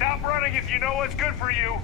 Stop running if you know what's good for you.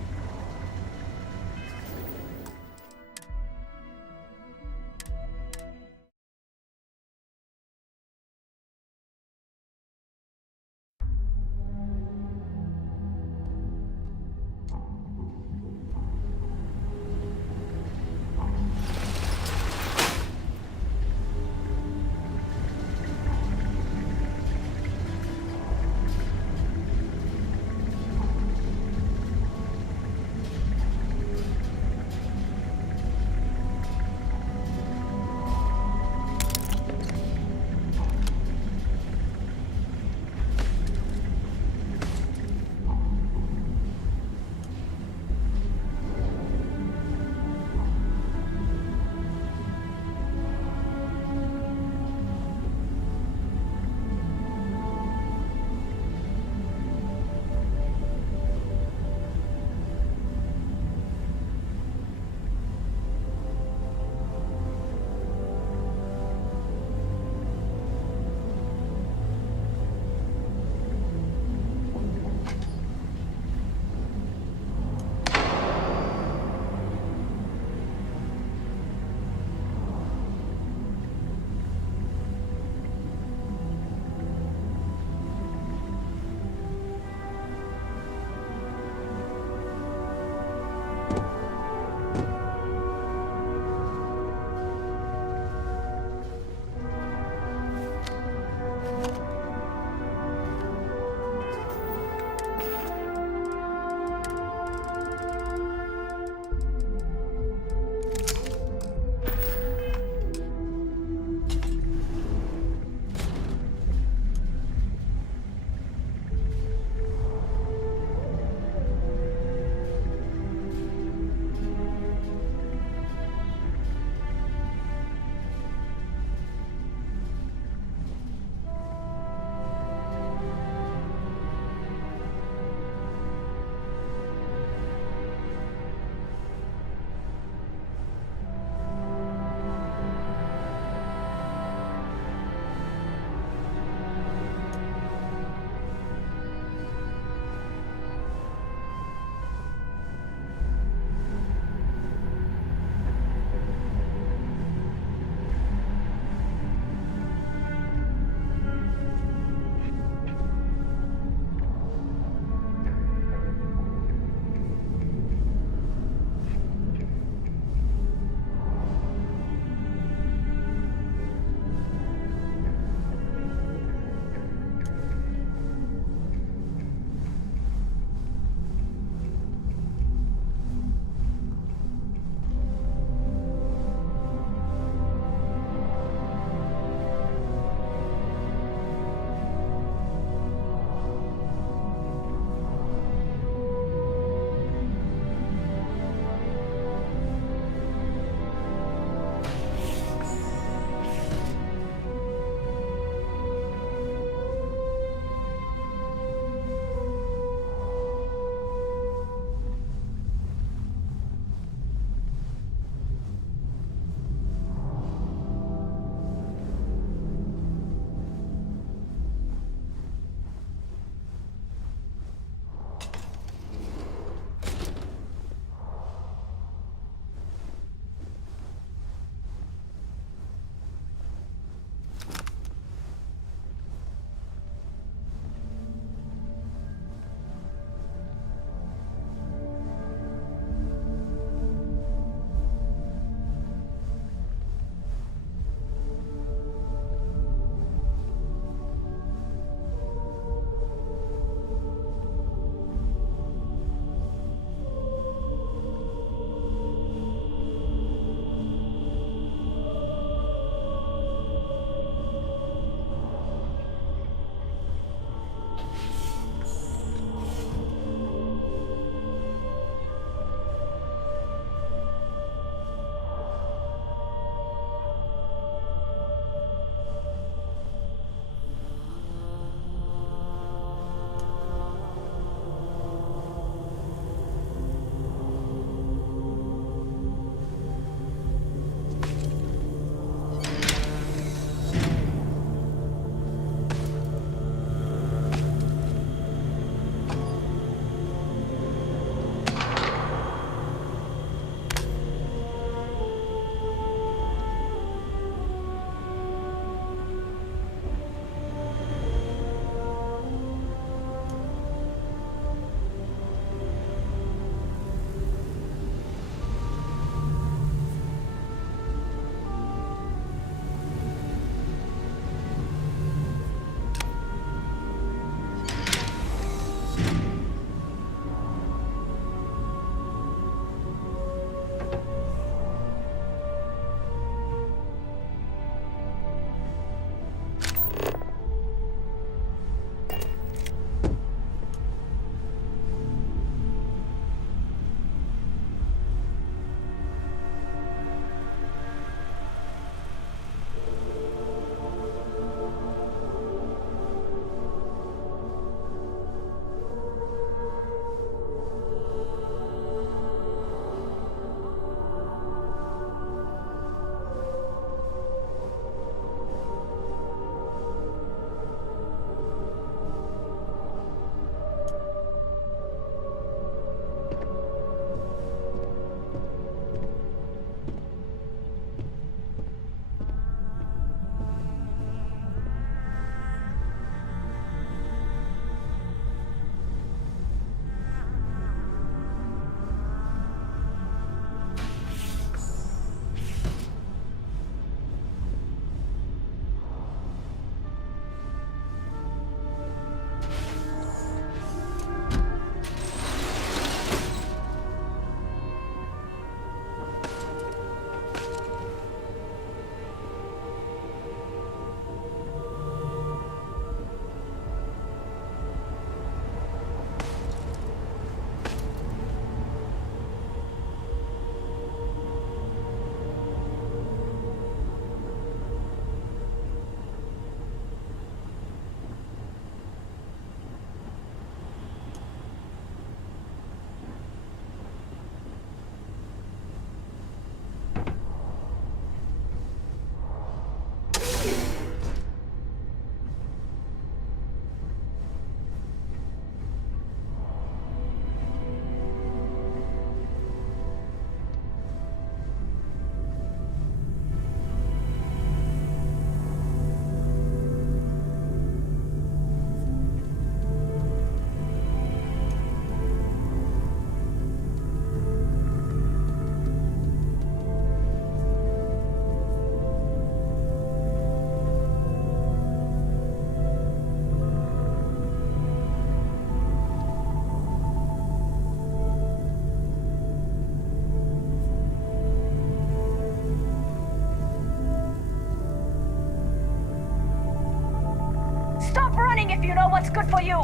know what's good for you?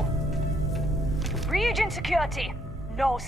Region security. No.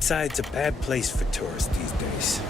Inside's a bad place for tourists these days.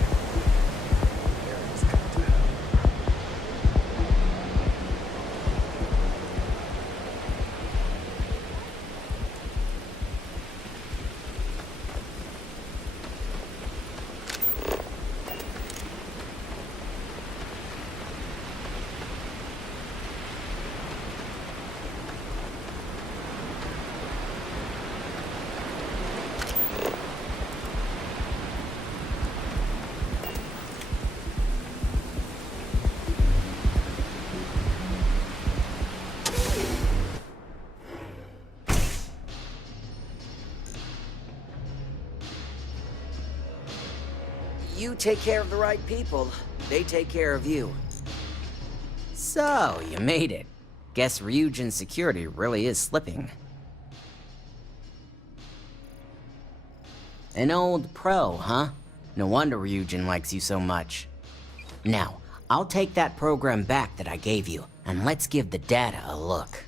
You take care of the right people, they take care of you. So, you made it. Guess Ryujin's security really is slipping. An old pro, huh? No wonder Ryujin likes you so much. Now, I'll take that program back that I gave you, and let's give the data a look.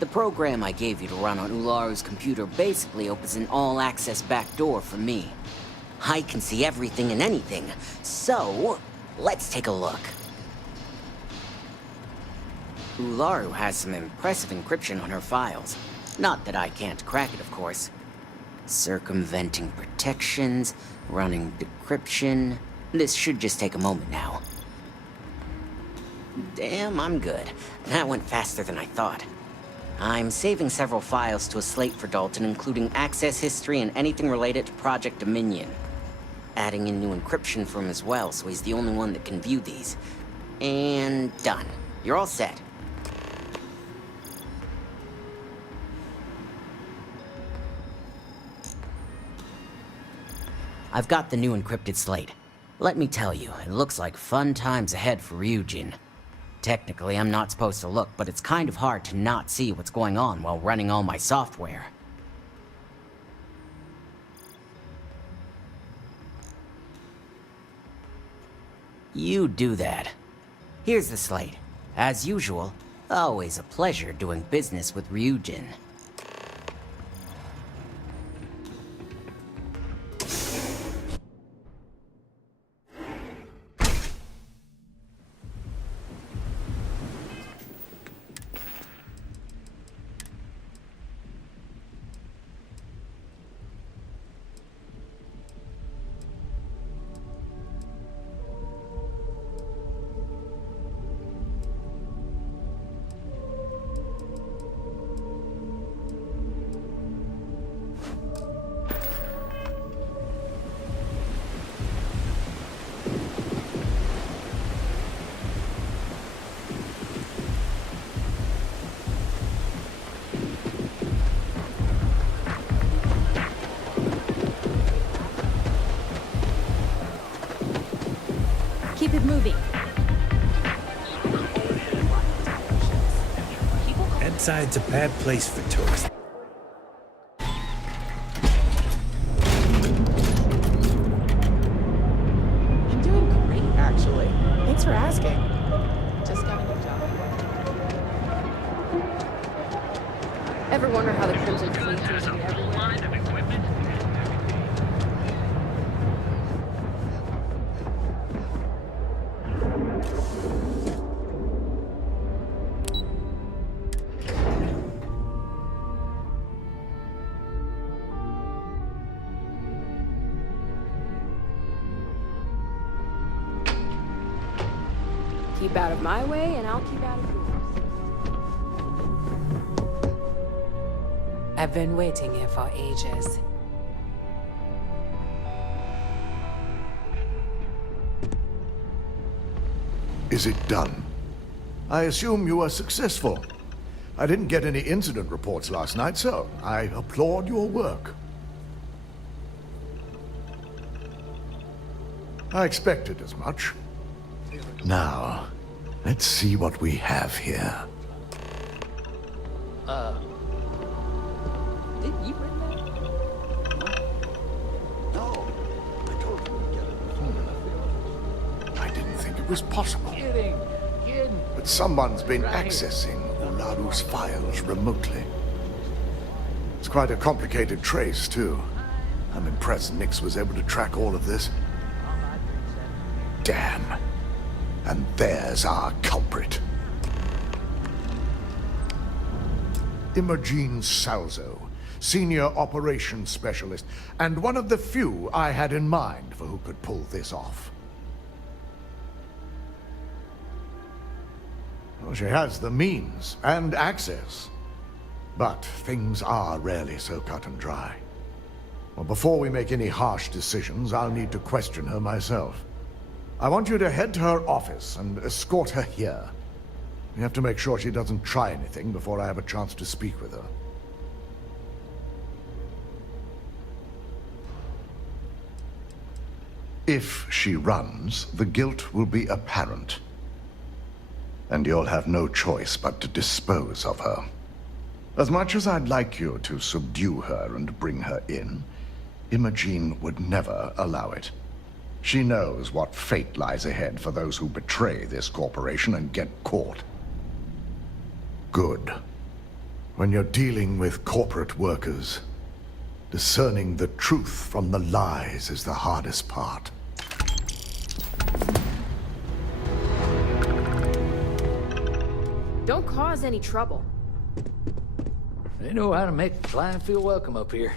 The program I gave you to run on Ularu's computer basically opens an all-access backdoor for me. I can see everything and anything, so let's take a look. Ularu has some impressive encryption on her files. Not that I can't crack it, of course. Circumventing protections, running decryption. This should just take a moment now. Damn, I'm good. That went faster than I thought. I'm saving several files to a slate for Dalton, including access history and anything related to Project Dominion. Adding in new encryption for him as well, so he's the only one that can view these. And done. You're all set. I've got the new encrypted slate. Let me tell you, it looks like fun times ahead for Ryujin. Technically, I'm not supposed to look, but it's kind of hard to not see what's going on while running all my software. You do that. Here's the slate. As usual, always a pleasure doing business with Ryujin. Keep it moving. Inside's a bad place for tourists. I'm doing great, actually. Thanks for asking. Just got a new job. Ever wonder how the Crimson Fleet is everywhere? Keep out of my way, and I'll keep out of yours. I've been waiting here for ages. Is it done? I assume you were successful. I didn't get any incident reports last night, so I applaud your work. I expected as much. Now, let's see what we have here. Did you bring that? No. I told you we'd get it before we left the office. I didn't think it was possible. Kidding. But someone's been Right. accessing Ularu's files remotely. It's quite a complicated trace, too. I'm impressed Nix was able to track all of this. Damn. And there's our culprit. Imogene Salzo, Senior Operations Specialist, and one of the few I had in mind for who could pull this off. Well, she has the means and access. But things are rarely so cut and dry. Well, before we make any harsh decisions, I'll need to question her myself. I want you to head to her office and escort her here. We have to make sure she doesn't try anything before I have a chance to speak with her. If she runs, the guilt will be apparent. And you'll have no choice but to dispose of her. As much as I'd like you to subdue her and bring her in, Imogene would never allow it. She knows what fate lies ahead for those who betray this corporation and get caught. Good. When you're dealing with corporate workers, discerning the truth from the lies is the hardest part. Don't cause any trouble. They know how to make the client feel welcome up here.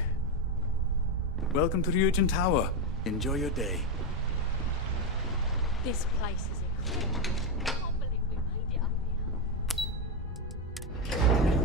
Welcome to Ryujin Tower. Enjoy your day. This place is incredible. I can't believe we made it up here.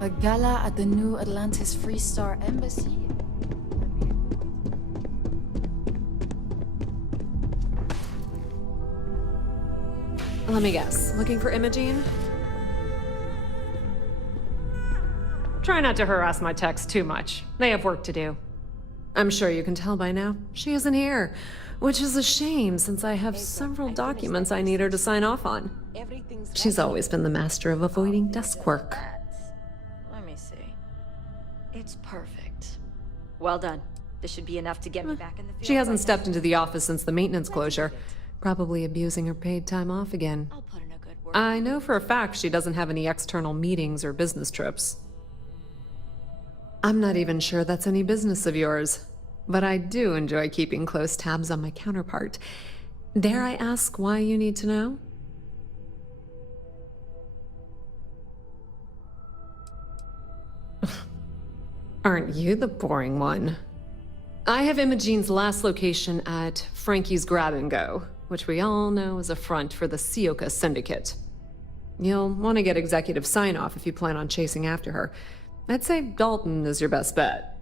A gala at the New Atlantis Free Star Embassy? Let me guess. Looking for Imogene? Try not to harass my techs too much. They have work to do. I'm sure you can tell by now. She isn't here, which is a shame since I have several documents I need her to sign off on. She's always been the master of avoiding desk work. Let me see. It's perfect. Well done. This should be enough to get me back in the field. She hasn't stepped into the office since the maintenance closure. Probably abusing her paid time off again. I'll put in a good word. I know for a fact she doesn't have any external meetings or business trips. I'm not even sure that's any business of yours, but I do enjoy keeping close tabs on my counterpart. Dare I ask why you need to know? Aren't you the boring one? I have Imogene's last location at Frankie's Grab and Go, which we all know is a front for the Sioka Syndicate. You'll want to get executive sign-off if you plan on chasing after her. I'd say Dalton is your best bet.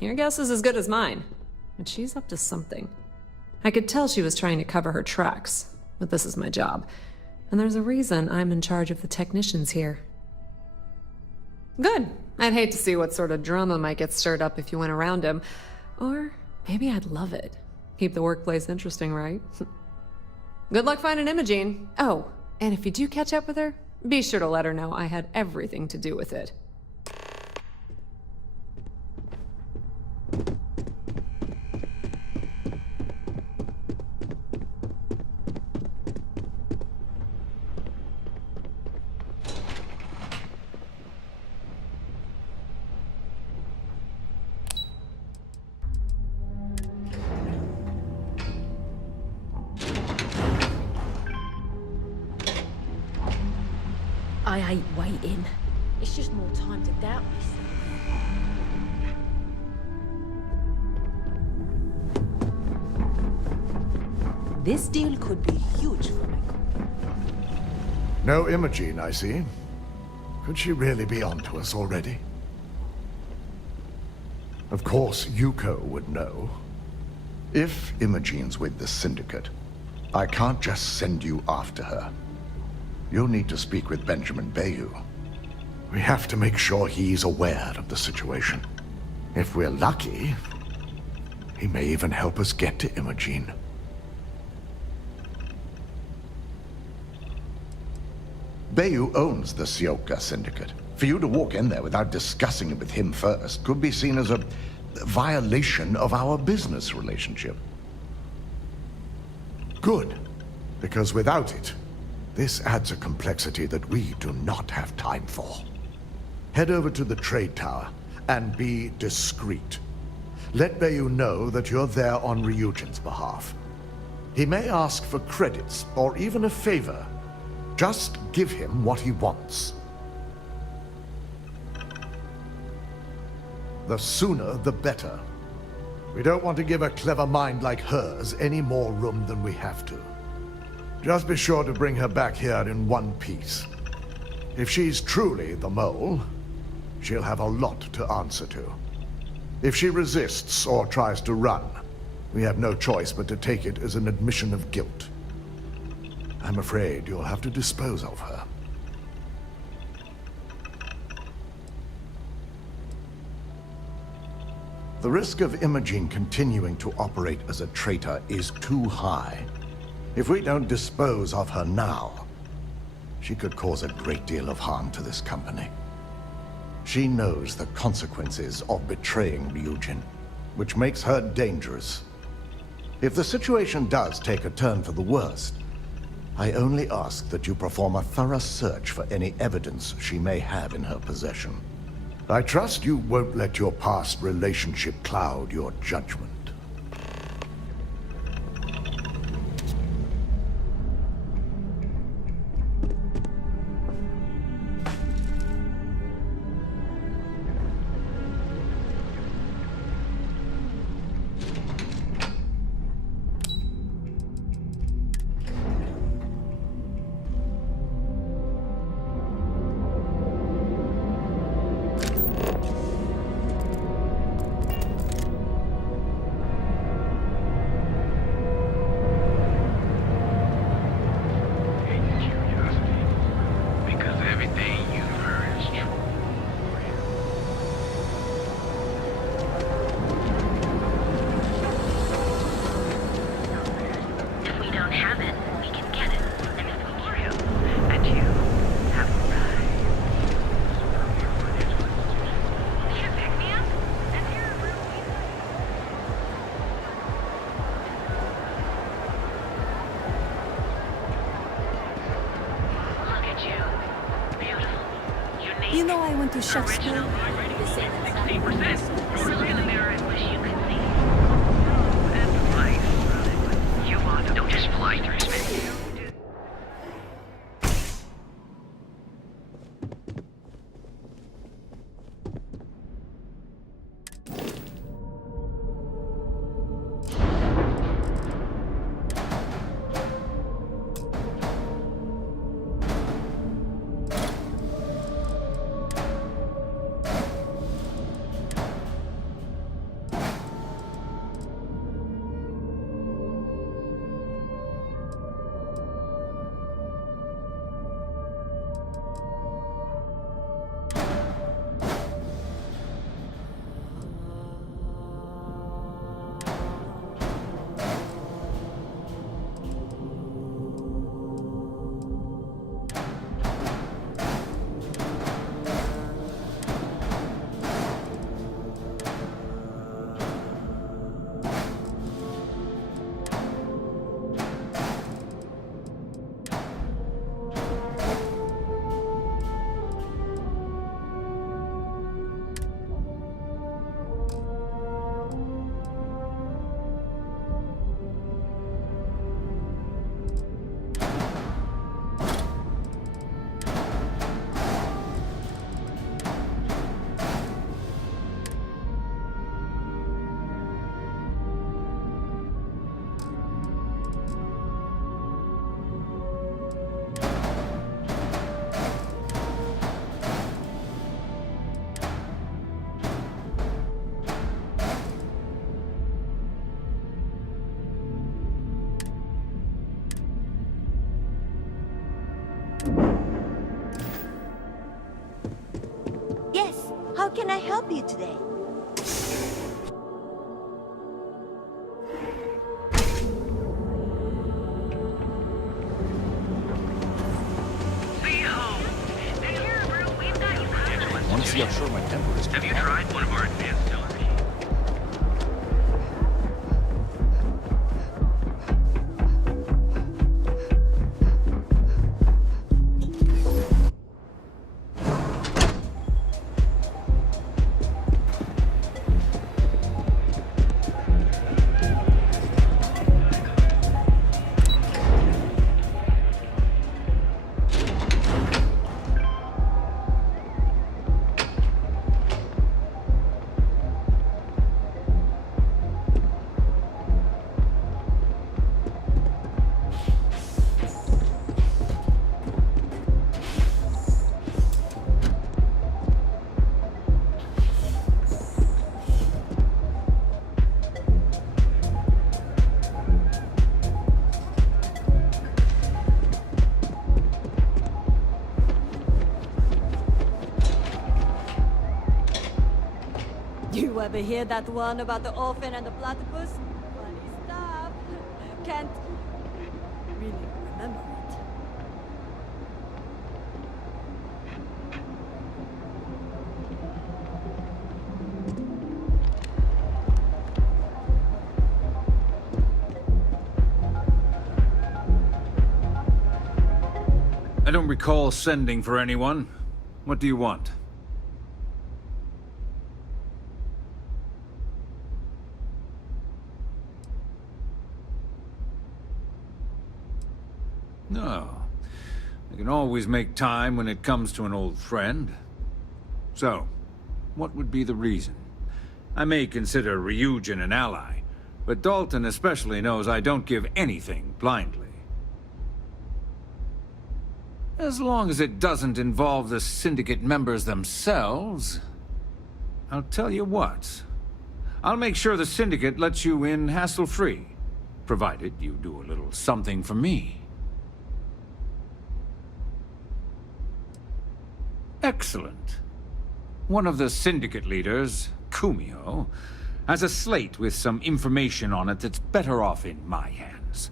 Your guess is as good as mine, and she's up to something. I could tell she was trying to cover her tracks, but this is my job, and there's a reason I'm in charge of the technicians here. Good. I'd hate to see what sort of drama might get stirred up if you went around him. Or maybe I'd love it. Keep the workplace interesting, right? Good luck finding Imogene. Oh, and if you do catch up with her, be sure to let her know I had everything to do with it. I hate waiting. It's just more time to doubt myself. This deal could be huge for my company. No Imogene, I see. Could she really be onto us already? Of course, Yuko would know. If Imogene's with the Syndicate, I can't just send you after her. You'll need to speak with Benjamin Bayou. We have to make sure he's aware of the situation. If we're lucky, he may even help us get to Imogene. Bayou owns the Sioka Syndicate. For you to walk in there without discussing it with him first could be seen as a violation of our business relationship. Good, because without it, this adds a complexity that we do not have time for. Head over to the trade tower and be discreet. Let Bayou know that you're there on Ryujin's behalf. He may ask for credits or even a favor. Just give him what he wants. The sooner, the better. We don't want to give a clever mind like hers any more room than we have to. Just be sure to bring her back here in one piece. If she's truly the mole, she'll have a lot to answer to. If she resists or tries to run, we have no choice but to take it as an admission of guilt. I'm afraid you'll have to dispose of her. The risk of Imogene continuing to operate as a traitor is too high. If we don't dispose of her now, she could cause a great deal of harm to this company. She knows the consequences of betraying Ryujin, which makes her dangerous. If the situation does take a turn for the worst, I only ask that you perform a thorough search for any evidence she may have in her possession. I trust you won't let your past relationship cloud your judgment. You know I went to chef school. This ain't exactly Look in the mirror and wish you could see. And life. You want don't just fly through space. can I help you today? Want to see how short my temper is? Have you tried one of our advanced celery? You ever hear that one about the orphan and the platypus? Funny stuff. Can't really remember it. I don't recall sending for anyone. What do you want? No. I can always make time when it comes to an old friend. So, what would be the reason? I may consider Ryujin an ally, but Dalton especially knows I don't give anything blindly. As long as it doesn't involve the Syndicate members themselves, I'll tell you what. I'll make sure the Syndicate lets you in hassle-free, provided you do a little something for me. Excellent. One of the Syndicate leaders, Kumio, has a slate with some information on it that's better off in my hands.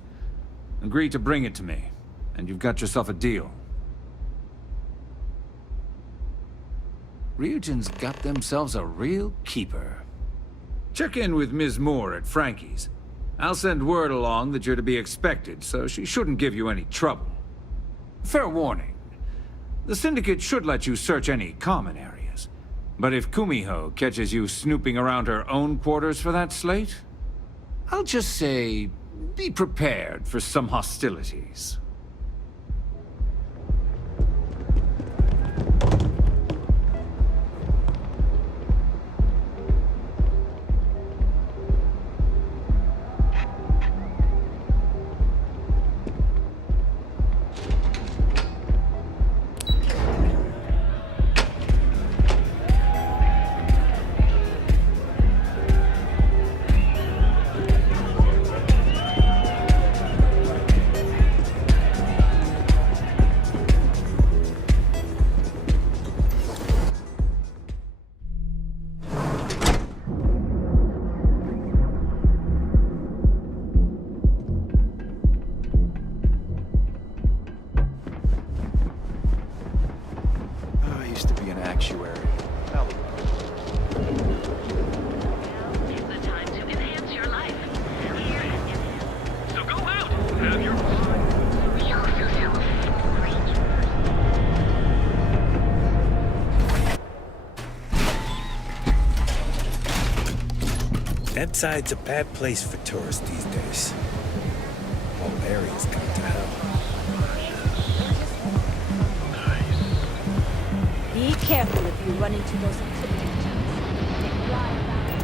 Agree to bring it to me, and you've got yourself a deal. Ryujin's got themselves a real keeper. Check in with Ms. Moore at Frankie's. I'll send word along that you're to be expected, so she shouldn't give you any trouble. Fair warning. The Syndicate should let you search any common areas. But if Kumiho catches you snooping around her own quarters for that slate, I'll just say, be prepared for some hostilities. Bedside's a bad place for tourists these days. Whole area's gone to hell. Be careful if you run into those intimidators. They fly around.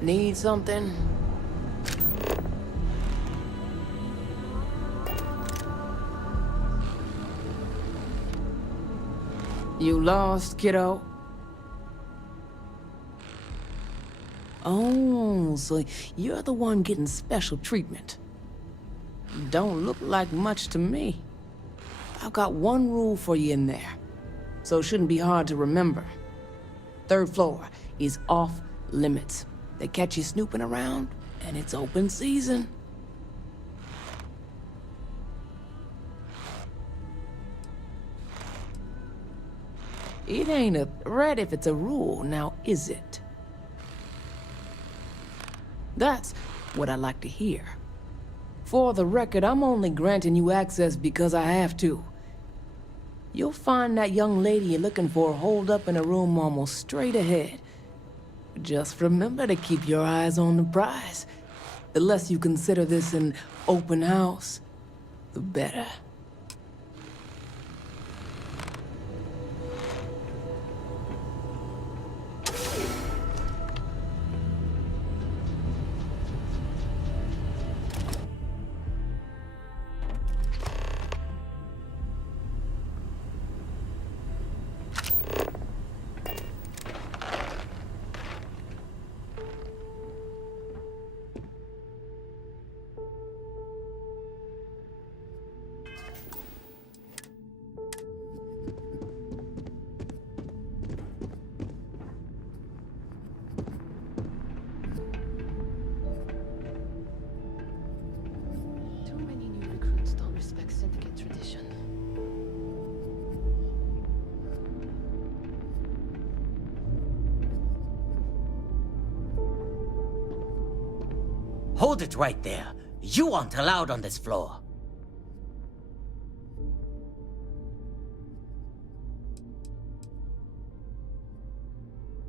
Need something? You lost, kiddo? Oh, so you're the one getting special treatment. Don't look like much to me. I've got one rule for you in there, so it shouldn't be hard to remember. 3rd floor is off limits. They catch you snooping around, and it's open season. It ain't a threat if it's a rule, now is it? That's what I like to hear. For the record, I'm only granting you access because I have to. You'll find that young lady you're looking for holed up in a room almost straight ahead. Just remember to keep your eyes on the prize. The less you consider this an open house, the better. Hold it right there. You aren't allowed on this floor.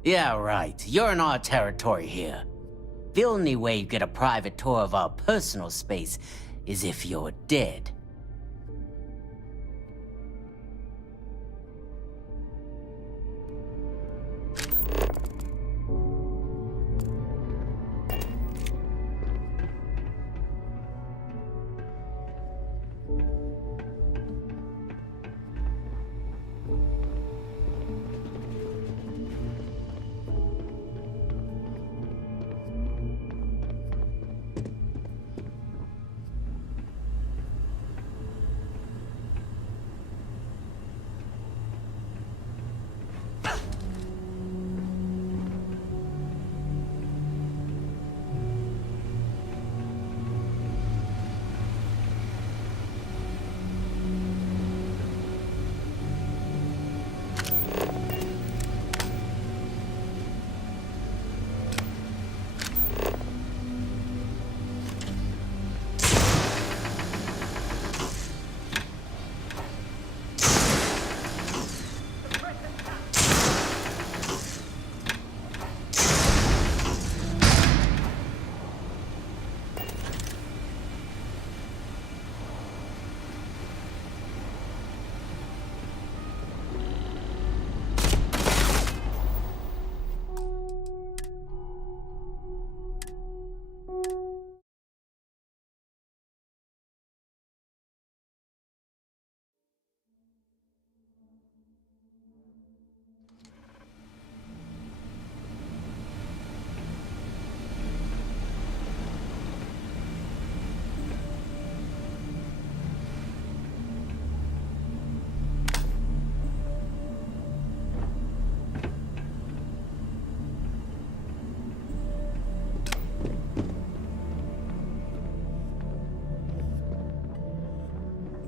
Yeah, right. You're in our territory here. The only way you get a private tour of our personal space is if you're dead.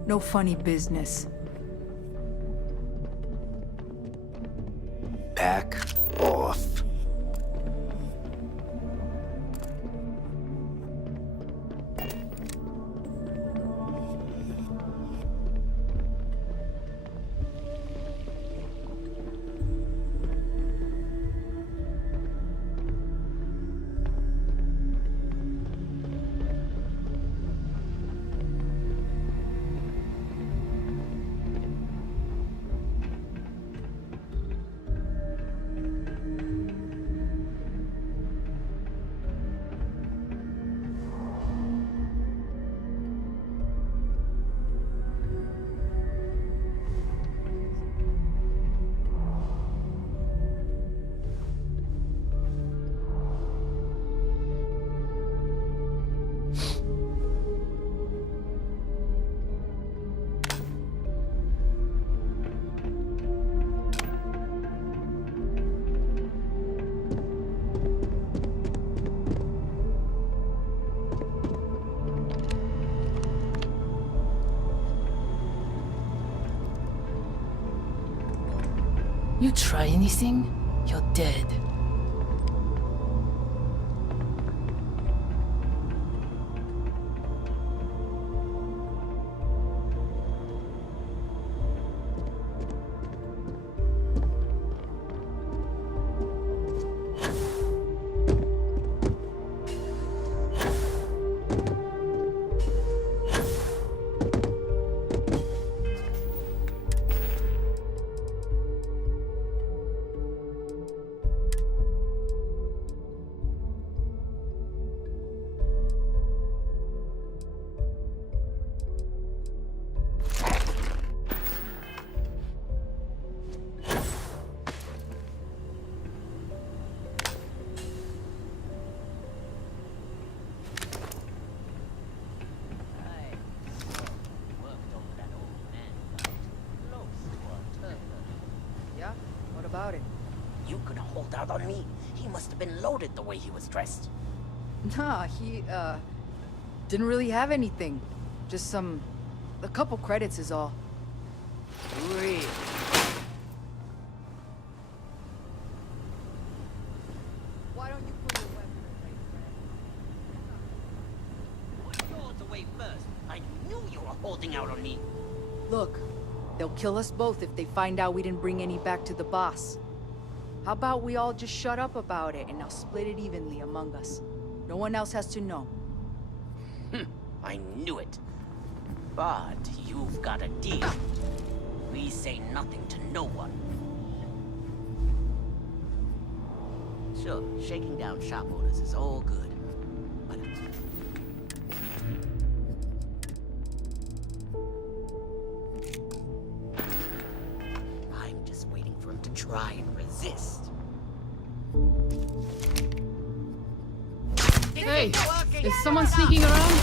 No funny business. Back off. You try anything, you're dead. Yeah? What about it? You could hold out on me. He must have been loaded the way he was dressed. Nah, he, didn't really have anything. Just a couple credits is all. Really? Why don't you put your weapon away, friend? Put yours away first. I knew you were holding out on me. Look, they'll kill us both if they find out we didn't bring any back to the boss. How about we all just shut up about it and I'll split it evenly among us? No one else has to know. I knew it. But you've got a deal. We say nothing to no one. Sure, shaking down shop orders is all good. But I'm just waiting for him to try and resist. Hey, is someone sneaking around?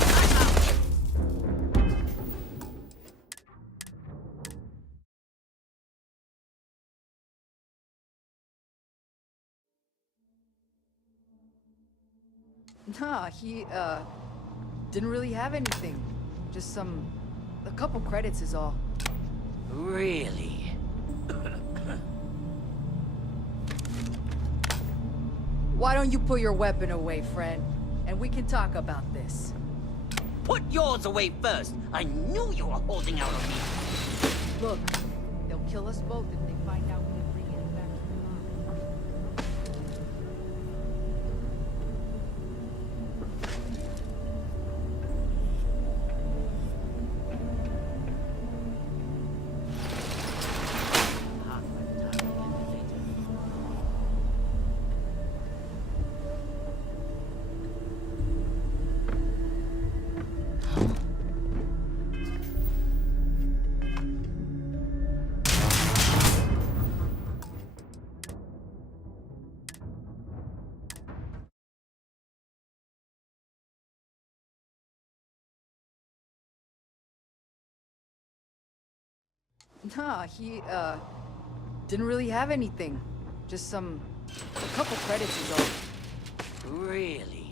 Nah, he, didn't really have anything. Just a couple credits is all. Really? Why don't you put your weapon away, friend? And we can talk about this. Put yours away first! I knew you were holding out on me! Look, they'll kill us both if they find out we didn't bring any back to the boss. Nah, he, didn't really have anything. Just a couple credits is all. Really?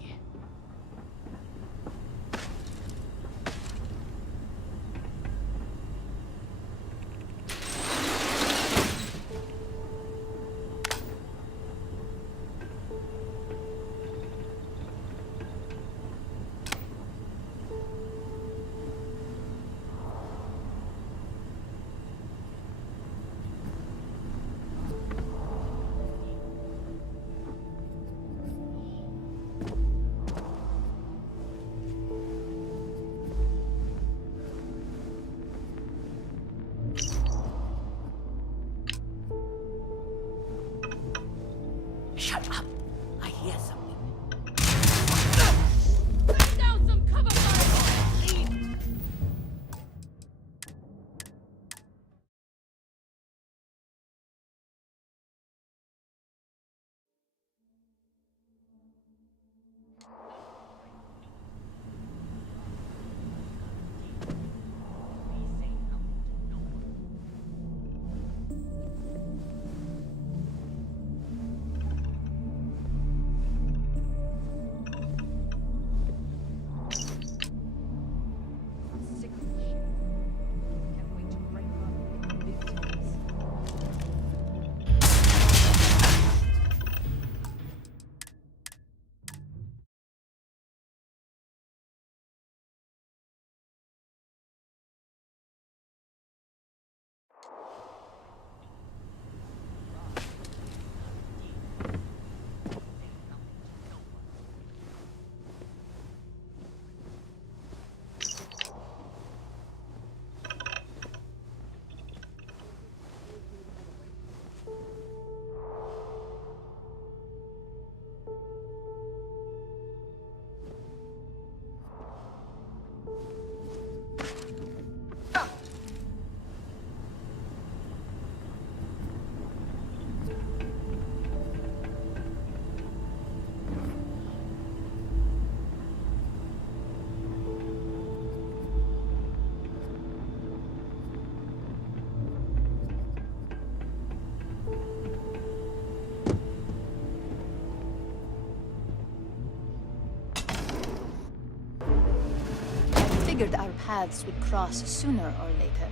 figured our paths would cross sooner or later.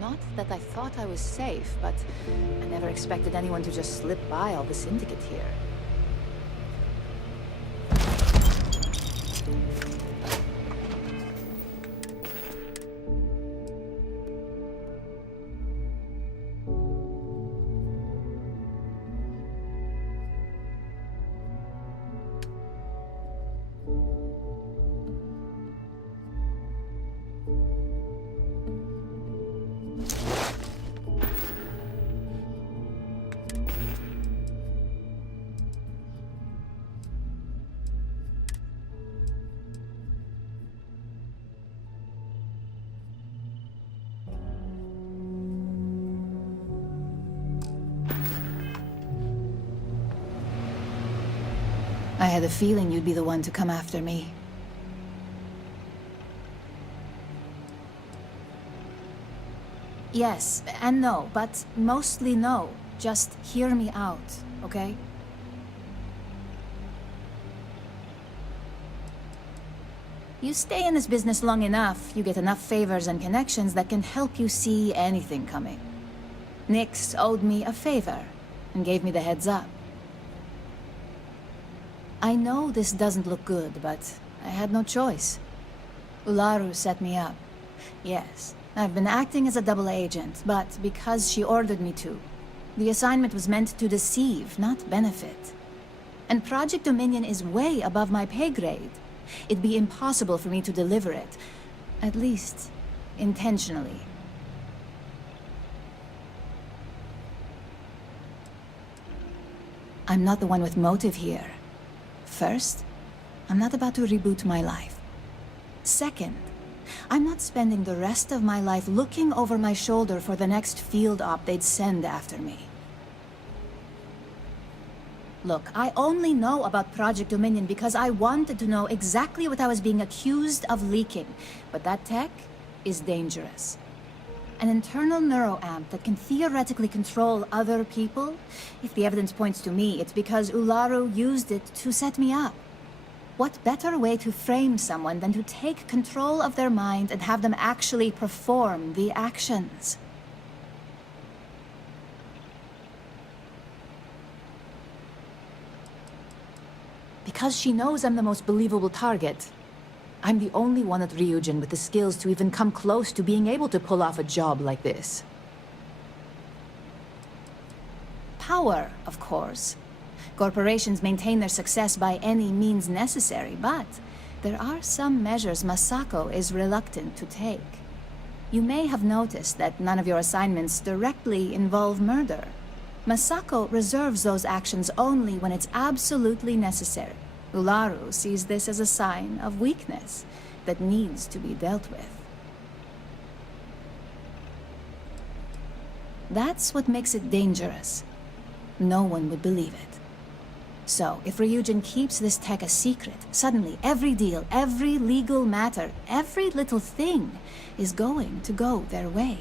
Not that I thought I was safe, but I never expected anyone to just slip by all the Syndicate here. I had a feeling you'd be the one to come after me. Yes, and no, but mostly no. Just hear me out, okay? You stay in this business long enough, you get enough favors and connections that can help you see anything coming. Nyx owed me a favor and gave me the heads up. I know this doesn't look good, but I had no choice. Ularu set me up. Yes, I've been acting as a double agent, but because she ordered me to. The assignment was meant to deceive, not benefit. And Project Dominion is way above my pay grade. It'd be impossible for me to deliver it. At least, intentionally. I'm not the one with motive here. First, I'm not about to reboot my life. Second, I'm not spending the rest of my life looking over my shoulder for the next field op they'd send after me. Look, I only know about Project Dominion because I wanted to know exactly what I was being accused of leaking. But that tech is dangerous. An internal neuroamp that can theoretically control other people? If the evidence points to me, it's because Ularu used it to set me up. What better way to frame someone than to take control of their mind and have them actually perform the actions? Because she knows I'm the most believable target. I'm the only one at Ryujin with the skills to even come close to being able to pull off a job like this. Power, of course. Corporations maintain their success by any means necessary, but there are some measures Masako is reluctant to take. You may have noticed that none of your assignments directly involve murder. Masako reserves those actions only when it's absolutely necessary. Ularu sees this as a sign of weakness that needs to be dealt with. That's what makes it dangerous. No one would believe it. So, if Ryujin keeps this tech a secret, suddenly every deal, every legal matter, every little thing is going to go their way.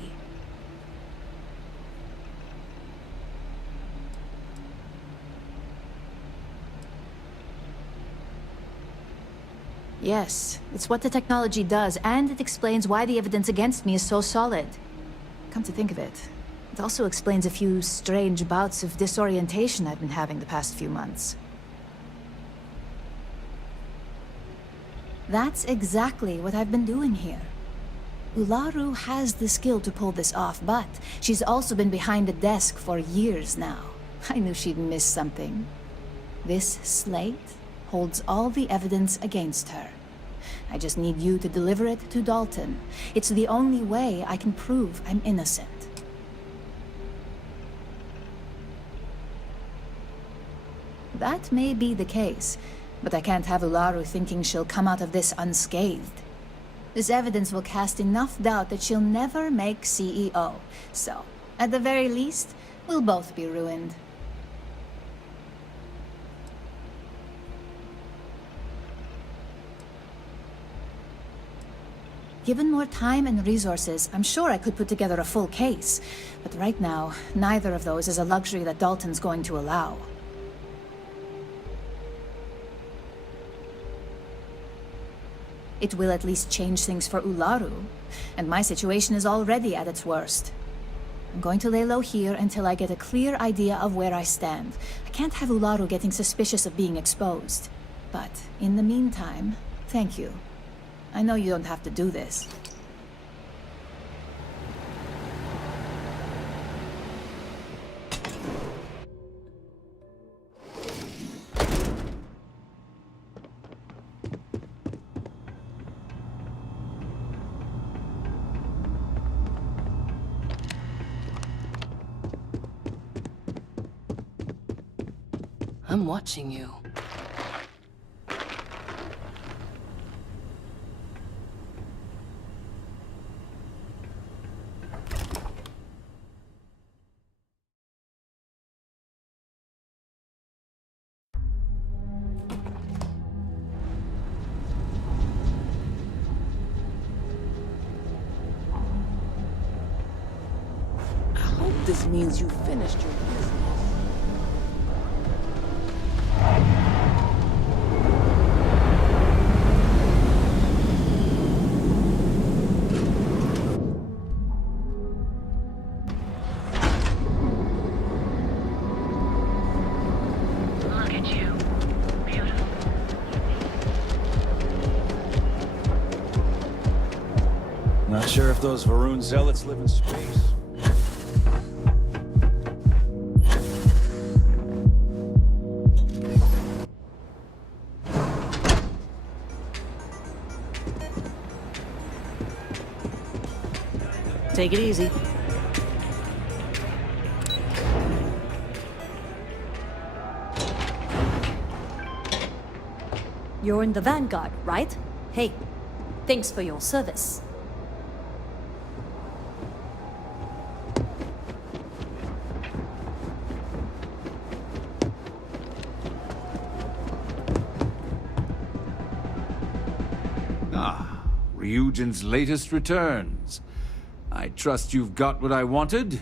Yes, it's what the technology does, and it explains why the evidence against me is so solid. Come to think of it, it also explains a few strange bouts of disorientation I've been having the past few months. That's exactly what I've been doing here. Ularu has the skill to pull this off, but she's also been behind a desk for years now. I knew she'd miss something. This slate holds all the evidence against her. I just need you to deliver it to Dalton. It's the only way I can prove I'm innocent. That may be the case, but I can't have Ularu thinking she'll come out of this unscathed. This evidence will cast enough doubt that she'll never make CEO. So, at the very least, we'll both be ruined. Given more time and resources, I'm sure I could put together a full case. But right now, neither of those is a luxury that Dalton's going to allow. It will at least change things for Ularu, and my situation is already at its worst. I'm going to lay low here until I get a clear idea of where I stand. I can't have Ularu getting suspicious of being exposed. But in the meantime, thank you. I know you don't have to do this. I'm watching you. I hope this means you finished your business. Look at you. Beautiful. Not sure if those Varun zealots live in space. Take it easy. You're in the Vanguard, right? Hey, thanks for your service. Ah, Ryujin's latest returns. I trust you've got what I wanted?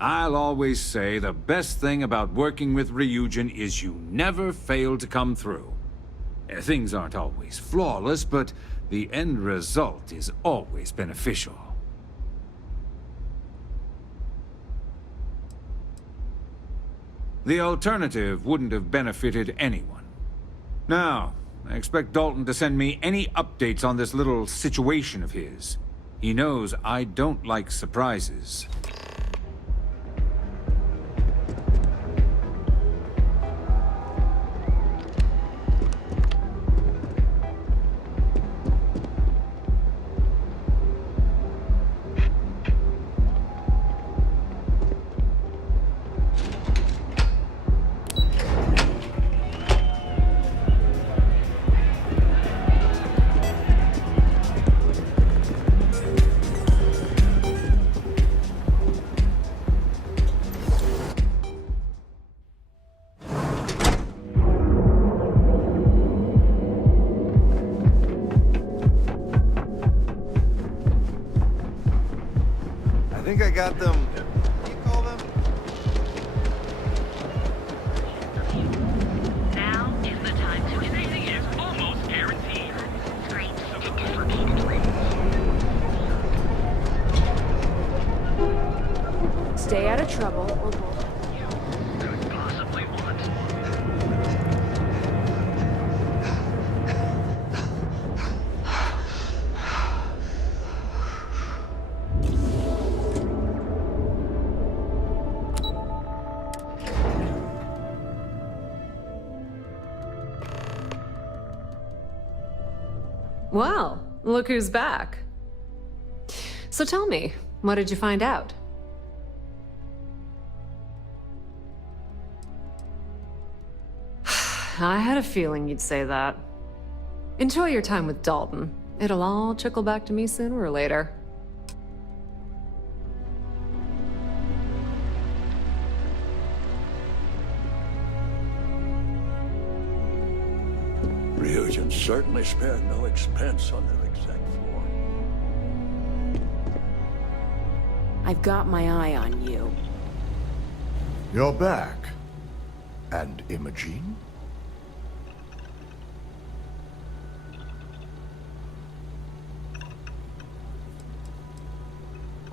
I'll always say the best thing about working with Ryujin is you never fail to come through. Things aren't always flawless, but the end result is always beneficial. The alternative wouldn't have benefited anyone. Now, I expect Dalton to send me any updates on this little situation of his. He knows I don't like surprises. I think I got them. What do you call them? Now is the time to anything is almost guaranteed. Great. Stay out of trouble or we'll... Could possibly want. Well, look who's back. So tell me, what did you find out? I had a feeling you'd say that. Enjoy your time with Dalton. It'll all trickle back to me sooner or later. Ryujin certainly spared no expense on their exec floor. I've got my eye on you. You're back. And Imogene?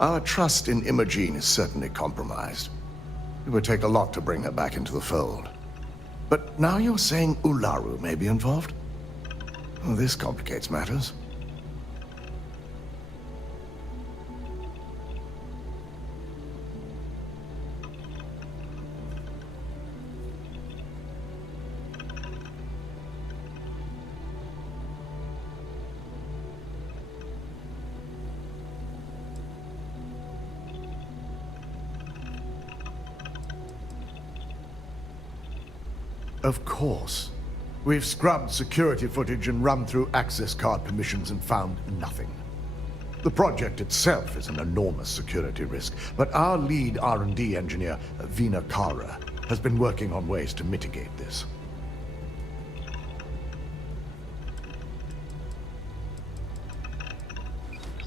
Our trust in Imogene is certainly compromised. It would take a lot to bring her back into the fold. But now you're saying Ularu may be involved? Well, this complicates matters. Of course. We've scrubbed security footage and run through access card permissions and found nothing. The project itself is an enormous security risk, but our lead R&D engineer, Vina Kara, has been working on ways to mitigate this.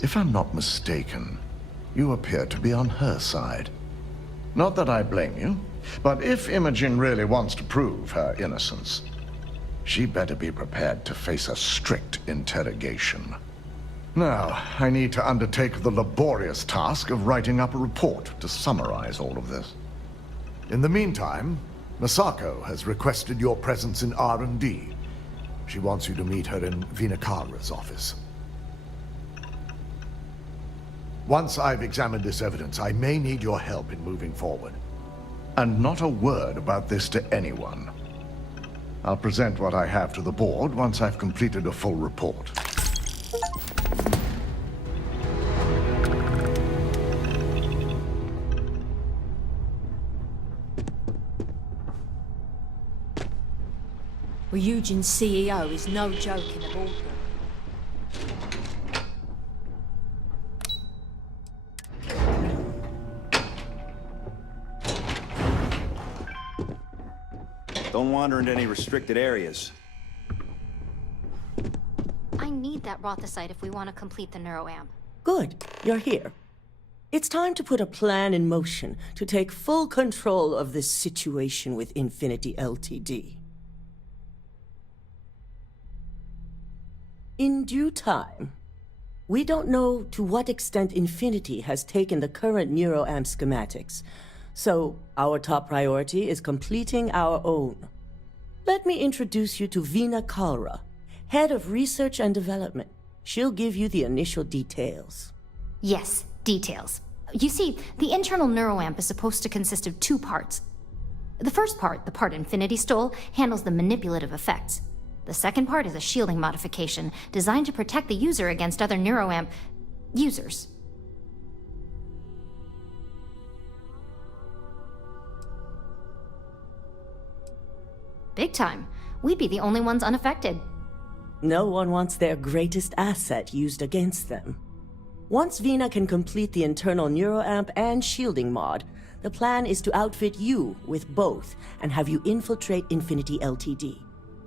If I'm not mistaken, you appear to be on her side. Not that I blame you, but if Imogen really wants to prove her innocence, she better be prepared to face a strict interrogation. Now, I need to undertake the laborious task of writing up a report to summarize all of this. In the meantime, Masako has requested your presence in R&D. She wants you to meet her in Vinakara's office. Once I've examined this evidence, I may need your help in moving forward. And not a word about this to anyone. I'll present what I have to the board once I've completed a full report. Ryujin's CEO is no joke in the boardroom. Don't wander into any restricted areas. I need that Rothicite if we want to complete the neuroamp. Good, you're here. It's time to put a plan in motion to take full control of this situation with Infinity Ltd. In due time. We don't know to what extent Infinity has taken the current neuroamp schematics, so our top priority is completing our own. Let me introduce you to Vina Kara, Head of Research and Development. She'll give you the initial details. Yes, details. You see, the internal neuroamp is supposed to consist of two parts. The first part, the part Infinity stole, handles the manipulative effects. The second part is a shielding modification designed to protect the user against other neuroamp users. Big time. We'd be the only ones unaffected. No one wants their greatest asset used against them. Once Vina can complete the internal neuroamp and shielding mod, the plan is to outfit you with both and have you infiltrate Infinity Ltd.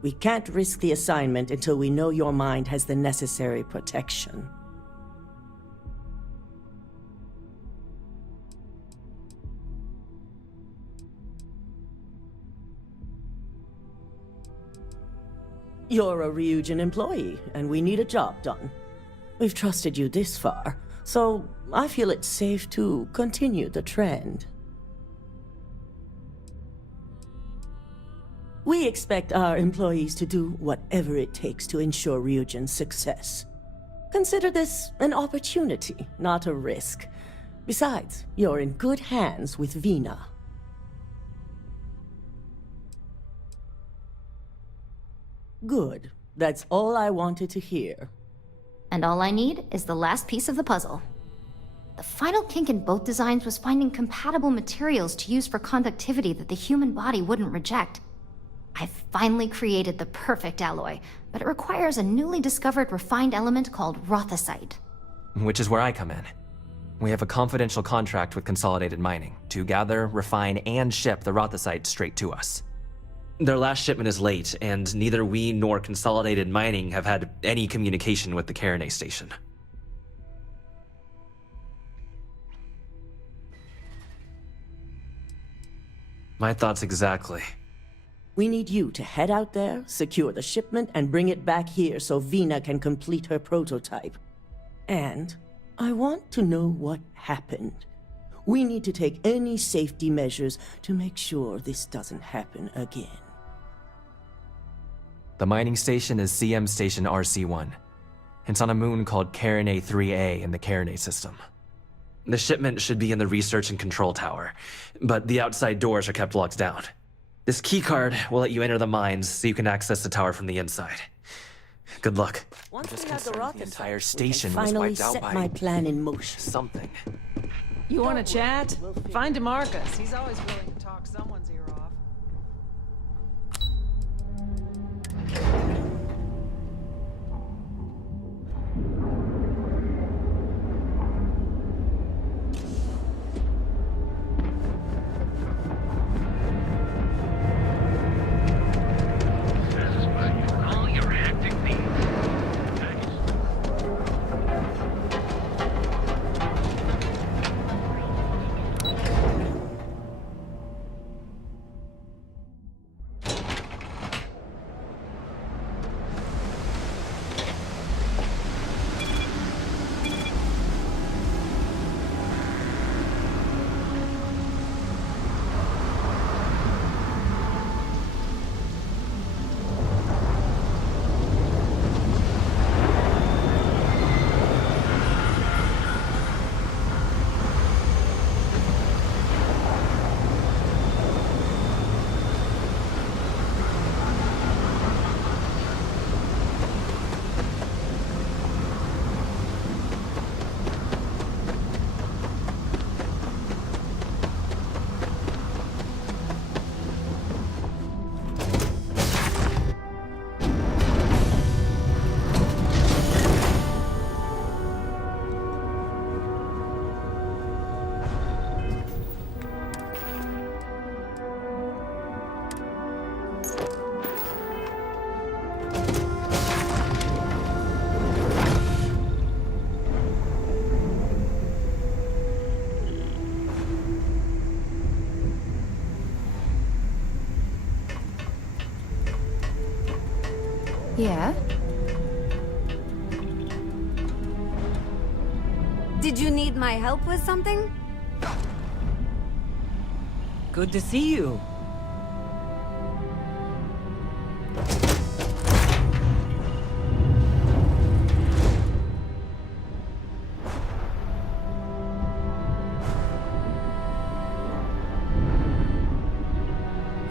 We can't risk the assignment until we know your mind has the necessary protection. You're a Ryujin employee, and we need a job done. We've trusted you this far, so I feel it's safe to continue the trend. We expect our employees to do whatever it takes to ensure Ryujin's success. Consider this an opportunity, not a risk. Besides, you're in good hands with Vina. Good. That's all I wanted to hear. And all I need is the last piece of the puzzle. The final kink in both designs was finding compatible materials to use for conductivity that the human body wouldn't reject. I've finally created the perfect alloy, but it requires a newly discovered refined element called Rothicite. Which is where I come in. We have a confidential contract with Consolidated Mining to gather, refine, and ship the Rothicite straight to us. Their last shipment is late, and neither we nor Consolidated Mining have had any communication with the Carinay station. My thoughts exactly. We need you to head out there, secure the shipment, and bring it back here so Vina can complete her prototype. And I want to know what happened. We need to take any safety measures to make sure this doesn't happen again. The mining station is CM Station RC-1. It's on a moon called Carinae 3A in the Carinae system. The shipment should be in the research and control tower, but the outside doors are kept locked down. This keycard will let you enter the mines so you can access the tower from the inside. Good luck. Once I'm just we have the concerned rocket the entire site, station we was can finally wiped out set by my plan in motion. something. You want to chat? Find DeMarcus. He's always willing to talk someone's ear off. All your hectic needs. Yeah? Did you need my help with something? Good to see you.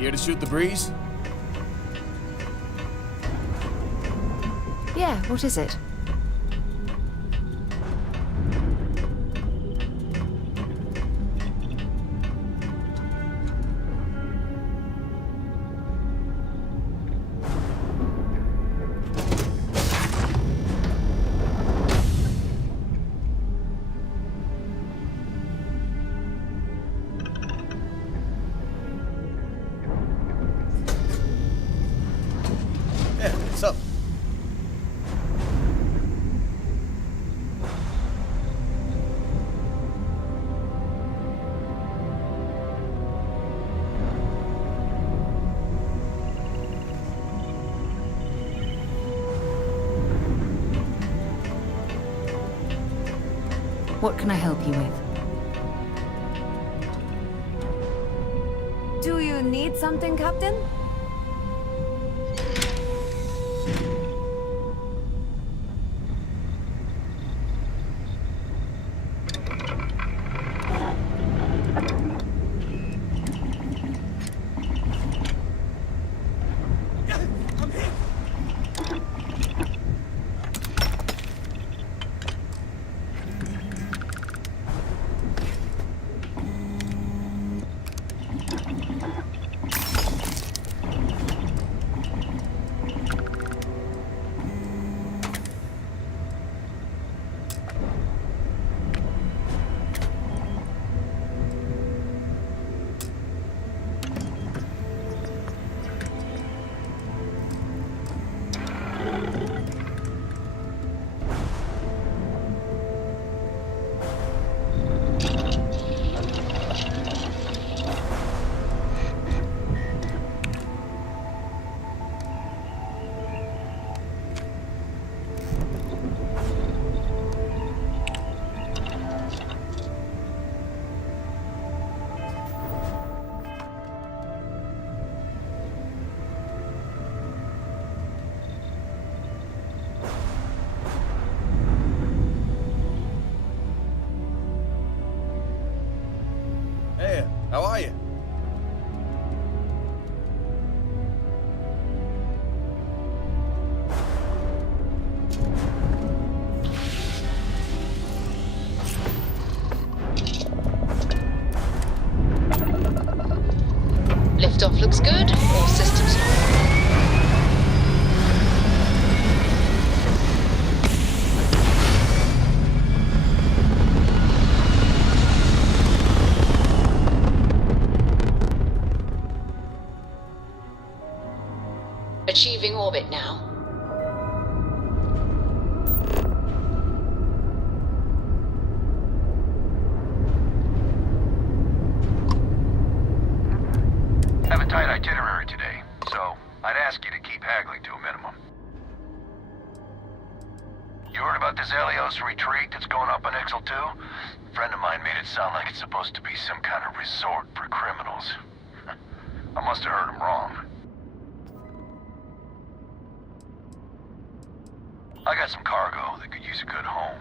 Here to shoot the breeze? Yeah, what is it? Yeah, what's up? What can I help you with? Do you need something, Captain? Achieving orbit now. Have a tight itinerary today, so I'd ask you to keep haggling to a minimum. You heard about this Helios retreat that's going up on Ixel 2? A friend of mine made it sound like it's supposed to be some kind of resort for criminals. I must have heard him wrong. I got some cargo that could use a good home.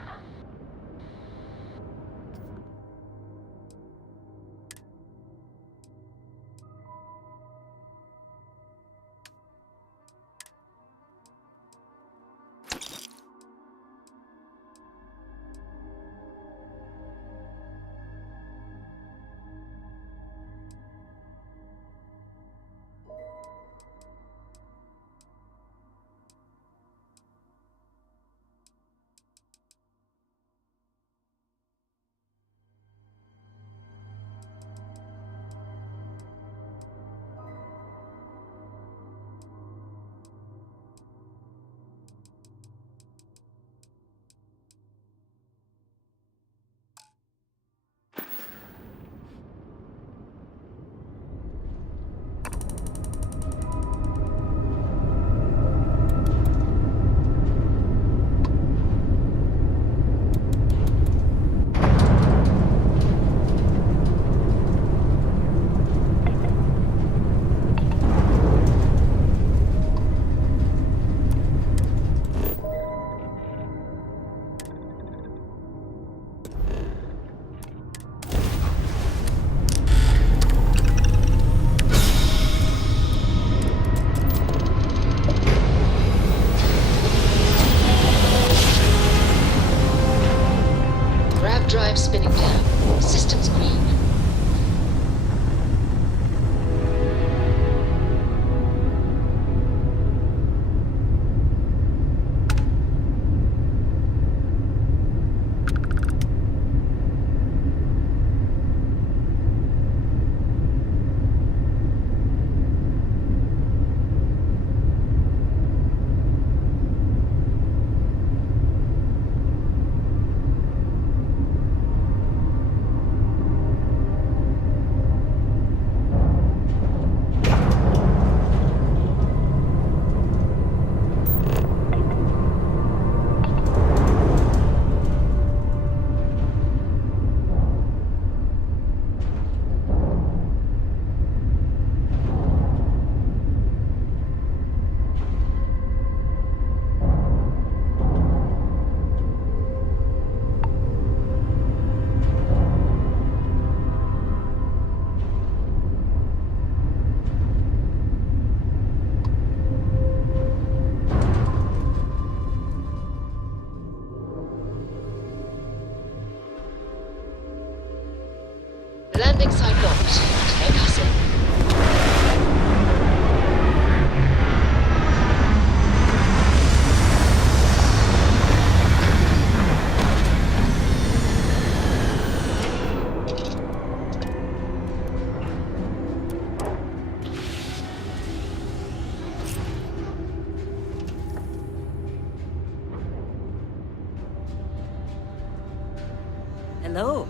Drive spinning down. Systems green. Landing site locked. Take us in. Hello.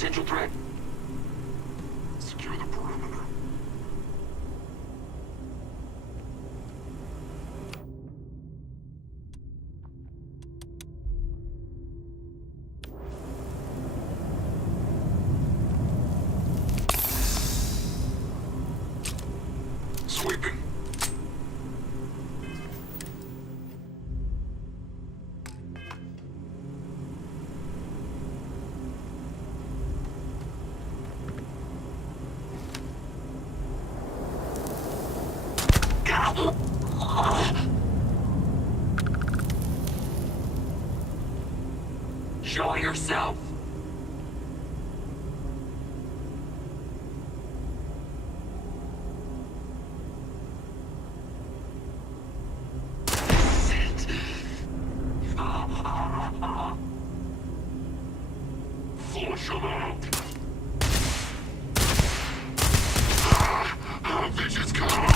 potential threat. Secure the perimeter. Sweeping. Show yourself. Flush them out. Vision's coming.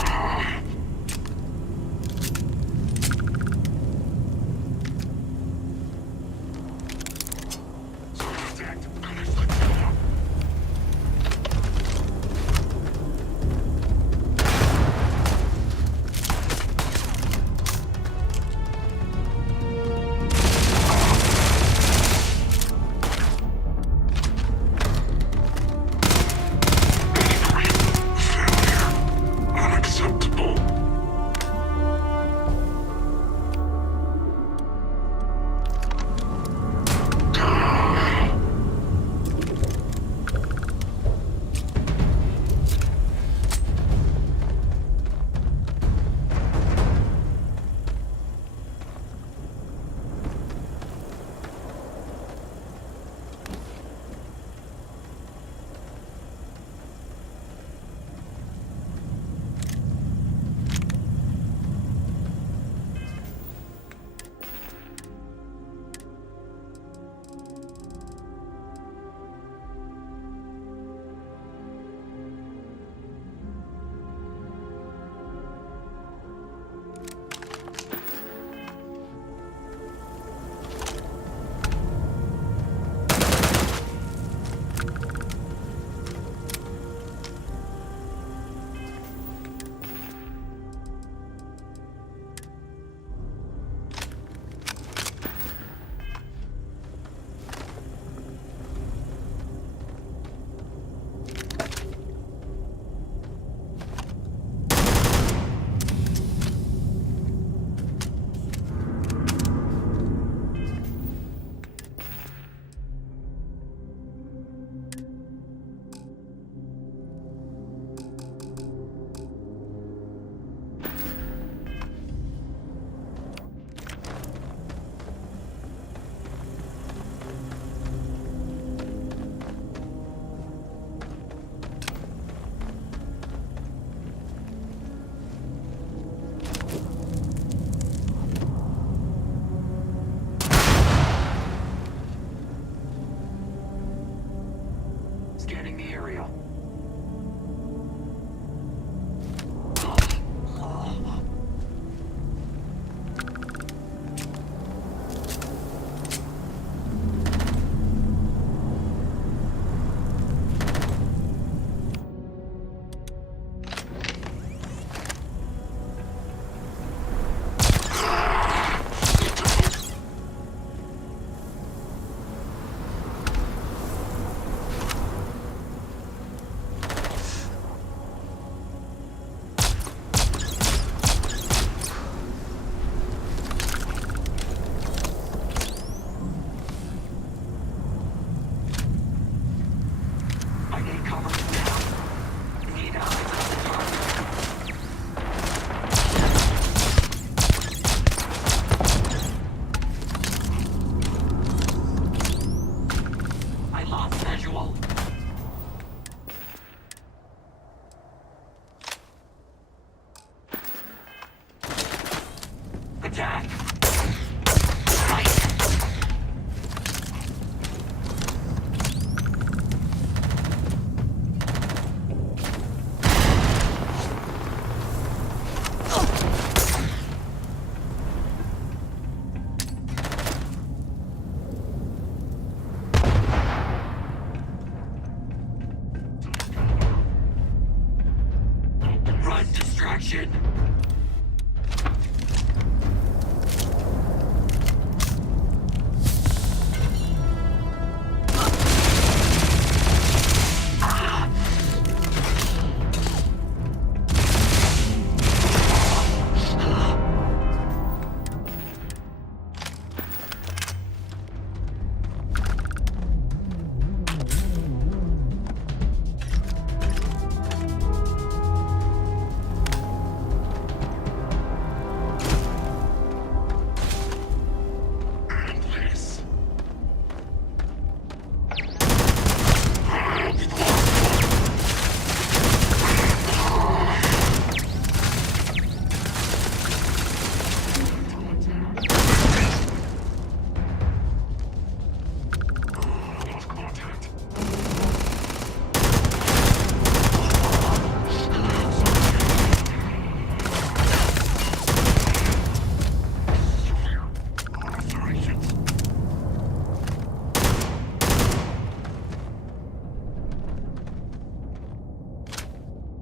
position.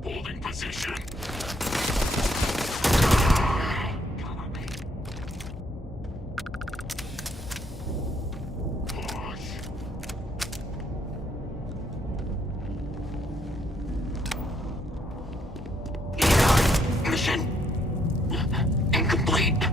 Holding position. Mission incomplete.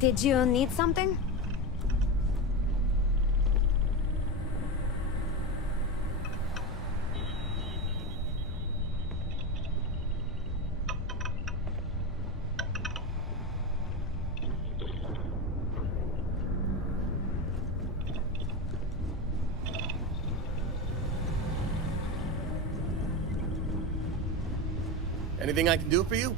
Did you need something? Anything I can do for you?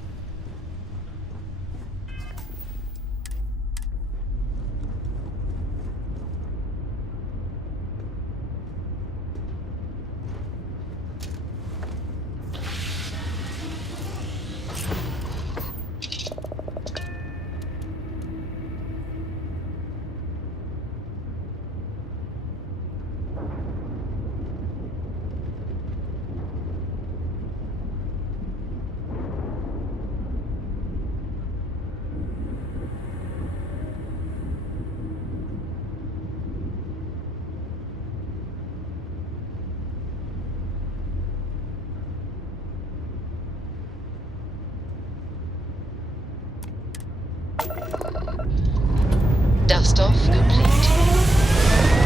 Dust off complete.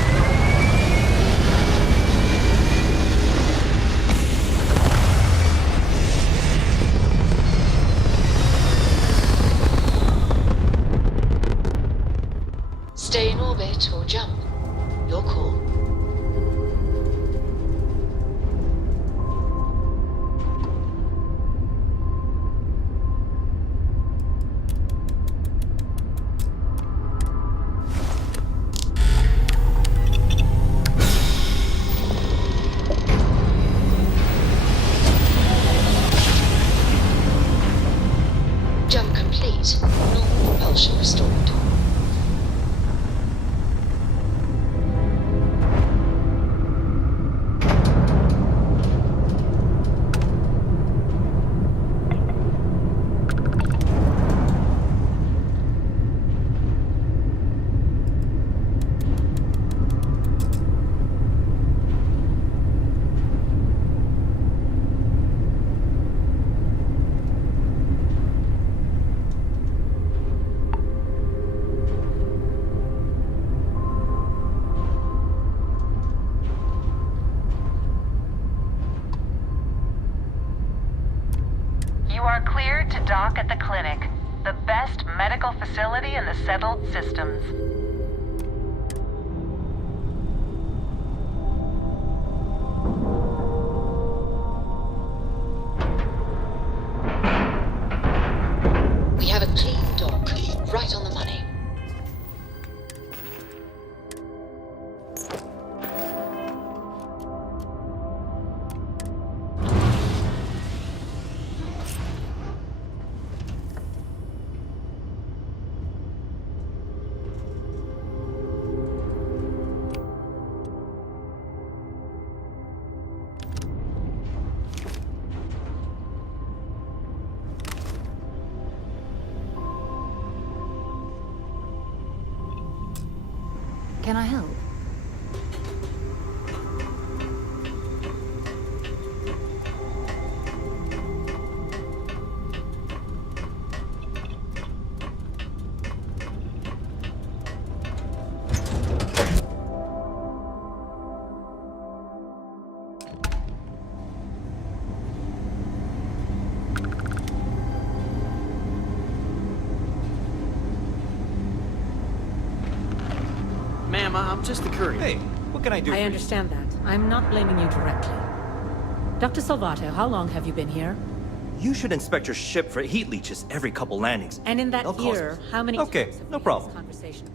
Stay in orbit or jump. Your call. Jump complete. Normal propulsion restored. You are cleared to dock at the clinic, the best medical facility in the settled systems. We have a clean dock, right on the money. Can I help? Ma'am, I'm just the courier. Hey, what can I do for I you? understand that. I'm not blaming you directly. Dr. Salvato, how long have you been here? You should inspect your ship for heat leeches every couple landings. And in that They'll cause year, how many Okay, times have no we had problem. this conversation?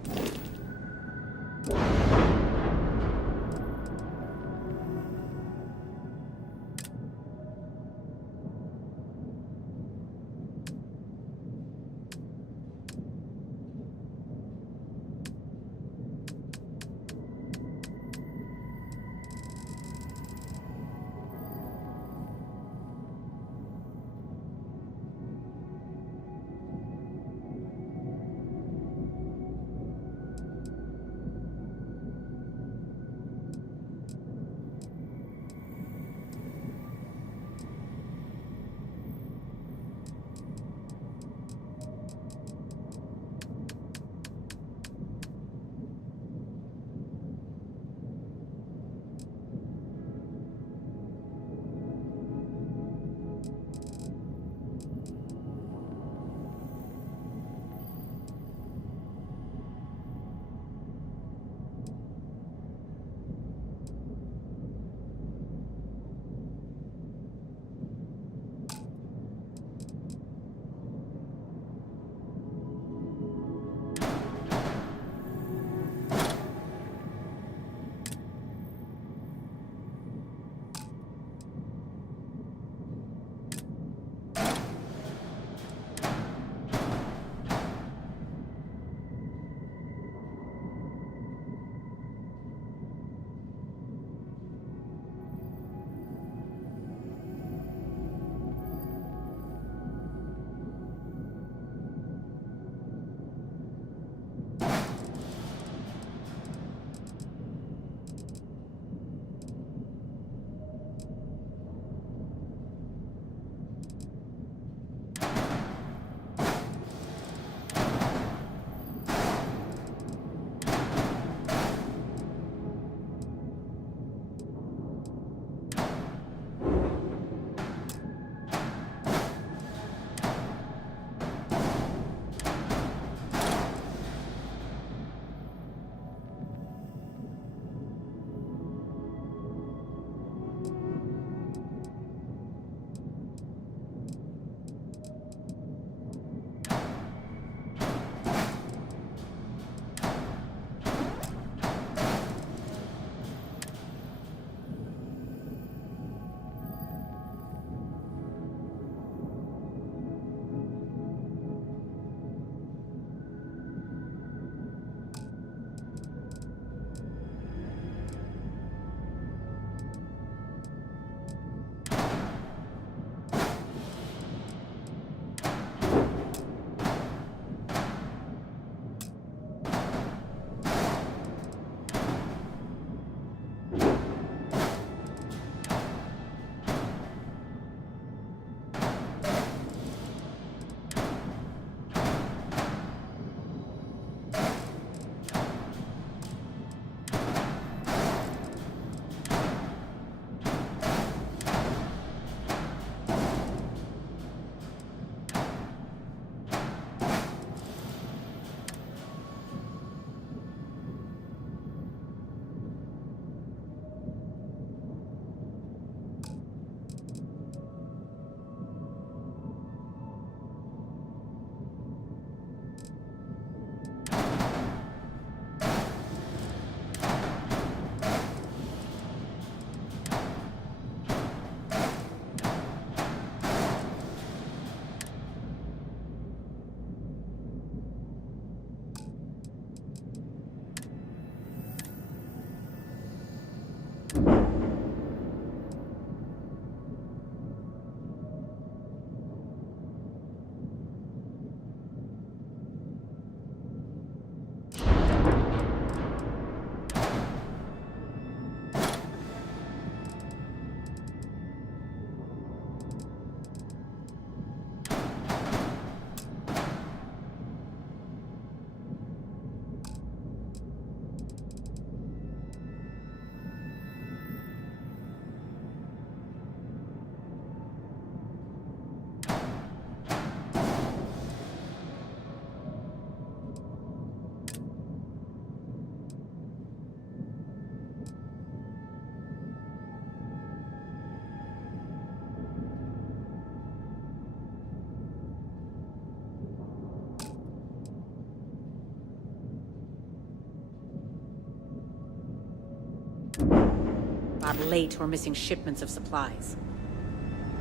have late or missing shipments of supplies.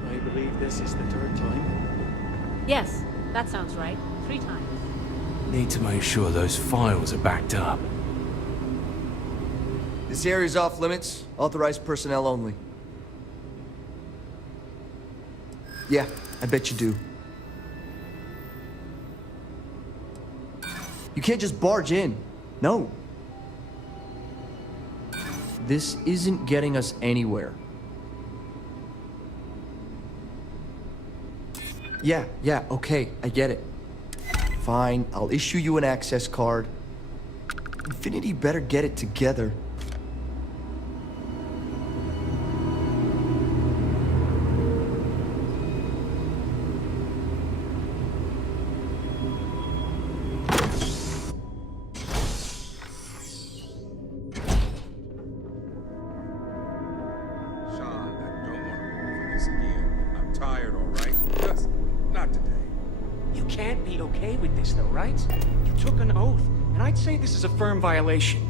I believe this is the third time. Yes, that sounds right. 3 times. Need to make sure those files are backed up. This area's off limits. Authorized personnel only. Yeah, I bet you do. You can't just barge in. No. This isn't getting us anywhere. Yeah, okay, I get it. Fine, I'll issue you an access card. Infinity better get it together. This is a firm violation.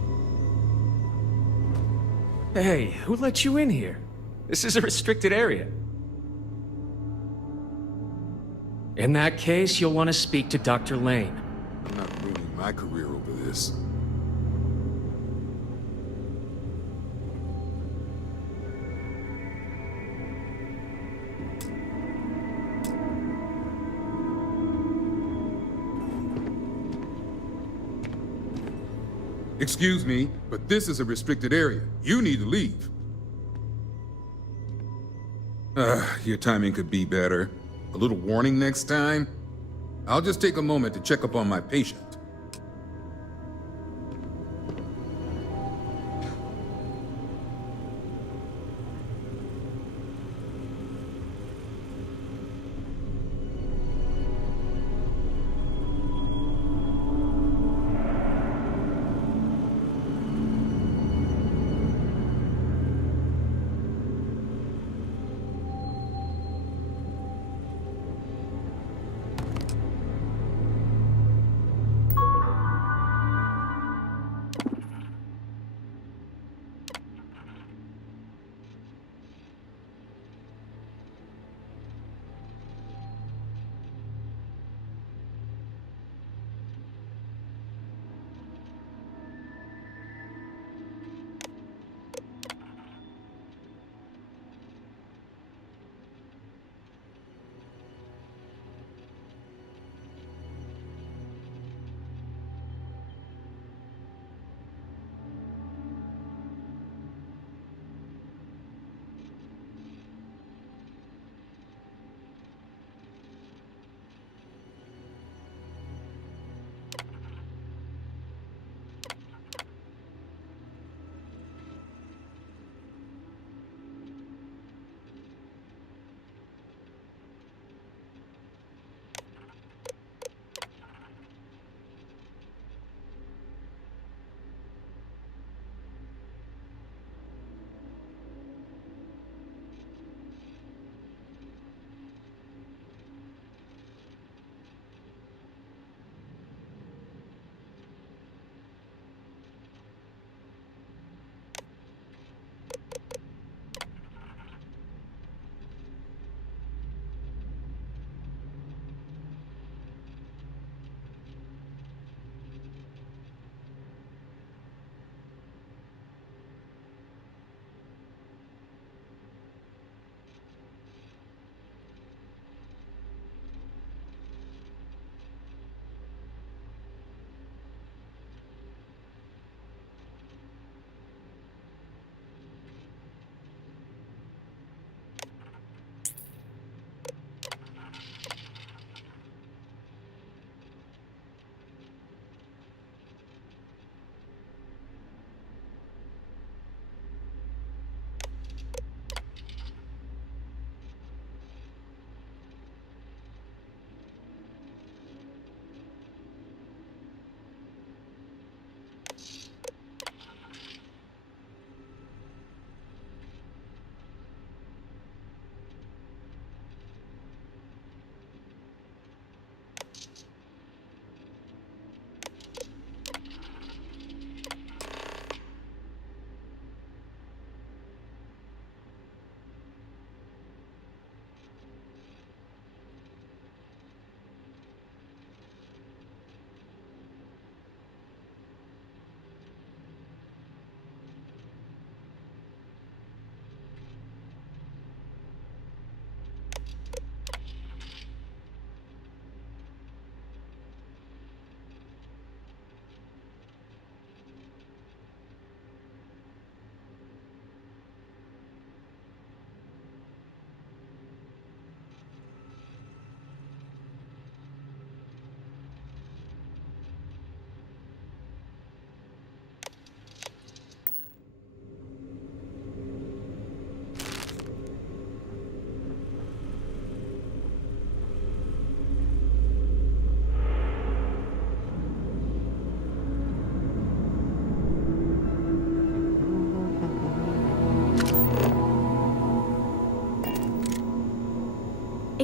Hey, who let you in here? This is a restricted area. In that case, you'll want to speak to Dr. Lane. I'm not ruining my career over this. Excuse me, but this is a restricted area. You need to leave. Your timing could be better. A little warning next time. I'll just take a moment to check up on my patient.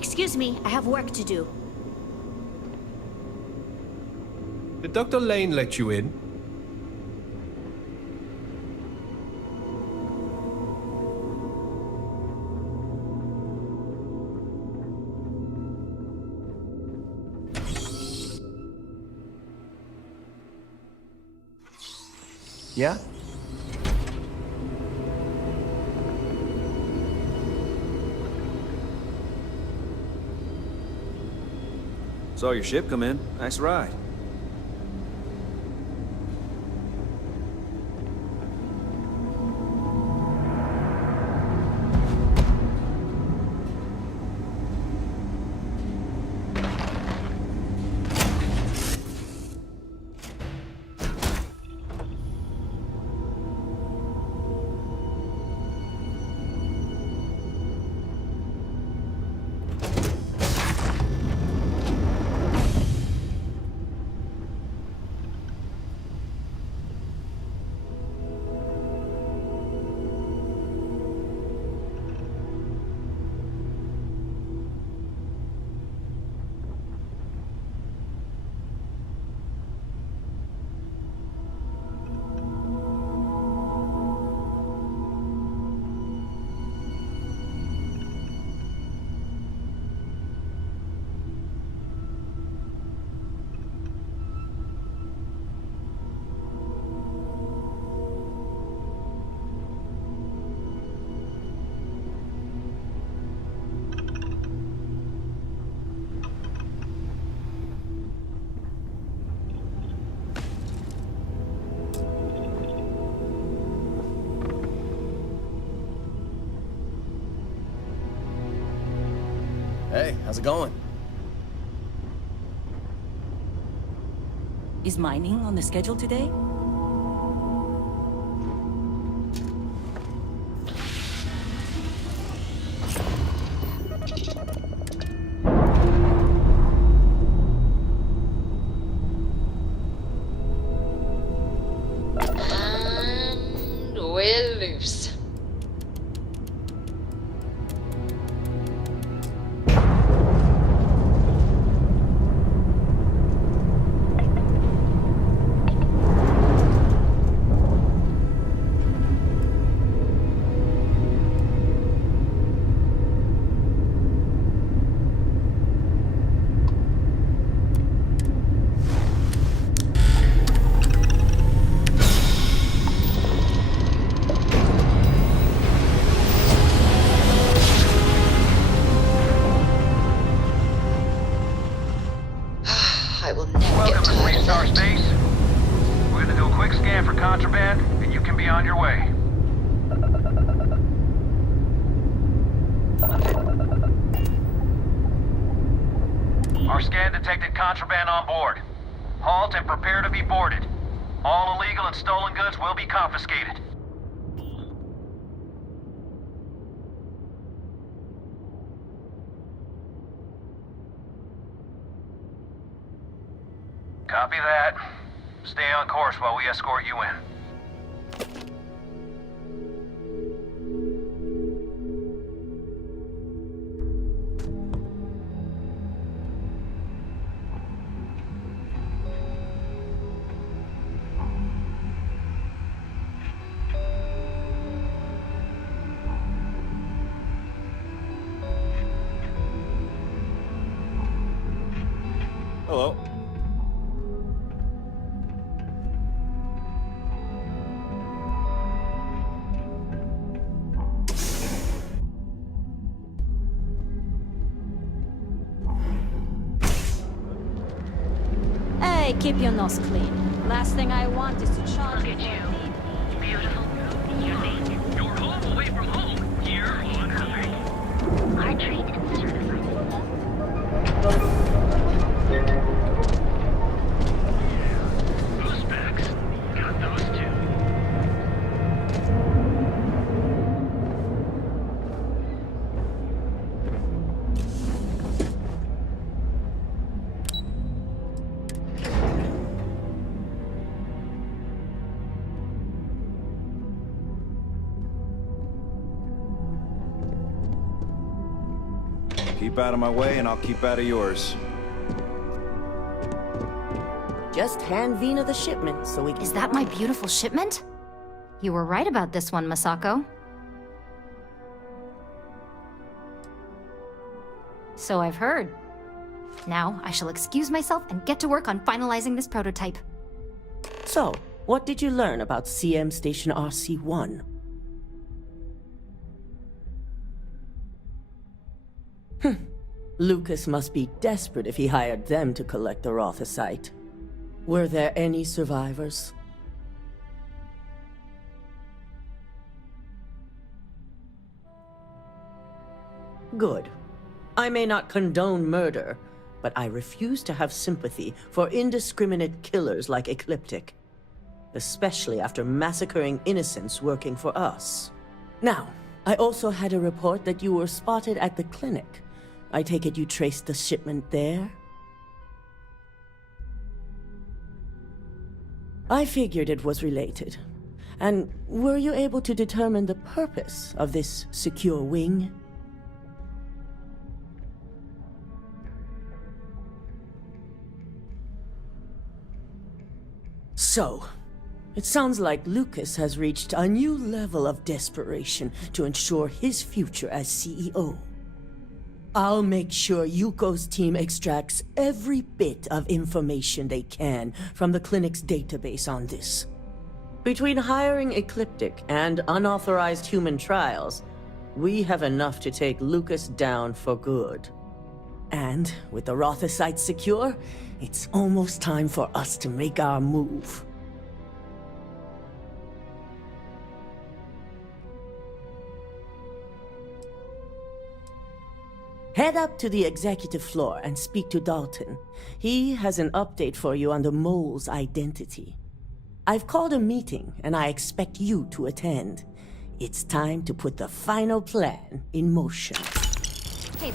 Excuse me, I have work to do. Did Dr. Lane let you in? Yeah? Saw your ship come in. Nice ride. Hey, how's it going? Is mining on the schedule today? And we're loose. I will never Welcome get to tired of Star that. Space. We're gonna do a quick scan for contraband, and you can be on your way. Our scan detected contraband on board. Halt and prepare to be boarded. All illegal and stolen goods will be confiscated. Copy that. Stay on course while we escort you in. Hello. Hey, keep your nose clean. Last thing I want is to charge you. Beautiful, unique. Your home away from home, here on Earth. Our treat and certified. Those specs. Got those too. Keep Keep out of my way and I'll keep out of yours. Just hand Vina the shipment so we can... Is that my beautiful shipment? You were right about this one, Masako. So I've heard. Now, I shall excuse myself and get to work on finalizing this prototype. So, what did you learn about CM Station RC-1? Lucas must be desperate if he hired them to collect the Rothicite. Were there any survivors? Good. I may not condone murder, but I refuse to have sympathy for indiscriminate killers like Ecliptic, especially after massacring innocents working for us. Now, I also had a report that you were spotted at the clinic. I take it you traced the shipment there? I figured it was related. And were you able to determine the purpose of this secure wing? So, it sounds like Lucas has reached a new level of desperation to ensure his future as CEO. I'll make sure Yuko's team extracts every bit of information they can from the clinic's database on this. Between hiring Ecliptic and unauthorized human trials, we have enough to take Lucas down for good. And with the Rothicite secure, it's almost time for us to make our move. Head up to the executive floor and speak to Dalton. He has an update for you on the mole's identity. I've called a meeting, and I expect you to attend. It's time to put the final plan in motion. Hey.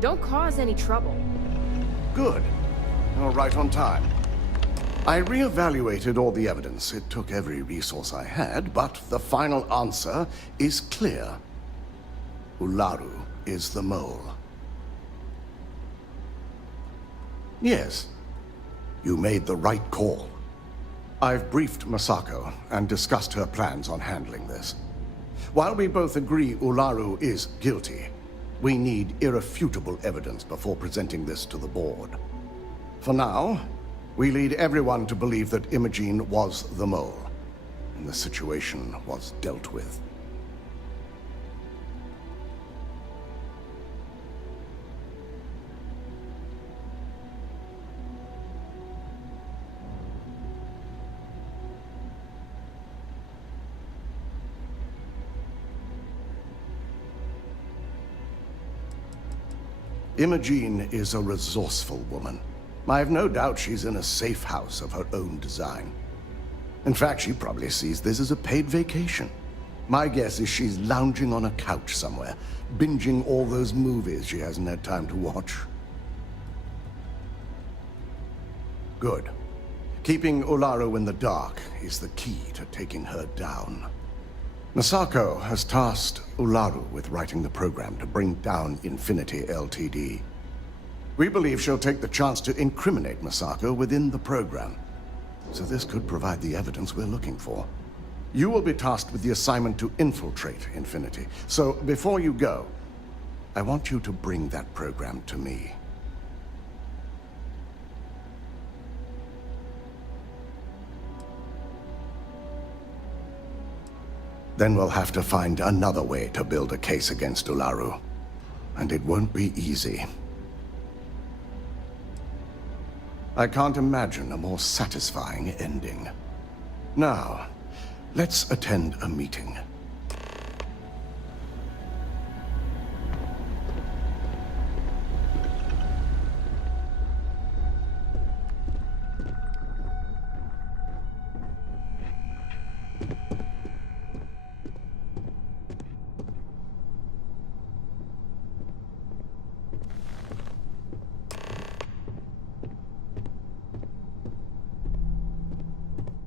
Don't cause any trouble. Good. You're right on time. I reevaluated all the evidence. It took every resource I had, but the final answer is clear. Ularu is the mole. Yes, you made the right call. I've briefed Masako and discussed her plans on handling this. While we both agree Ularu is guilty, we need irrefutable evidence before presenting this to the board. For now, we lead everyone to believe that Imogene was the mole, and the situation was dealt with. Imogene is a resourceful woman. I have no doubt she's in a safe house of her own design. In fact, she probably sees this as a paid vacation. My guess is she's lounging on a couch somewhere, binging all those movies she hasn't had time to watch. Good. Keeping Ularu in the dark is the key to taking her down. Masako has tasked Ularu with writing the program to bring down Infinity Ltd. We believe she'll take the chance to incriminate Masako within the program, so this could provide the evidence we're looking for. You will be tasked with the assignment to infiltrate Infinity, so before you go, I want you to bring that program to me. Then we'll have to find another way to build a case against Ularu. And it won't be easy. I can't imagine a more satisfying ending. Now, let's attend a meeting.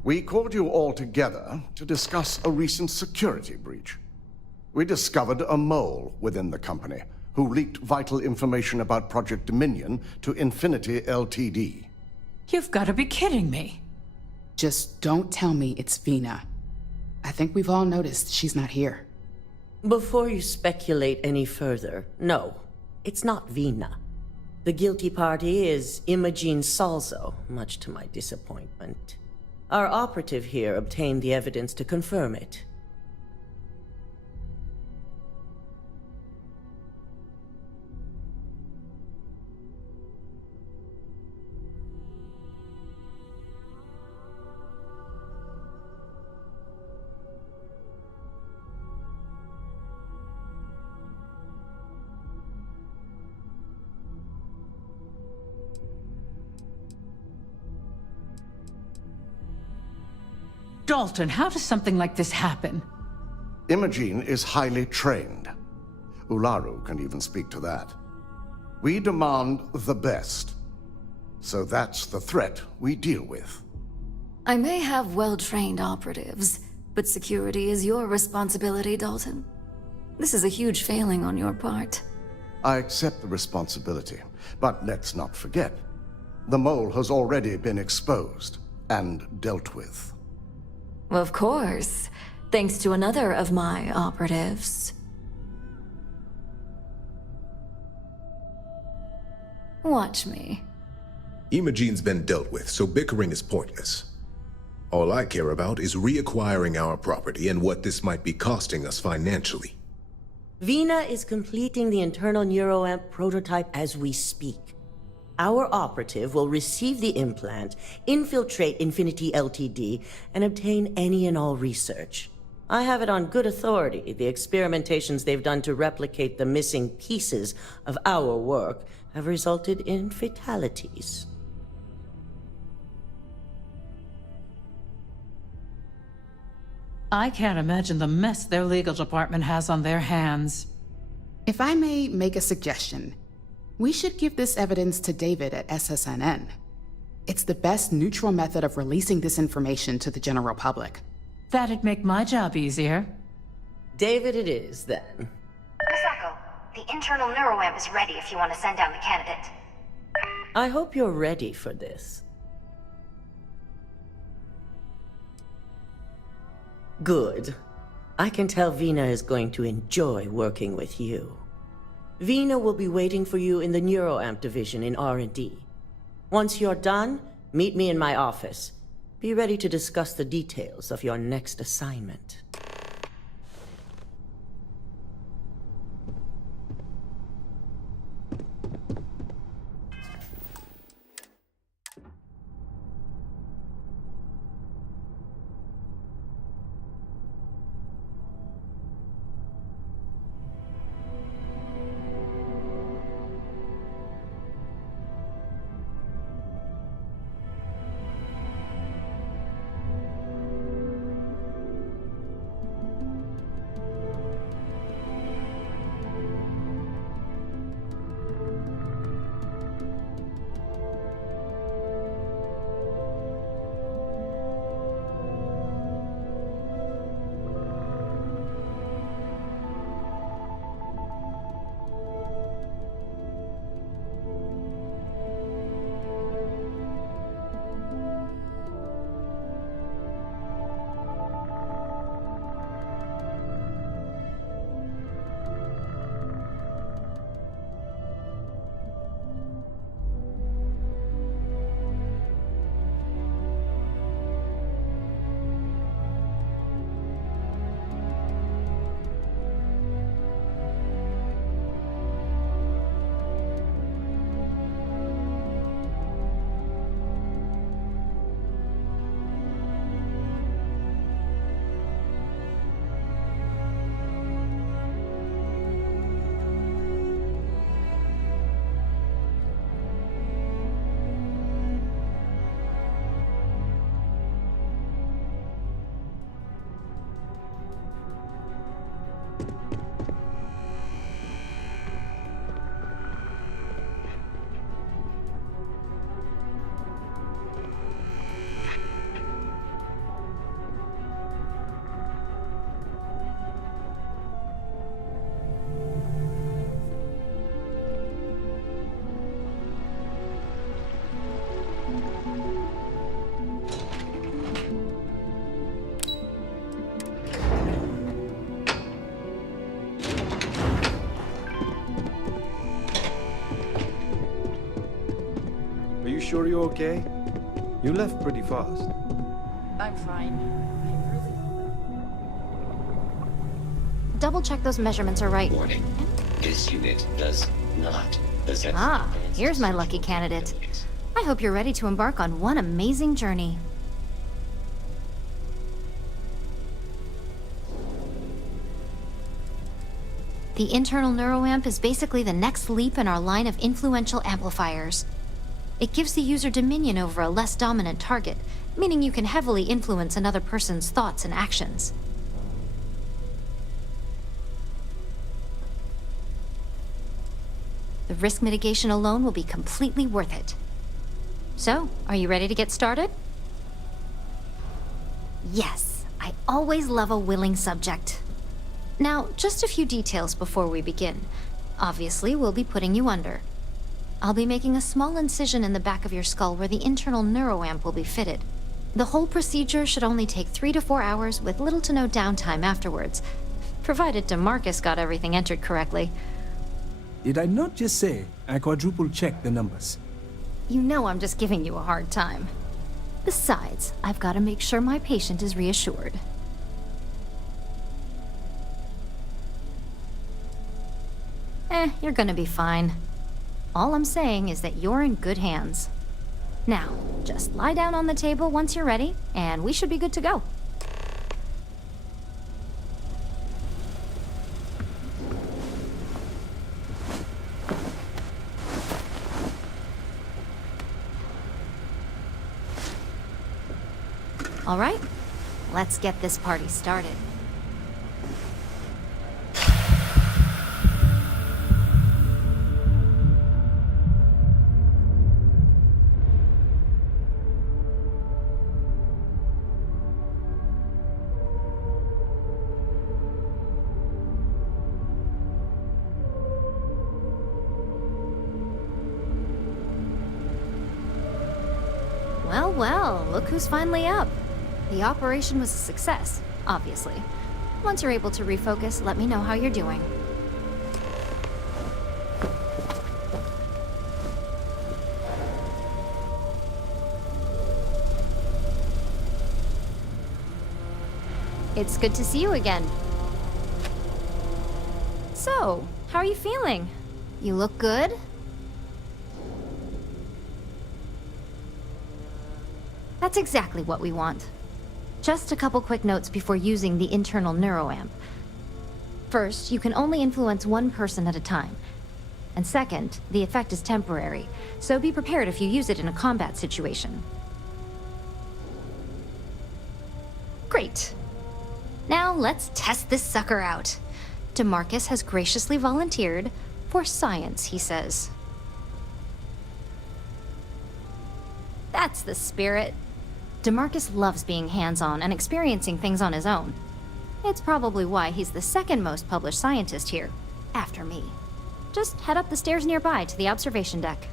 We called you all together to discuss a recent security breach. We discovered a mole within the company who leaked vital information about Project Dominion to Infinity Ltd. You've got to be kidding me. Just don't tell me it's Vina. I think we've all noticed she's not here. Before you speculate any further, no, it's not Vina. The guilty party is Imogene Salzo, much to my disappointment. Our operative here obtained the evidence to confirm it. Dalton, how does something like this happen? Imogene is highly trained. Ularu can even speak to that. We demand the best. So that's the threat we deal with. I may have well-trained operatives, but security is your responsibility, Dalton. This is a huge failing on your part. I accept the responsibility, but let's not forget, the mole has already been exposed and dealt with. Of course, thanks to another of my operatives. Watch me. Imogene's been dealt with, so bickering is pointless. All I care about is reacquiring our property and what this might be costing us financially. Vina is completing the internal neuroamp prototype as we speak. Our operative will receive the implant, infiltrate Infinity Ltd, and obtain any and all research. I have it on good authority the experimentations they've done to replicate the missing pieces of our work have resulted in fatalities. I can't imagine the mess their legal department has on their hands. If I may make a suggestion, we should give this evidence to David at SSNN. It's the best neutral method of releasing this information to the general public. That'd make my job easier. David it is, then. Masako, the internal neuroamp is ready if you want to send down the candidate. I hope you're ready for this. Good. I can tell Vina is going to enjoy working with you. Vina will be waiting for you in the neuroamp division in R&D. Once you're done, meet me in my office. Be ready to discuss the details of your next assignment. sure you're okay? You left pretty fast. I'm fine. I really... Double check those measurements are right. Warning. This unit does not possess... Ah, here's my lucky candidate. I hope you're ready to embark on one amazing journey. The internal neuroamp is basically the next leap in our line of influential amplifiers. It gives the user dominion over a less dominant target, meaning you can heavily influence another person's thoughts and actions. The risk mitigation alone will be completely worth it. So, are you ready to get started? Yes, I always love a willing subject. Now, just a few details before we begin. Obviously, we'll be putting you under. I'll be making a small incision in the back of your skull where the internal neuroamp will be fitted. The whole procedure should only take 3 to 4 hours with little to no downtime afterwards, provided DeMarcus got everything entered correctly. Did I not just say I quadruple-checked the numbers? You know I'm just giving you a hard time. Besides, I've got to make sure my patient is reassured. You're gonna be fine. All I'm saying is that you're in good hands. Now, just lie down on the table once you're ready, and we should be good to go. All right, let's get this party started. Well, look who's finally up. The operation was a success, obviously. Once you're able to refocus, let me know how you're doing. It's good to see you again. So, how are you feeling? You look good? That's exactly what we want. Just a couple quick notes before using the internal neuroamp. First, you can only influence one person at a time. And second, the effect is temporary, so be prepared if you use it in a combat situation. Great. Now let's test this sucker out. DeMarcus has graciously volunteered for science, he says. That's the spirit. DeMarcus loves being hands-on and experiencing things on his own. It's probably why he's the second most published scientist here, after me. Just head up the stairs nearby to the observation deck.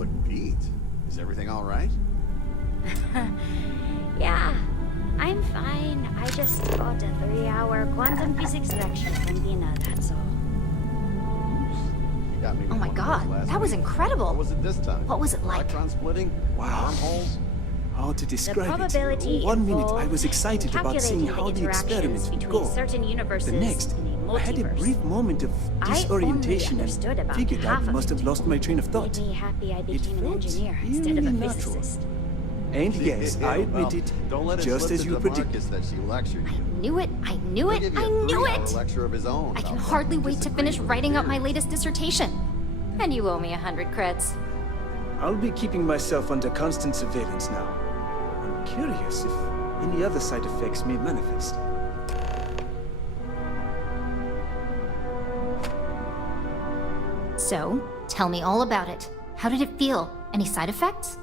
look beat. Is everything all right? Yeah, I'm fine. I just got a 3-hour quantum physics lecture from Vina, that's all. You got me with Oh my one of those god, last that was week. incredible. What was it this time? What was it like? Electron splitting? Wow. Wormholes? How to describe probability it? One minute I involved was excited about seeing calculating how the interactions experiments would between go. certain universes The next, in a I had a multiverse. brief moment of I disorientation only understood and about figured I half of must it. have lost my train of Made thought. me happy I became an felt engineer instead of a eerily natural. physicist. And yes, I admit it, Don't let it just slip as to you predicted. DeMarcus that she lectured you. Knew it, I knew He'll it, give you I a knew 3-hour it! lecture of his own I can about hardly why wait to disagreeing finish with writing up my theory. latest dissertation. And you owe me 100 creds. I'll be keeping myself under constant surveillance now. I'm curious if any other side effects may manifest. So, tell me all about it. How did it feel? Any side effects?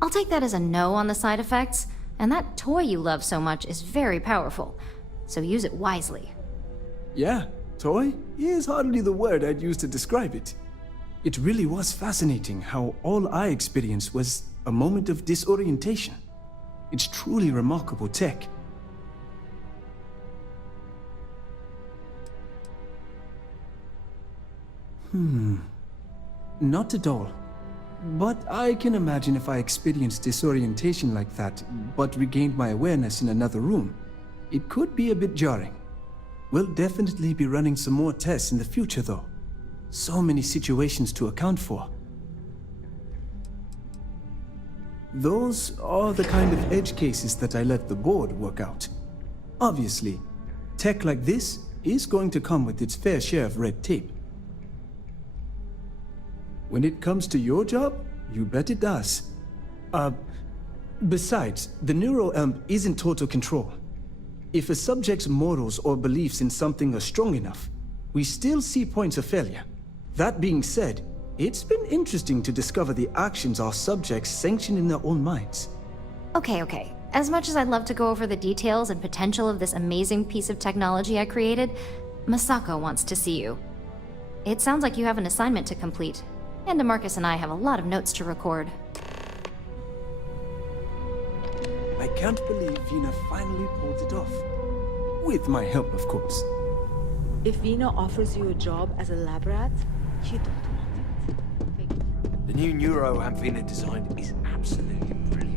I'll take that as a no on the side effects, and that toy you love so much is very powerful, so use it wisely. Yeah, toy is hardly the word I'd use to describe it. It really was fascinating how all I experienced was a moment of disorientation. It's truly remarkable tech. Not at all. But I can imagine if I experienced disorientation like that, but regained my awareness in another room, it could be a bit jarring. We'll definitely be running some more tests in the future, though. So many situations to account for. Those are the kind of edge cases that I let the board work out. Obviously, tech like this is going to come with its fair share of red tape. When it comes to your job, you bet it does. Besides, the neuroamp isn't total control. If a subject's morals or beliefs in something are strong enough, we still see points of failure. That being said, it's been interesting to discover the actions our subjects sanction in their own minds. Okay. As much as I'd love to go over the details and potential of this amazing piece of technology I created, Masako wants to see you. It sounds like you have an assignment to complete, and DeMarcus and I have a lot of notes to record. I can't believe Vina finally pulled it off. With my help, of course. If Vina offers you a job as a lab rat, you don't want it. The new neuroamp Vina designed is absolutely brilliant.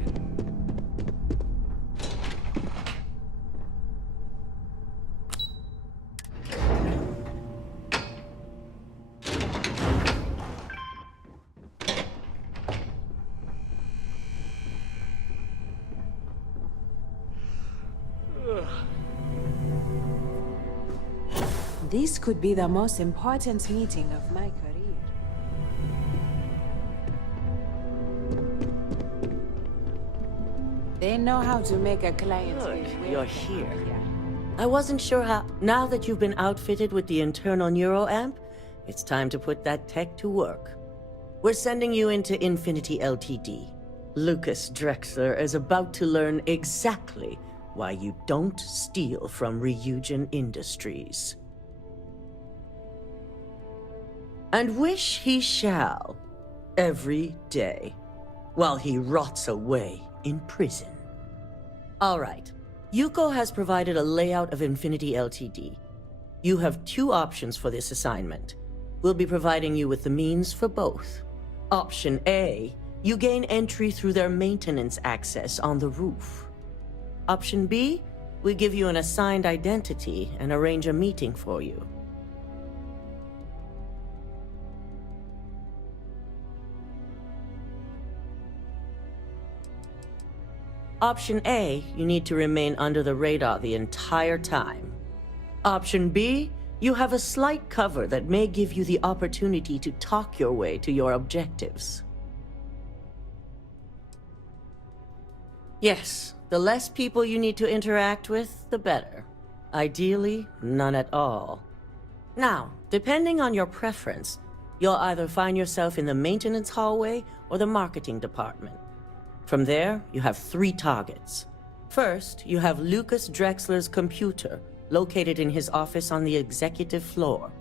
This could be the most important meeting of my career. They know how to make a client. Good, you're here. I wasn't sure how... Now that you've been outfitted with the internal neuroamp, it's time to put that tech to work. We're sending you into Infinity Ltd. Lucas Drexler is about to learn exactly why you don't steal from Ryujin Industries. And wish he shall, every day, while he rots away in prison. All right, Yuko has provided a layout of Infinity Ltd. You have 2 options for this assignment. We'll be providing you with the means for both. Option A, you gain entry through their maintenance access on the roof. Option B, we give you an assigned identity and arrange a meeting for you. Option A, you need to remain under the radar the entire time. Option B, you have a slight cover that may give you the opportunity to talk your way to your objectives. Yes, the less people you need to interact with, the better. Ideally, none at all. Now, depending on your preference, you'll either find yourself in the maintenance hallway or the marketing department. From there, you have 3 targets. First, you have Lucas Drexler's computer, located in his office on the executive floor.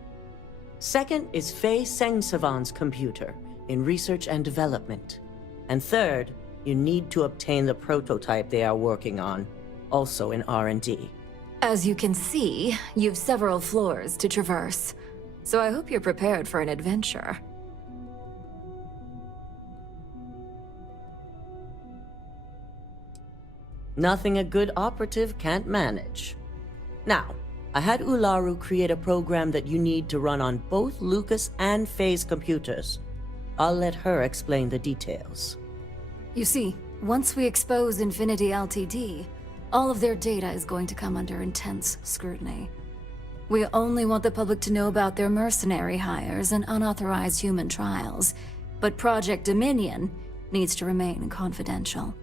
Second is Faye Sengsavan's computer in research and development. And third, you need to obtain the prototype they are working on, also in R&D. As you can see, you've several floors to traverse, so I hope you're prepared for an adventure. Nothing a good operative can't manage. Now, I had Ularu create a program that you need to run on both Lucas and Faye's computers. I'll let her explain the details. You see, once we expose Infinity Ltd, all of their data is going to come under intense scrutiny. We only want the public to know about their mercenary hires and unauthorized human trials, but Project Dominion needs to remain confidential.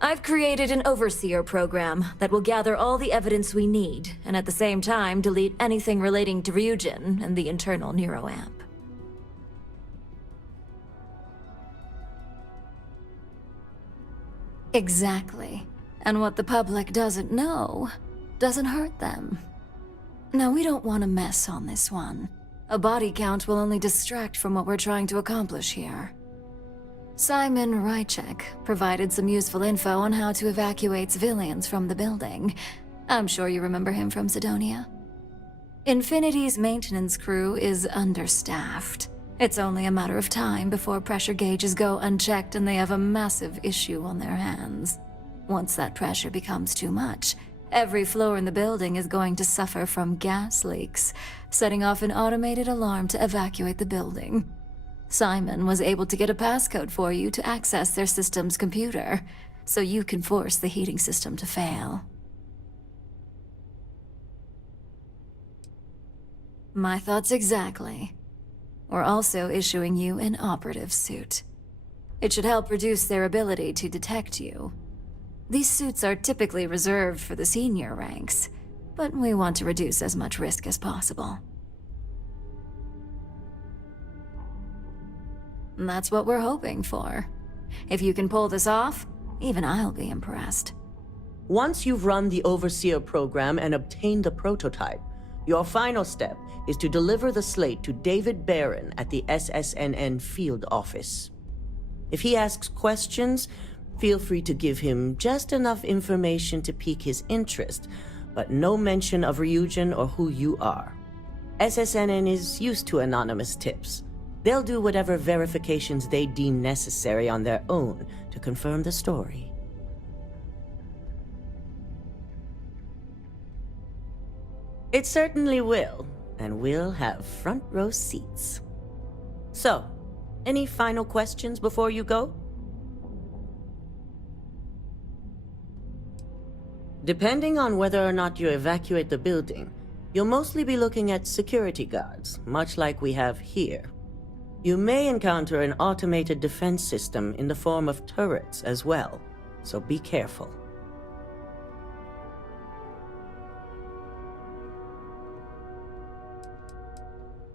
I've created an overseer program that will gather all the evidence we need, and at the same time delete anything relating to Ryujin and the internal neuroamp. Exactly. And what the public doesn't know doesn't hurt them. Now, we don't want to mess on this one. A body count will only distract from what we're trying to accomplish here. Simon Rychek provided some useful info on how to evacuate civilians from the building. I'm sure you remember him from Sidonia. Infinity's maintenance crew is understaffed. It's only a matter of time before pressure gauges go unchecked and they have a massive issue on their hands. Once that pressure becomes too much, every floor in the building is going to suffer from gas leaks, setting off an automated alarm to evacuate the building. Simon was able to get a passcode for you to access their system's computer, so you can force the heating system to fail. My thoughts exactly. We're also issuing you an operative suit. It should help reduce their ability to detect you. These suits are typically reserved for the senior ranks, but we want to reduce as much risk as possible. And that's what we're hoping for. If you can pull this off, even I'll be impressed. Once you've run the Overseer program and obtained the prototype, your final step is to deliver the slate to David Barron at the SSNN field office. If he asks questions, feel free to give him just enough information to pique his interest, but no mention of Ryujin or who you are. SSNN is used to anonymous tips. They'll do whatever verifications they deem necessary on their own to confirm the story. It certainly will, and we'll have front row seats. So, any final questions before you go? Depending on whether or not you evacuate the building, you'll mostly be looking at security guards, much like we have here. You may encounter an automated defense system in the form of turrets as well, so be careful.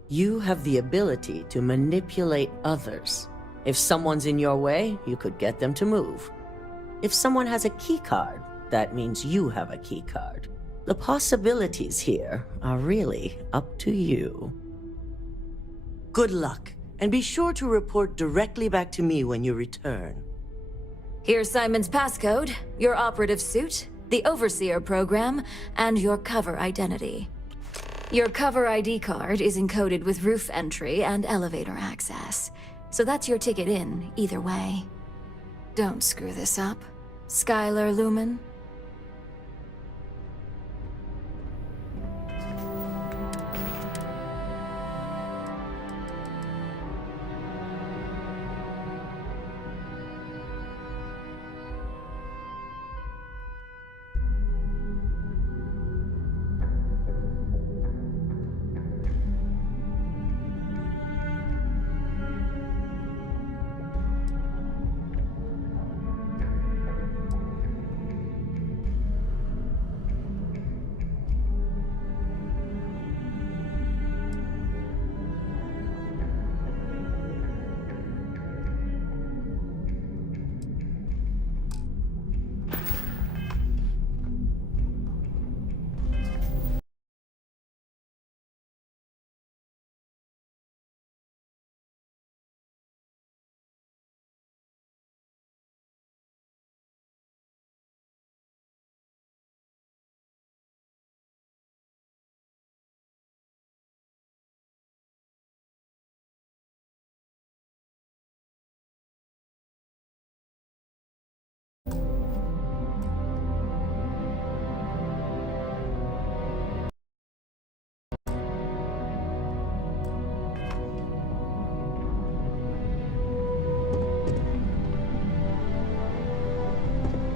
You have the ability to manipulate others. If someone's in your way, you could get them to move. If someone has a keycard, that means you have a keycard. The possibilities here are really up to you. Good luck, and be sure to report directly back to me when you return. Here's Simon's passcode, your operative suit, the Overseer program, and your cover identity. Your cover ID card is encoded with roof entry and elevator access, so that's your ticket in, either way. Don't screw this up, Skylar Lumen.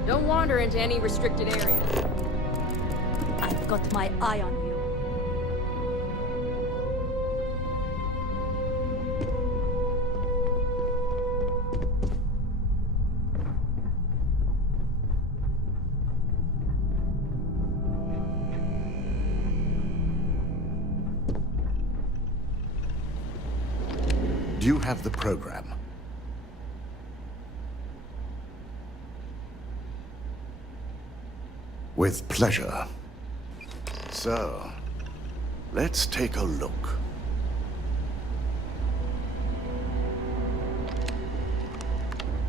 Don't wander into any restricted areas. I've got my eye on you. Do you have the program? With pleasure. So, let's take a look.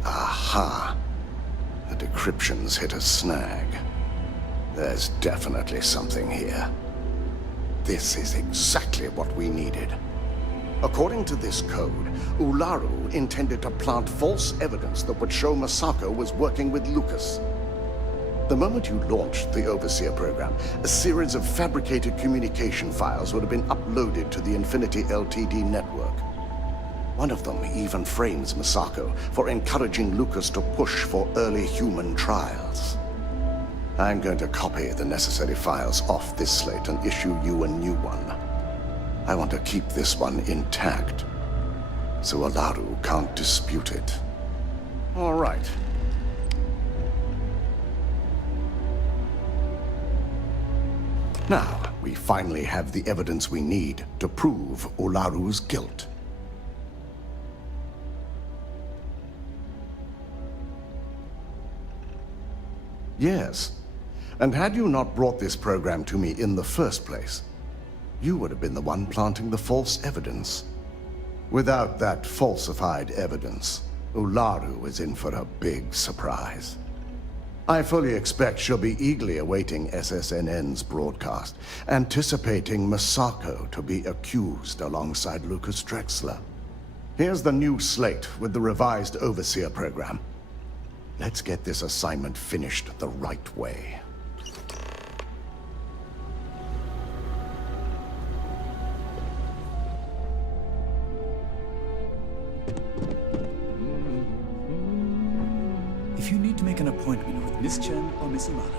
Aha! The decryption's hit a snag. There's definitely something here. This is exactly what we needed. According to this code, Ularu intended to plant false evidence that would show Masako was working with Lucas. The moment you launched the Overseer program, a series of fabricated communication files would have been uploaded to the Infinity Ltd network. One of them even frames Masako for encouraging Lucas to push for early human trials. I'm going to copy the necessary files off this slate and issue you a new one. I want to keep this one intact, so Ularu can't dispute it. All right. Now, we finally have the evidence we need to prove Ularu's guilt. Yes, and had you not brought this program to me in the first place, you would have been the one planting the false evidence. Without that falsified evidence, Ularu is in for a big surprise. I fully expect she'll be eagerly awaiting SSNN's broadcast, anticipating Masako to be accused alongside Lucas Drexler. Here's the new slate with the revised Overseer program. Let's get this assignment finished the right way. If you need to make an appointment with Miss Chen or Miss Imada,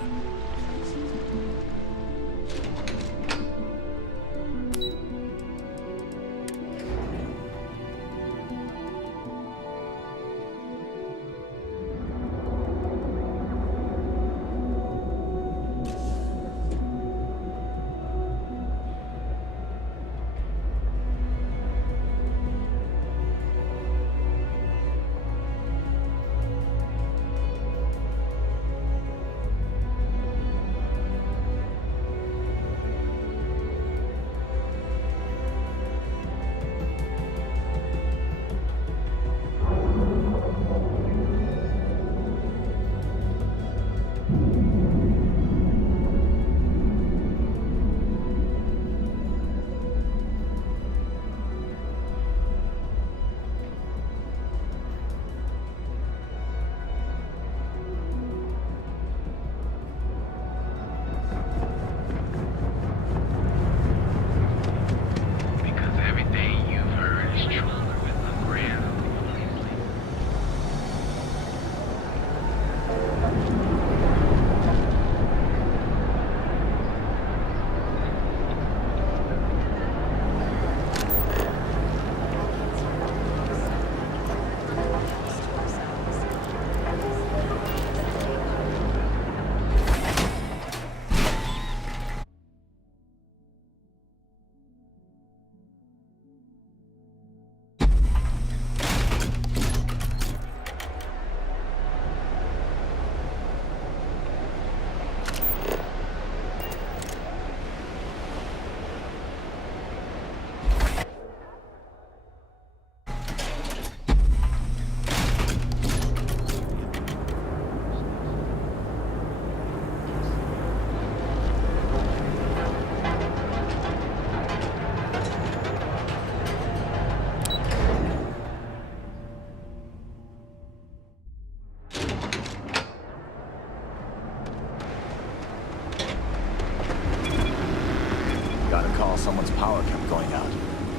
someone's power kept going out.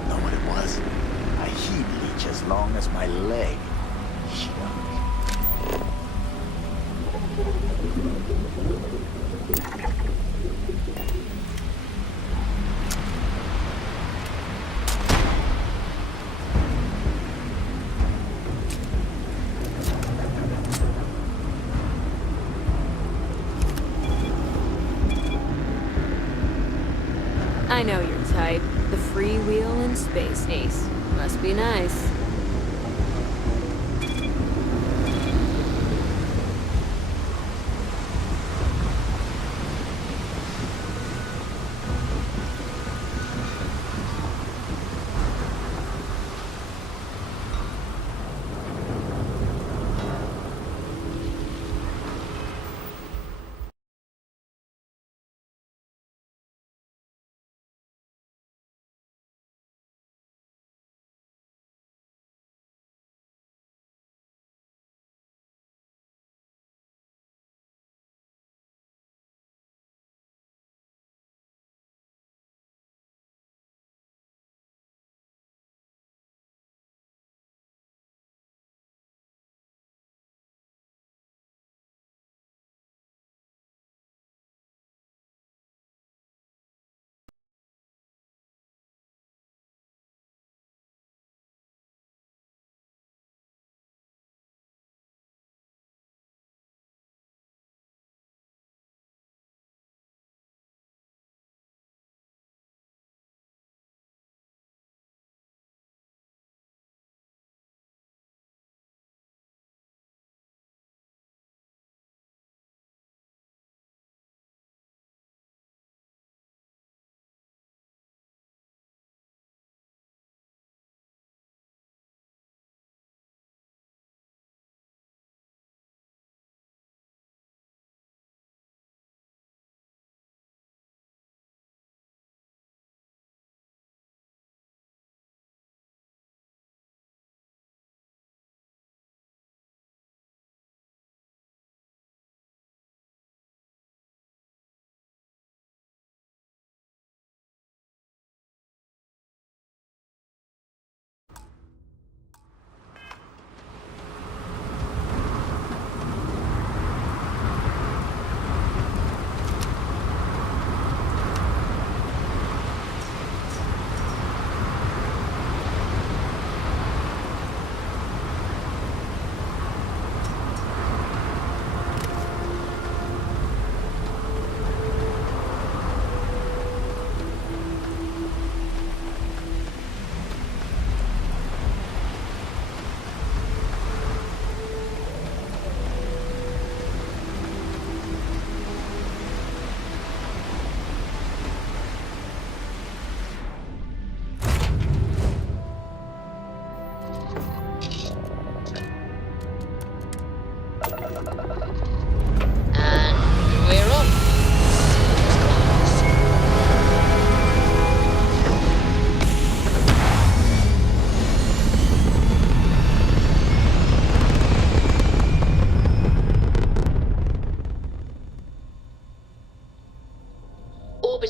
Know what it was? A heat leech as long as my leg. Shit. I know your type. The freewheel in space ace. Must be nice.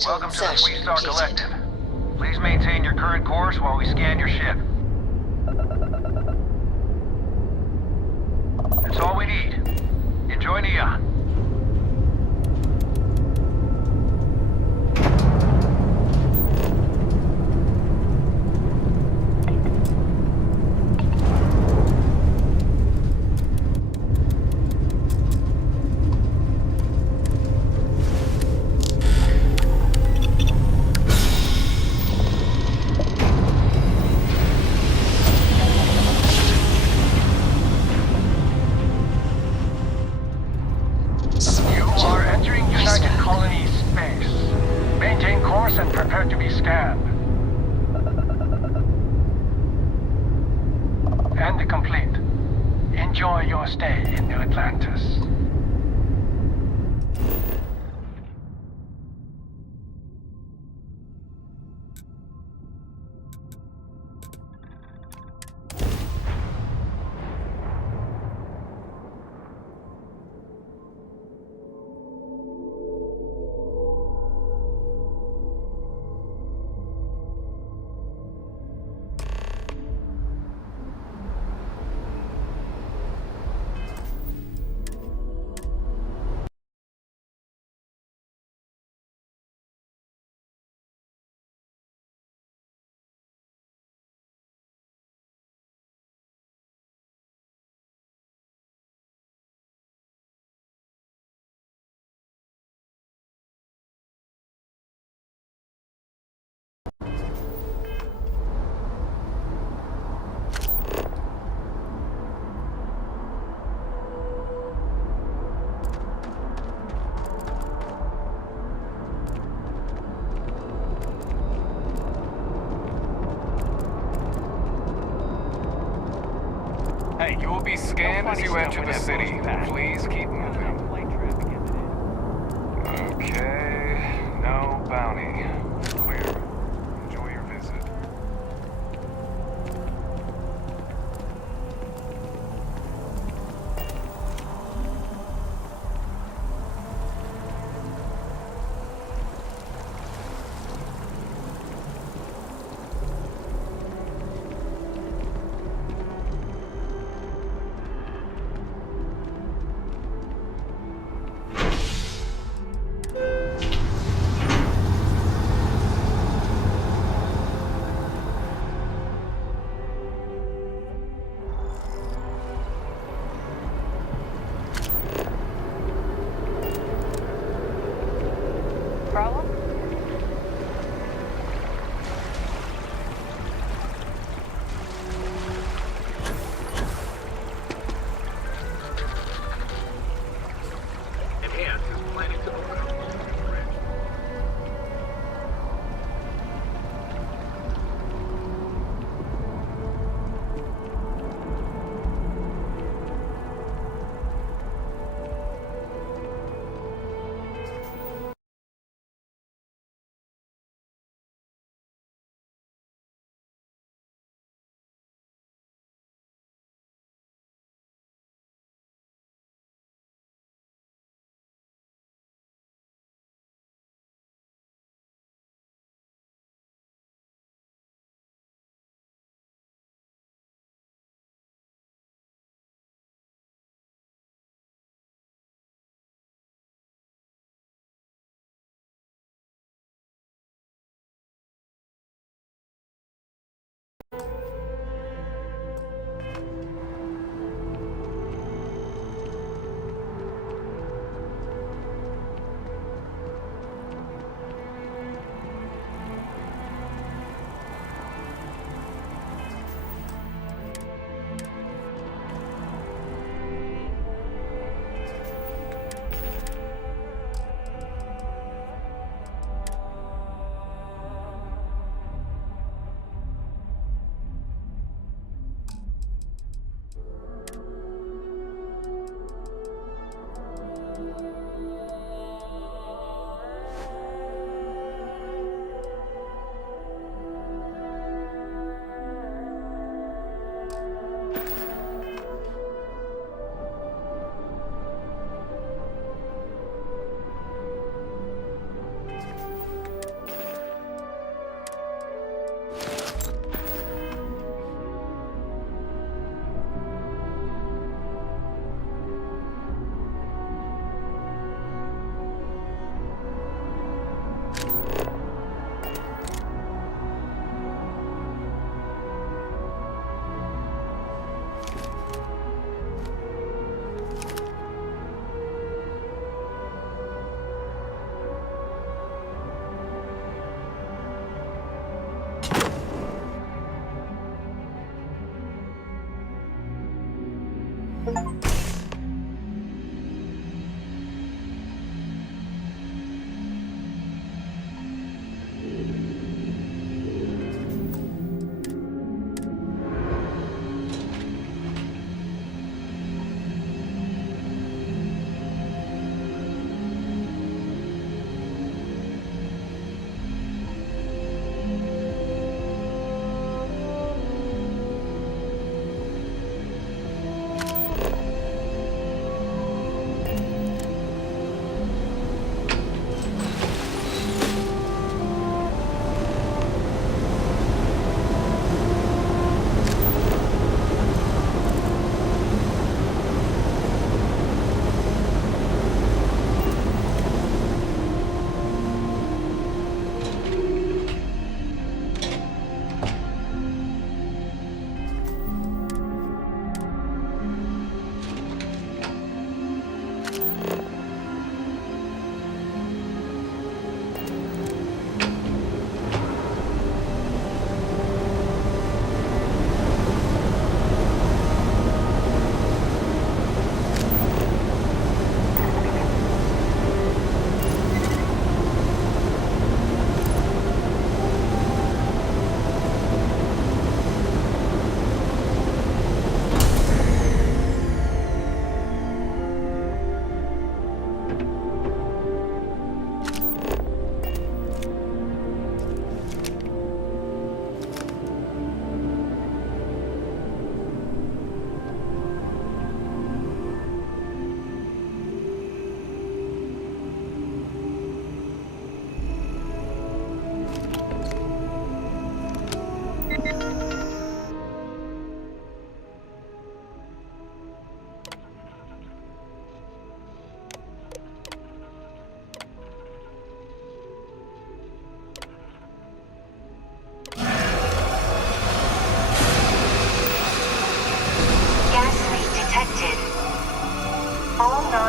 Welcome to the Fleet Star Collective. Please maintain your current course while we scan your ship. That's all we need. Enjoy Neon. And prepare to be scanned. And complete. Enjoy your stay in New Atlantis. be scanned as you enter the city. Please keep moving. Okay, no bounty. Clear. Enjoy your visit.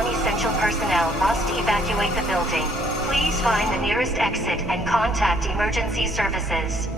non-essential personnel must evacuate the building. Please find the nearest exit and contact emergency services.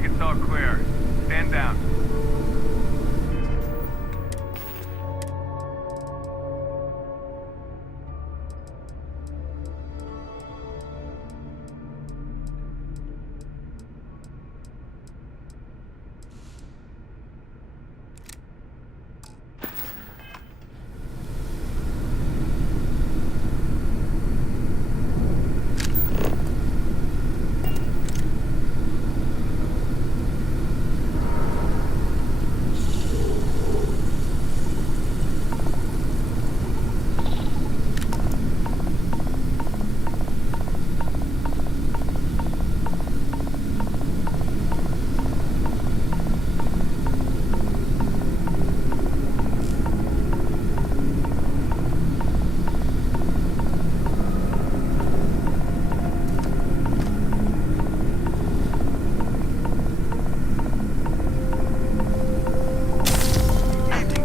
like it's all clear. Stand down.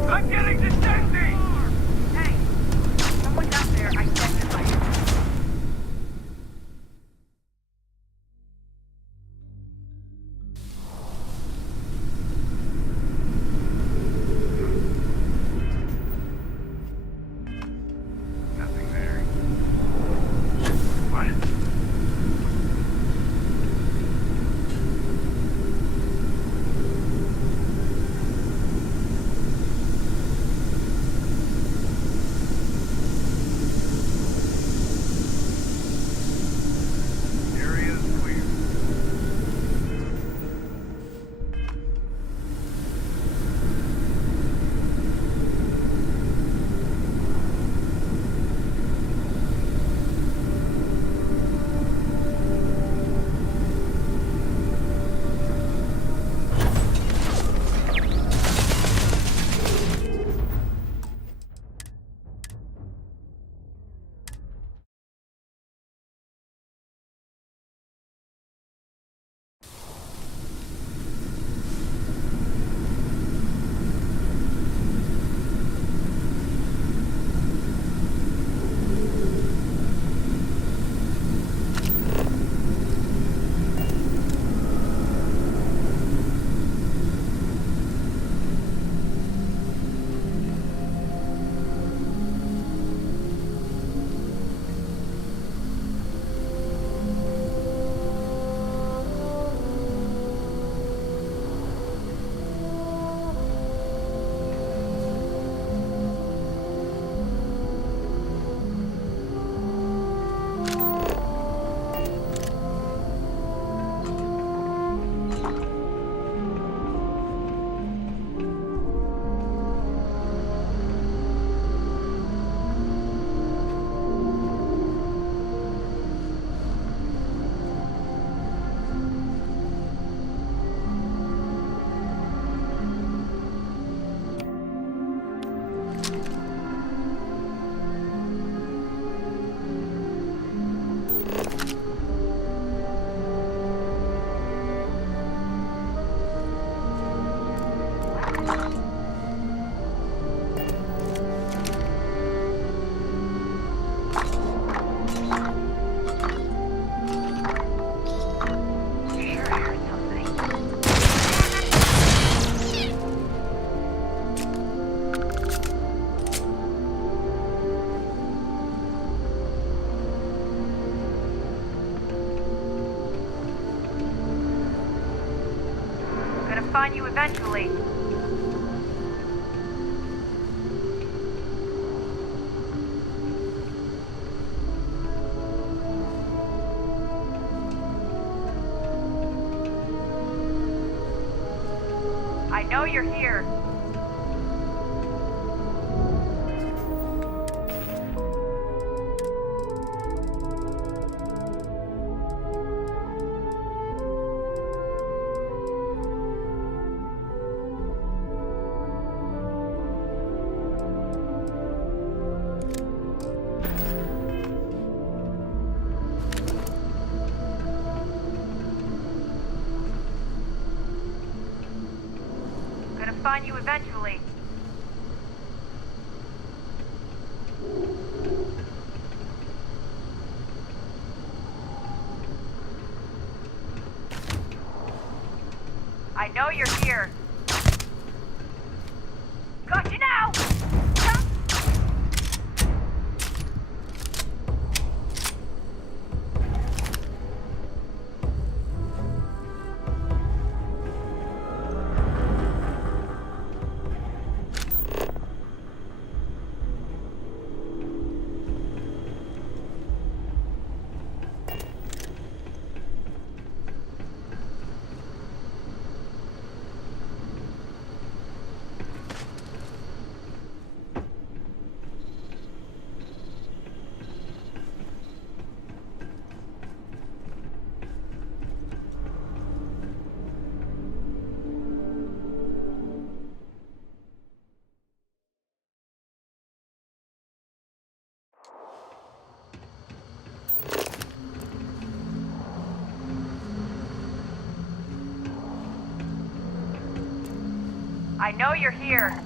I'm getting detected! Hey, someone's out there. I sent the light. Nothing there. What? Area's clear. Gonna find you eventually. I know you're here. Gonna find you eventually. I know you're here. Got you now! I know you're here.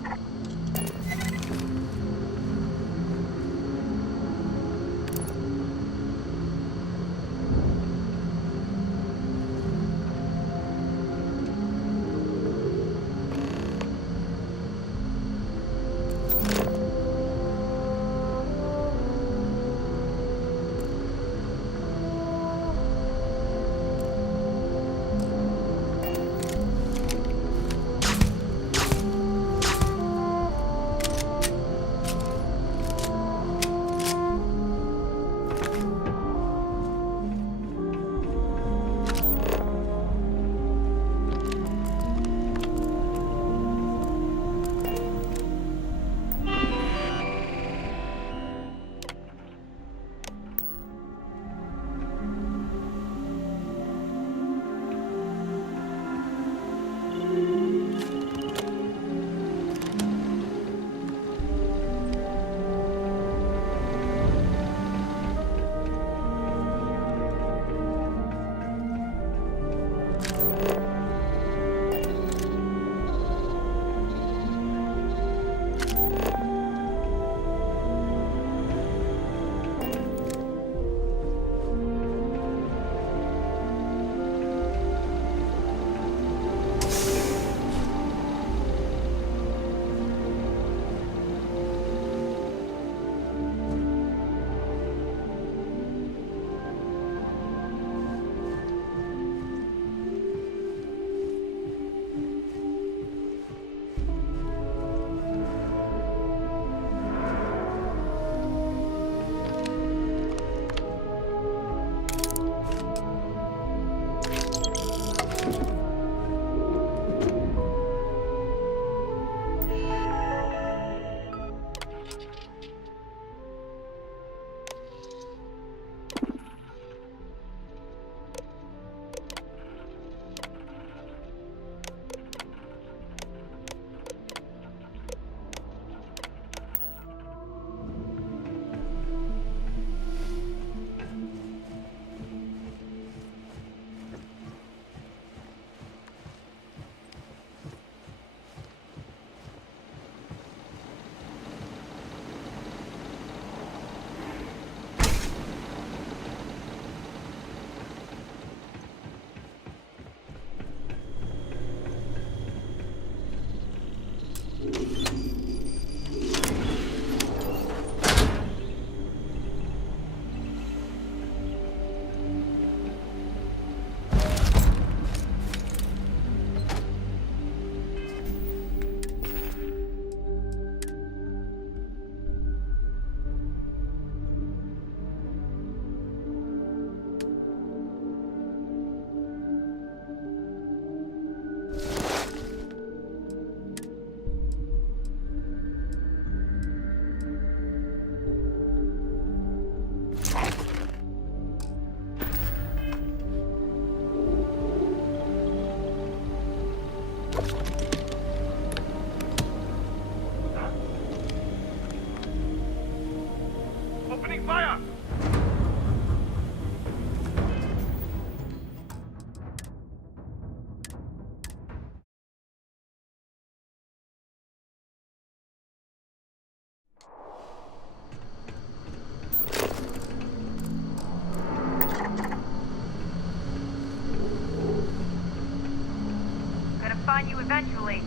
find you eventually.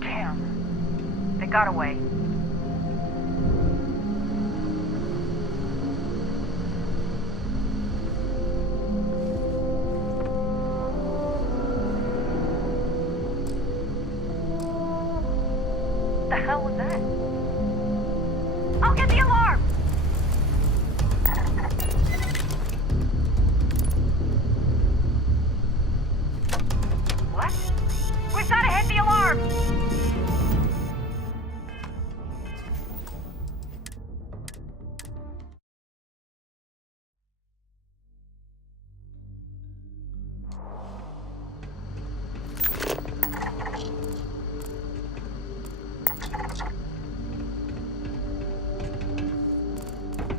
Damn. They got away. What the hell was that? I'll get the alarm! What? We've gotta hit the alarm!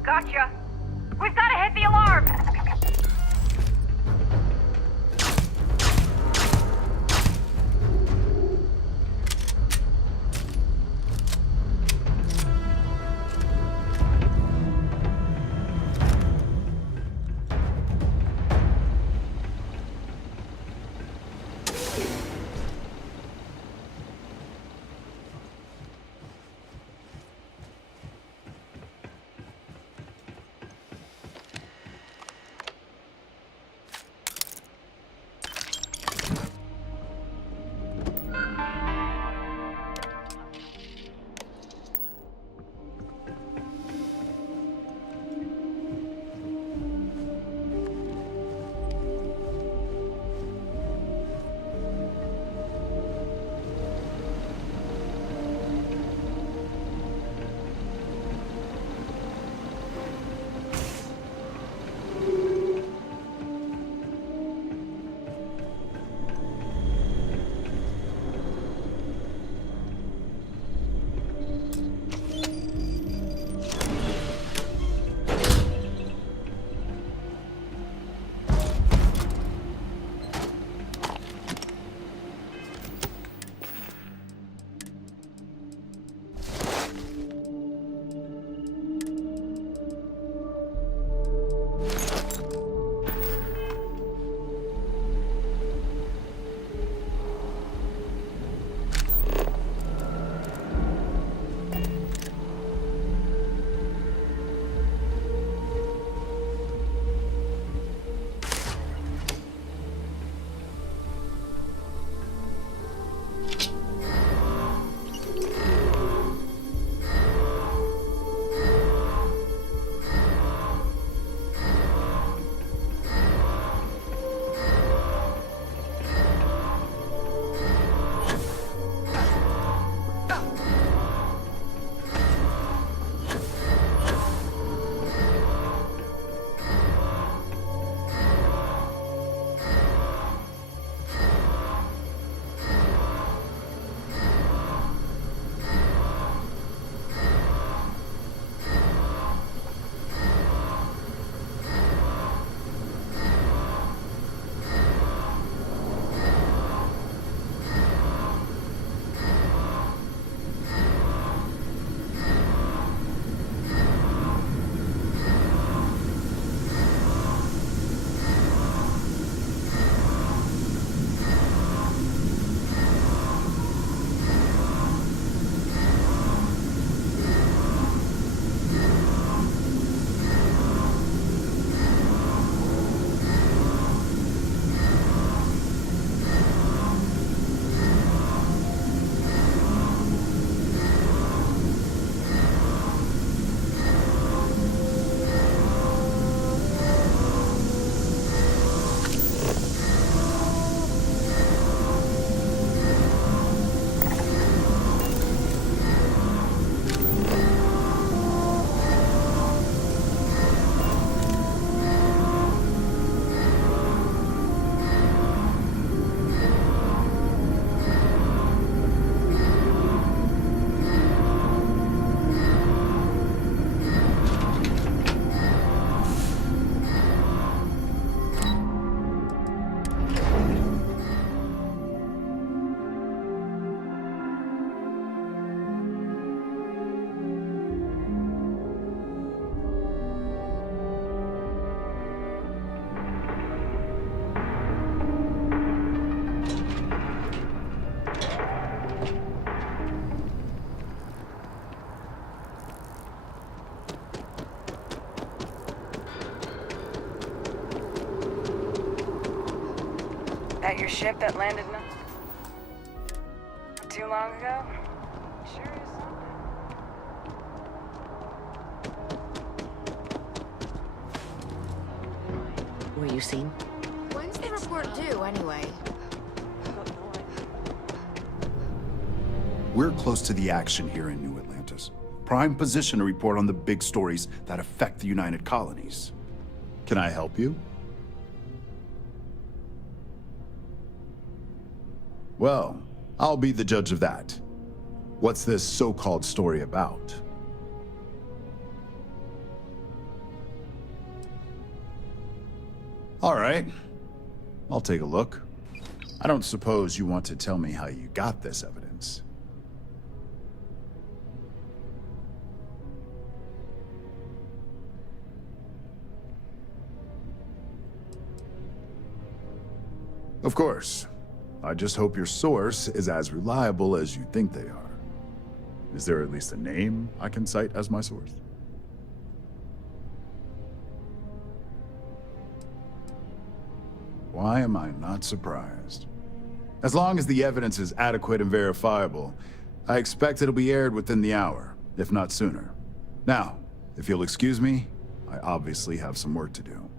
Gotcha! We've gotta hit the alarm! That your ship that landed not too long ago? Sure is something. Were you seen? When's the report due, anyway? We're close to the action here in New Atlantis. Prime position to report on the big stories that affect the United Colonies. Can I help you? Well, I'll be the judge of that. What's this so-called story about? All right, I'll take a look. I don't suppose you want to tell me how you got this evidence. Of course. I just hope your source is as reliable as you think they are. Is there at least a name I can cite as my source? Why am I not surprised? As long as the evidence is adequate and verifiable, I expect it'll be aired within the hour, if not sooner. Now, if you'll excuse me, I obviously have some work to do.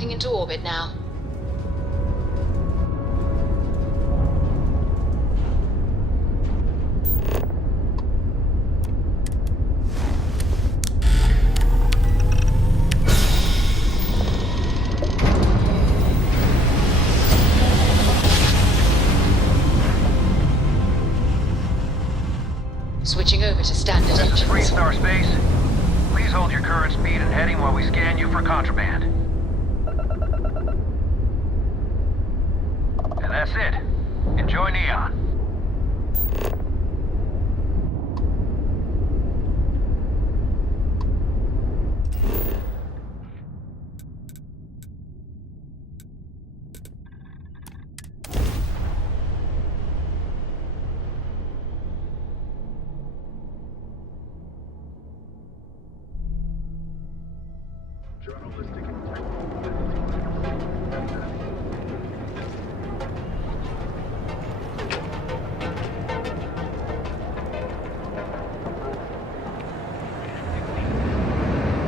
locking into orbit now. Switching over to standard This is engines. Freestar Space. Please hold your current speed and heading while we scan you for contraband. And that's it. Enjoy Neon.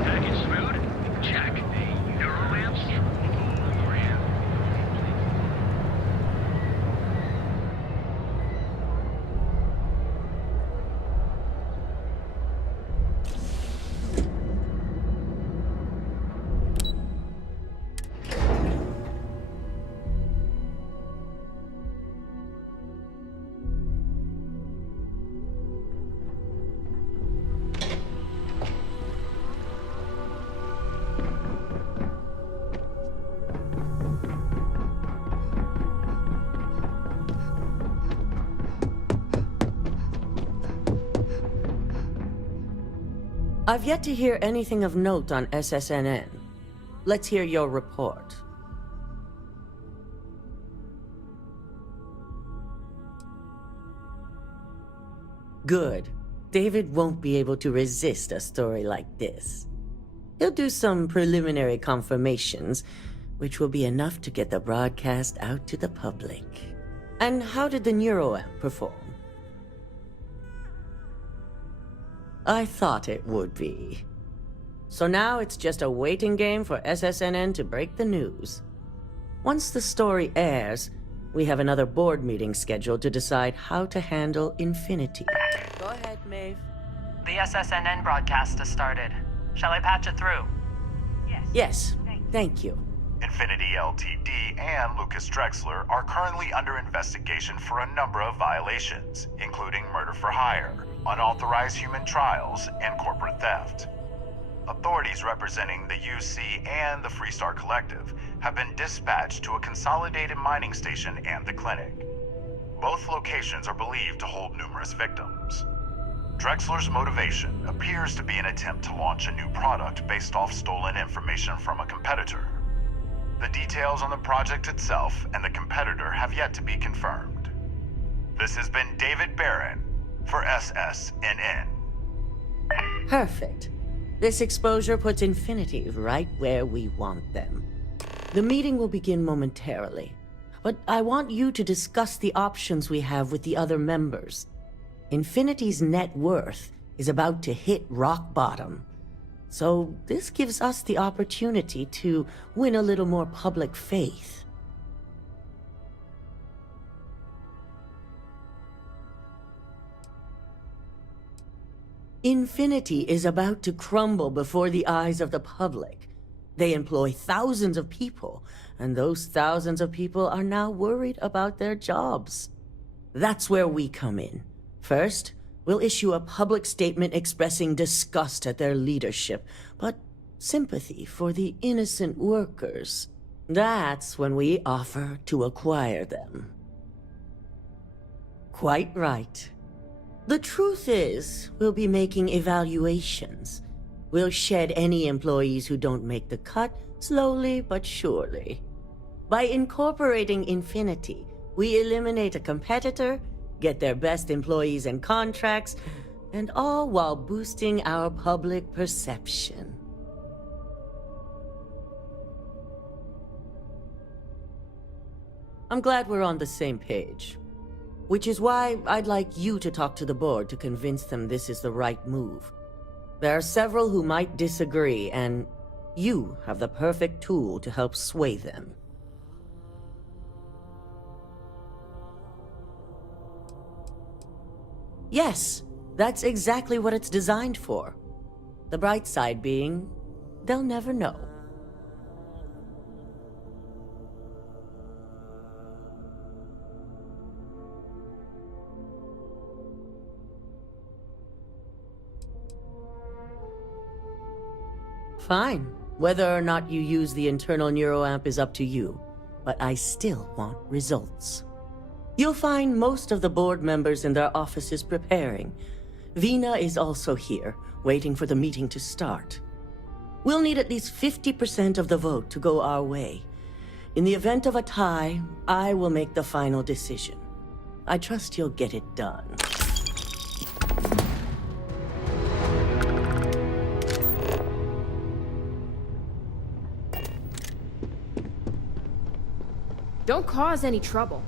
Package food? Check. Neuroamps? I've yet to hear anything of note on SSNN. Let's hear your report. Good. David won't be able to resist a story like this. He'll do some preliminary confirmations, which will be enough to get the broadcast out to the public. And how did the NeuroAmp perform? I thought it would be. So now it's just a waiting game for SSNN to break the news. Once the story airs, we have another board meeting scheduled to decide how to handle Infinity. Go ahead, Maeve. The SSNN broadcast has started. Shall I patch it through? Yes, thank you. Infinity Ltd. and Lucas Drexler are currently under investigation for a number of violations, including murder for hire, unauthorized human trials, and corporate theft. Authorities representing the UC and the Freestar Collective have been dispatched to a consolidated mining station and the clinic. Both locations are believed to hold numerous victims. Drexler's motivation appears to be an attempt to launch a new product based off stolen information from a competitor. The details on the project itself and the competitor have yet to be confirmed. This has been David Barron for SSNN. Perfect. This exposure puts Infinity right where we want them. The meeting will begin momentarily, but I want you to discuss the options we have with the other members. Infinity's net worth is about to hit rock bottom, so this gives us the opportunity to win a little more public faith. Infinity is about to crumble before the eyes of the public. They employ thousands of people, and those thousands of people are now worried about their jobs. That's where we come in. First, we'll issue a public statement expressing disgust at their leadership, but sympathy for the innocent workers. That's when we offer to acquire them. Quite right. The truth is, we'll be making evaluations. We'll shed any employees who don't make the cut, slowly but surely. By incorporating Infinity, we eliminate a competitor, get their best employees and contracts, and all while boosting our public perception. I'm glad we're on the same page. Which is why I'd like you to talk to the board to convince them this is the right move. There are several who might disagree, and You have the perfect tool to help sway them. Yes, that's exactly what it's designed for. The bright side being, they'll never know. Fine. Whether or not you use the internal neuroamp is up to you, but I still want results. You'll find most of the board members in their offices preparing. Vina is also here, waiting for the meeting to start. We'll need at least 50% of the vote to go our way. In the event of a tie, I will make the final decision. I trust you'll get it done. Don't cause any trouble.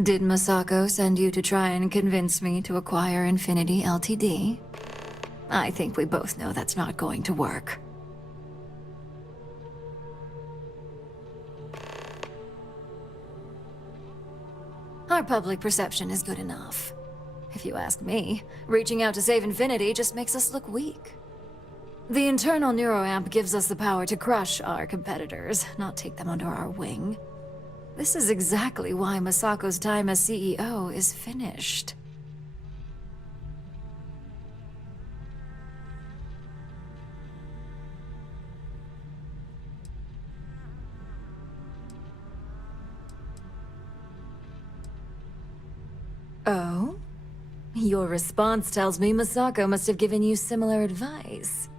Did Masako send you to try and convince me to acquire Infinity Ltd? I think we both know that's not going to work. Our public perception is good enough. If you ask me, reaching out to save Infinity just makes us look weak. The internal neuroamp gives us the power to crush our competitors, not take them under our wing. This is exactly why Masako's time as CEO is finished. Oh? Your response tells me Masako must have given you similar advice.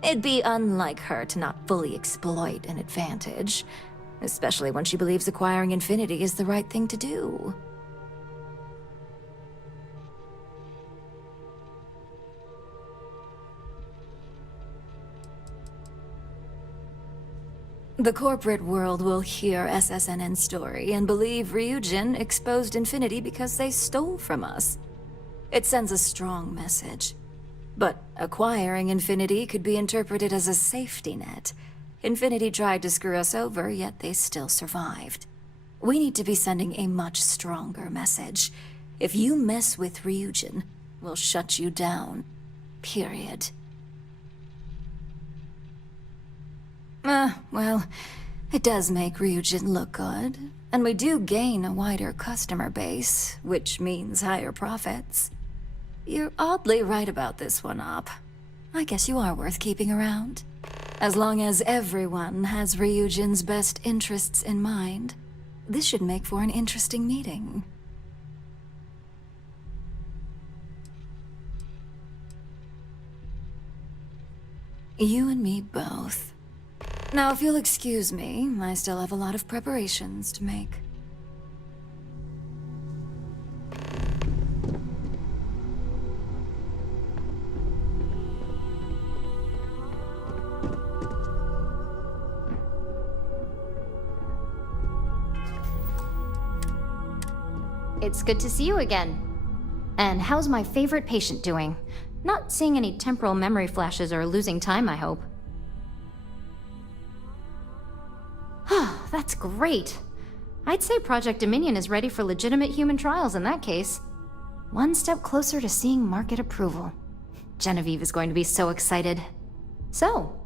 It'd be unlike her to not fully exploit an advantage, especially when she believes acquiring Infinity is the right thing to do. The corporate world will hear SSNN's story and believe Ryujin exposed Infinity because they stole from us. It sends a strong message. But acquiring Infinity could be interpreted as a safety net. Infinity tried to screw us over, yet they still survived. We need to be sending a much stronger message. If you mess with Ryujin, we'll shut you down. Period. Well, it does make Ryujin look good. And we do gain a wider customer base, which means higher profits. You're oddly right about this one, Op. I guess you are worth keeping around. As long as everyone has Ryujin's best interests in mind, this should make for an interesting meeting. You and me both. Now, if you'll excuse me, I still have a lot of preparations to make. It's good to see you again. And how's my favorite patient doing? Not seeing any temporal memory flashes or losing time, I hope. That's great. I'd say Project Dominion is ready for legitimate human trials in that case. One step closer to seeing market approval. Genevieve is going to be so excited. So,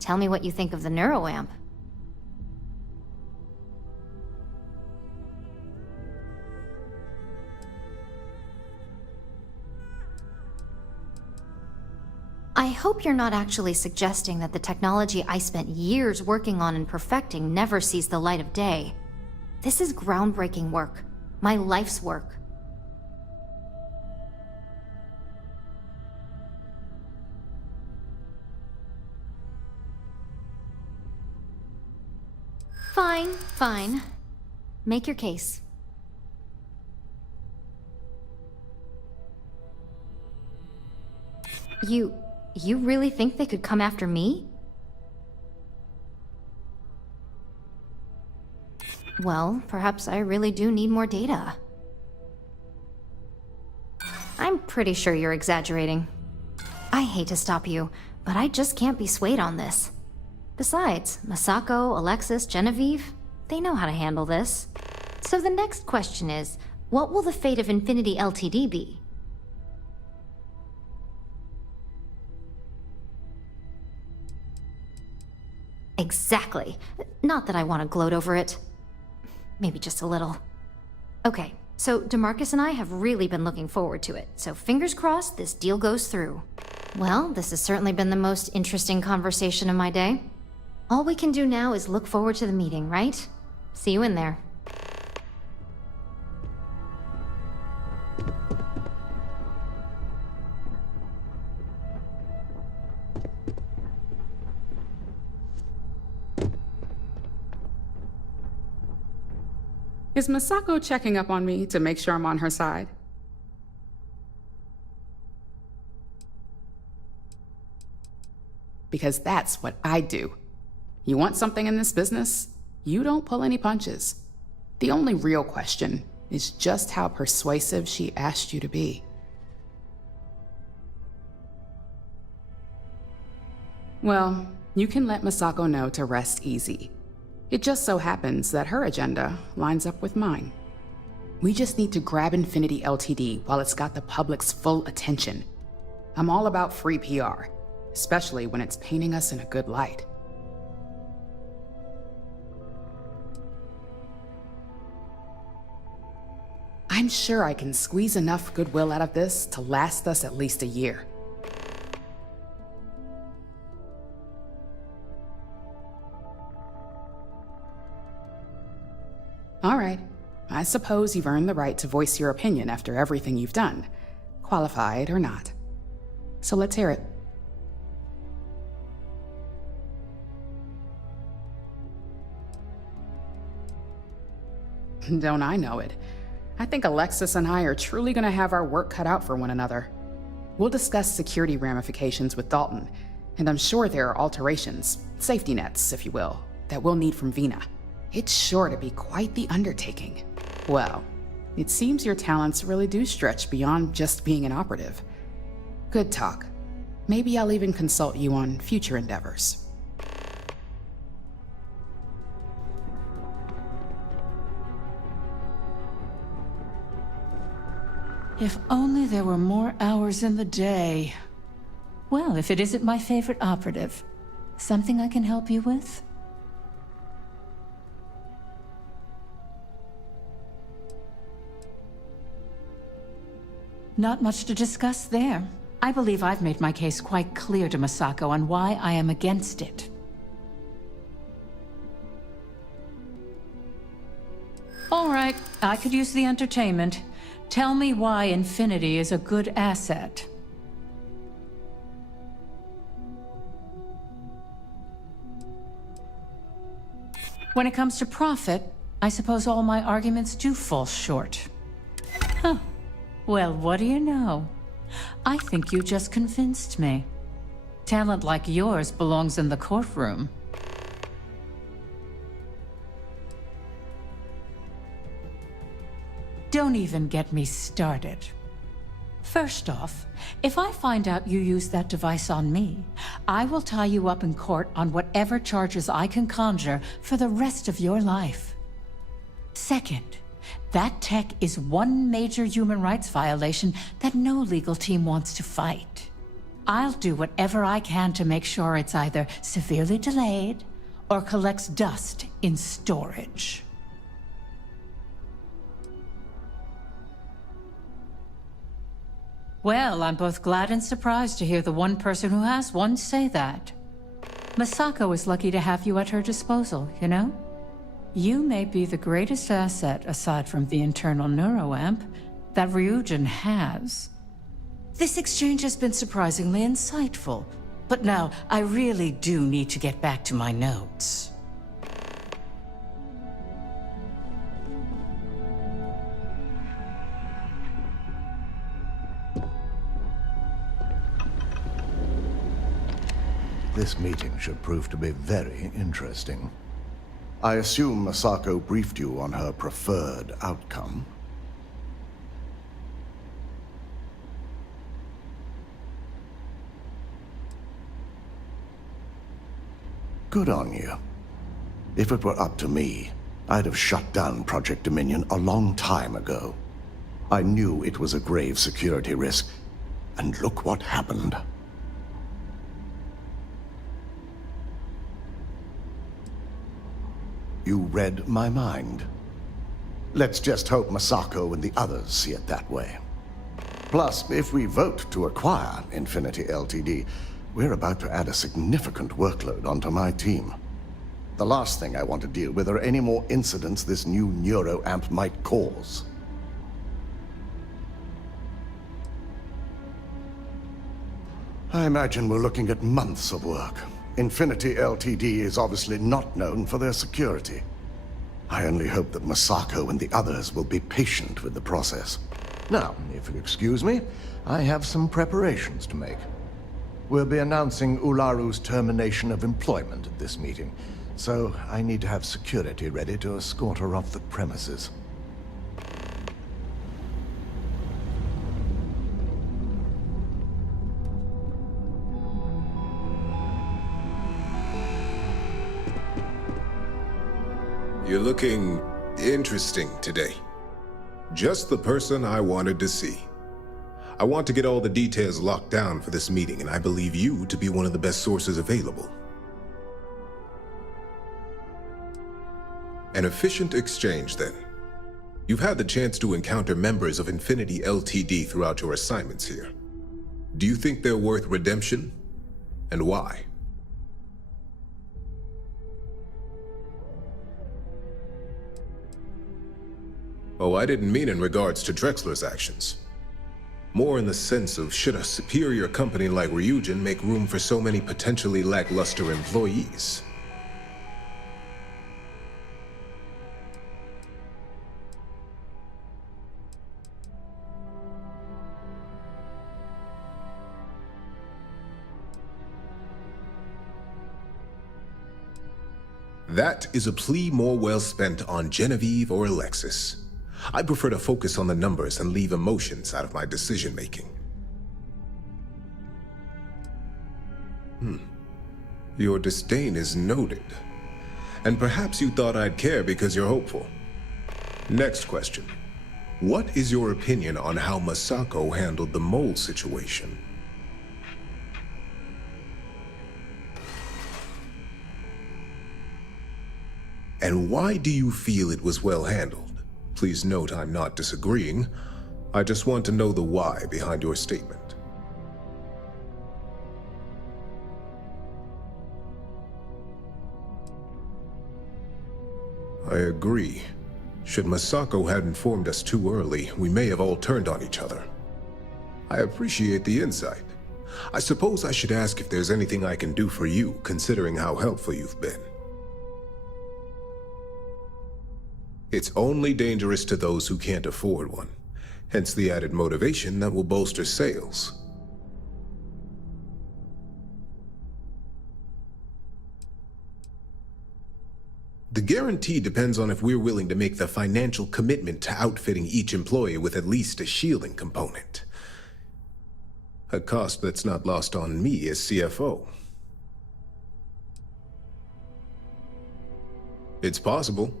tell me what you think of the neuroamp. I hope you're not actually suggesting that the technology I spent years working on and perfecting never sees the light of day. This is groundbreaking work. My life's work. Fine, fine. Make your case. You really think they could come after me? Well, perhaps I really do need more data. pretty sure you're exaggerating. I hate to stop you, but I just can't be swayed on this. Besides, Masako, Alexis, Genevieve, they know how to handle this. So the next question is, what will the fate of Infinity Ltd be? Exactly. Not that I want to gloat over it. Maybe just a little. Okay, so DeMarcus and I have really been looking forward to it, so fingers crossed this deal goes through. Well, this has certainly been the most interesting conversation of my day. All we can do now is look forward to the meeting, right? See you in there. Is Masako checking up on me to make sure I'm on her side? Because that's what I do. You want something in this business? You don't pull any punches. The only real question is just how persuasive she asked you to be. Well, you can let Masako know to rest easy. It just so happens that her agenda lines up with mine. We just need to grab Infinity Ltd while it's got the public's full attention. I'm all about free PR, especially when it's painting us in a good light. I'm sure I can squeeze enough goodwill out of this to last us at least a year. All right, I suppose you've earned the right to voice your opinion after everything you've done, qualified or not. So let's hear it. Don't I know it? I think Alexis and I are truly going to have our work cut out for one another. We'll discuss security ramifications with Dalton, and I'm sure there are alterations, safety nets, if you will, that we'll need from Vina. It's sure to be quite the undertaking. Well, it seems your talents really do stretch beyond just being an operative. Good talk. Maybe I'll even consult you on future endeavors. If only there were more hours in the day. Well, if it isn't my favorite operative, something I can help you with? Not much to discuss there. I believe I've made my case quite clear to Masako on why I am against it. All right, I could use the entertainment. Tell me why Infinity is a good asset. When it comes to profit, I suppose all my arguments do fall short. Huh. Well, what do you know? I think you just convinced me. Talent like yours belongs in the courtroom. Don't even get me started. First off, if I find out you used that device on me, I will tie you up in court on whatever charges I can conjure for the rest of your life. Second, that tech is one major human rights violation that no legal team wants to fight. I'll do whatever I can to make sure it's either severely delayed or collects dust in storage. Well, I'm both glad and surprised to hear the one person who has one say that. Masako is lucky to have you at her disposal, you know? You may be the greatest asset, aside from the internal neuroamp, that Ryujin has. This exchange has been surprisingly insightful, but now I really do need to get back to my notes. This meeting should prove to be very interesting. I assume Masako briefed you on her preferred outcome? Good on you. If it were up to me, I'd have shut down Project Dominion a long time ago. I knew it was a grave security risk, and look what happened. You read my mind. Let's just hope Masako and the others see it that way. Plus, if we vote to acquire Infinity Ltd., we're about to add a significant workload onto my team. The last thing I want to deal with are any more incidents this new neuroamp might cause. I imagine we're looking at months of work. Infinity Ltd. is obviously not known for their security. I only hope that Masako and the others will be patient with the process. Now, if you'll excuse me, I have some preparations to make. We'll be announcing Ularu's termination of employment at this meeting, so I need to have security ready to escort her off the premises. You're looking interesting today. Just the person I wanted to see. I want to get all the details locked down for this meeting, and I believe you to be one of the best sources available. An efficient exchange, then. You've had the chance to encounter members of Infinity Ltd. Throughout your assignments here. Do you think they're worth redemption? And why? Oh, I didn't mean in regards to Drexler's actions. More in the sense of, should a superior company like Ryujin make room for so many potentially lackluster employees? That is a plea more well spent on Genevieve or Alexis. I prefer to focus on the numbers and leave emotions out of my decision-making. Your disdain is noted. And perhaps you thought I'd care because you're hopeful. Next question. What is your opinion on how Masako handled the mole situation? And why do you feel it was well handled? Please note I'm not disagreeing. I just want to know the why behind your statement. I agree. Should Masako had informed us too early, we may have all turned on each other. I appreciate the insight. I suppose I should ask if there's anything I can do for you, considering how helpful you've been. It's only dangerous to those who can't afford one, hence the added motivation that will bolster sales. The guarantee depends on if we're willing to make the financial commitment to outfitting each employee with at least a shielding component. A cost that's not lost on me as CFO. It's possible.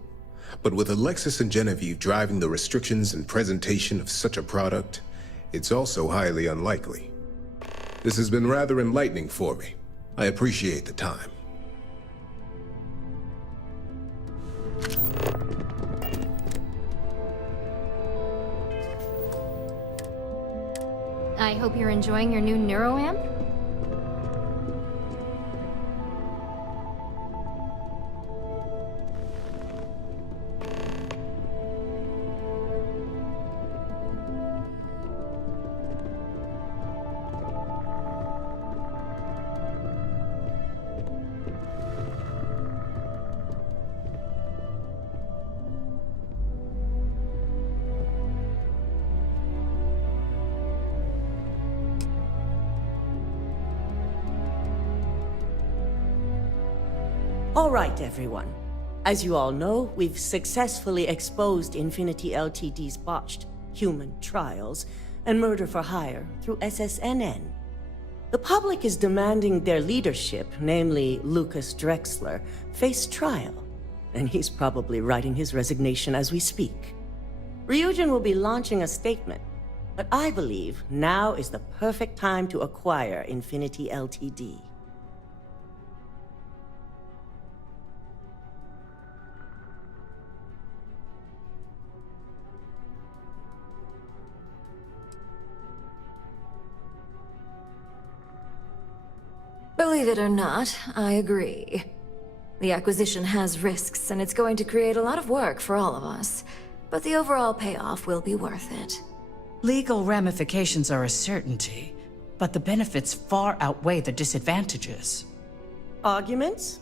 But with Alexis and Genevieve driving the restrictions and presentation of such a product, it's also highly unlikely. This has been rather enlightening for me. I appreciate the time. I hope you're enjoying your new neuroamp. All right, everyone. As you all know, we've successfully exposed Infinity Ltd.'s botched human trials and murder for hire through SSNN. The public is demanding their leadership, namely Lucas Drexler, face trial, and he's probably writing his resignation as we speak. Ryujin will be launching a statement, but I believe now is the perfect time to acquire Infinity Ltd. Believe it or not, I agree. The acquisition has risks, and it's going to create a lot of work for all of us. But the overall payoff will be worth it. Legal ramifications are a certainty, but the benefits far outweigh the disadvantages. Arguments?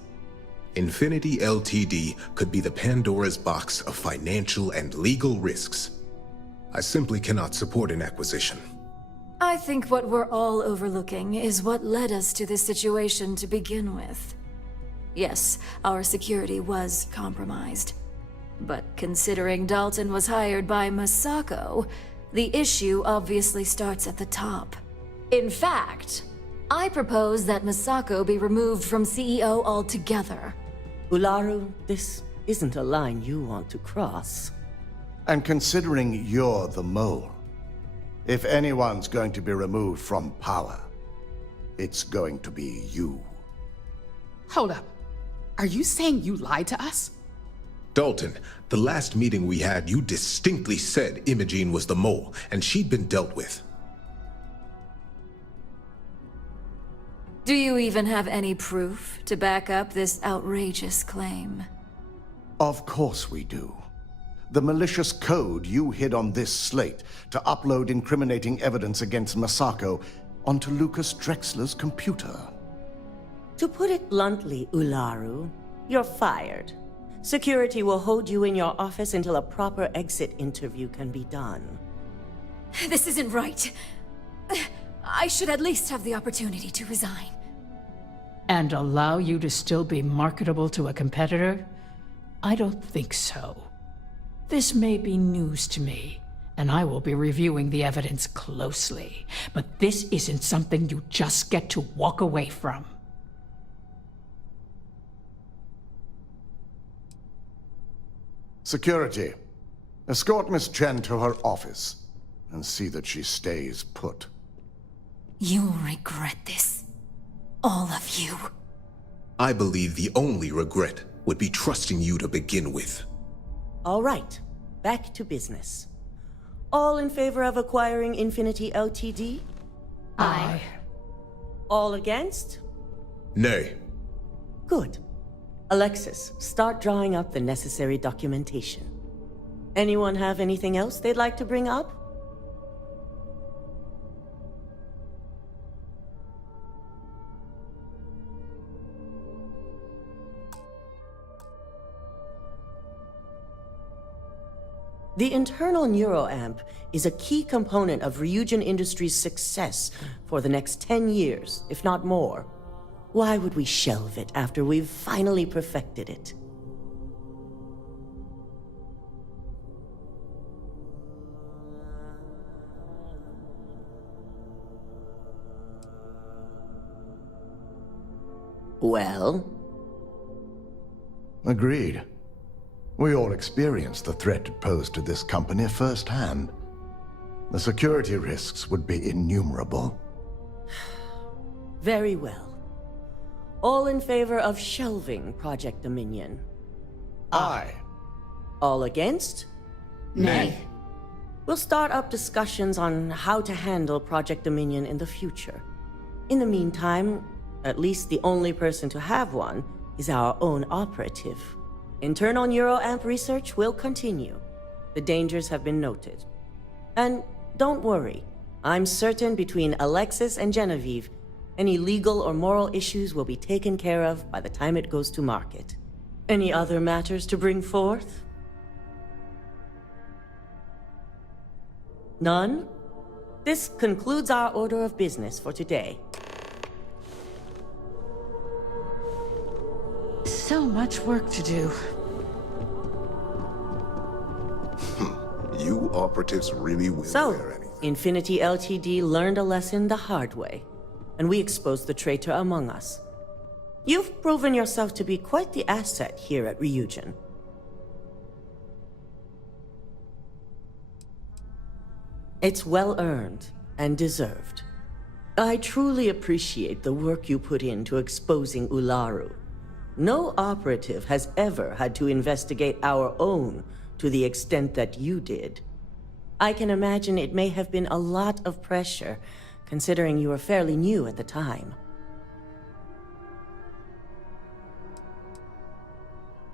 Infinity Ltd. could be the Pandora's box of financial and legal risks. I simply cannot support an acquisition. I think what we're all overlooking is what led us to this situation to begin with. Yes, our security was compromised. But considering Dalton was hired by Masako, the issue obviously starts at the top. In fact, I propose that Masako be removed from CEO altogether. Ularu, this isn't a line you want to cross. And considering you're the mole, if anyone's going to be removed from power, it's going to be you. Hold up. Are you saying you lied to us? Dalton, the last meeting we had, you distinctly said Imogene was the mole, and she'd been dealt with. Do you even have any proof to back up this outrageous claim? Of course we do. The malicious code you hid on this slate to upload incriminating evidence against Masako onto Lucas Drexler's computer. To put it bluntly, Ularu, you're fired. Security will hold you in your office until a proper exit interview can be done. This isn't right. I should at least have the opportunity to resign. And allow you to still be marketable to a competitor? I don't think so. This may be news to me, and I will be reviewing the evidence closely. But this isn't something you just get to walk away from. Security, escort Miss Chen to her office and see that she stays put. You'll regret this. All of you. I believe the only regret would be trusting you to begin with. All right, back to business. All in favor of acquiring Infinity Ltd? Aye. All against? Nay. Good. Alexis, start drawing up the necessary documentation. Anyone have anything else they'd like to bring up? The internal neuroamp is a key component of Ryujin Industries' success for the next 10 years, if not more. Why would we shelve it after we've finally perfected it? Well? Agreed. We all experienced the threat it posed to this company firsthand. The security risks would be innumerable. Very well. All in favor of shelving Project Dominion? Aye. All against? Nay. We'll start up discussions on how to handle Project Dominion in the future. In the meantime, at least the only person to have one is our own operative. Internal neuroamp research will continue. The dangers have been noted. And don't worry, I'm certain between Alexis and Genevieve, any legal or moral issues will be taken care of by the time it goes to market. Any other matters to bring forth? None? This concludes our order of business for today. So much work to do. You operatives really will wear anything. Infinity Ltd. learned a lesson the hard way. and we exposed the traitor among us. You've proven yourself to be quite the asset here at Ryujin. It's well earned and deserved. I truly appreciate the work you put into exposing Ularu. No operative has ever had to investigate our own to the extent that you did. I can imagine it may have been a lot of pressure, considering you were fairly new at the time.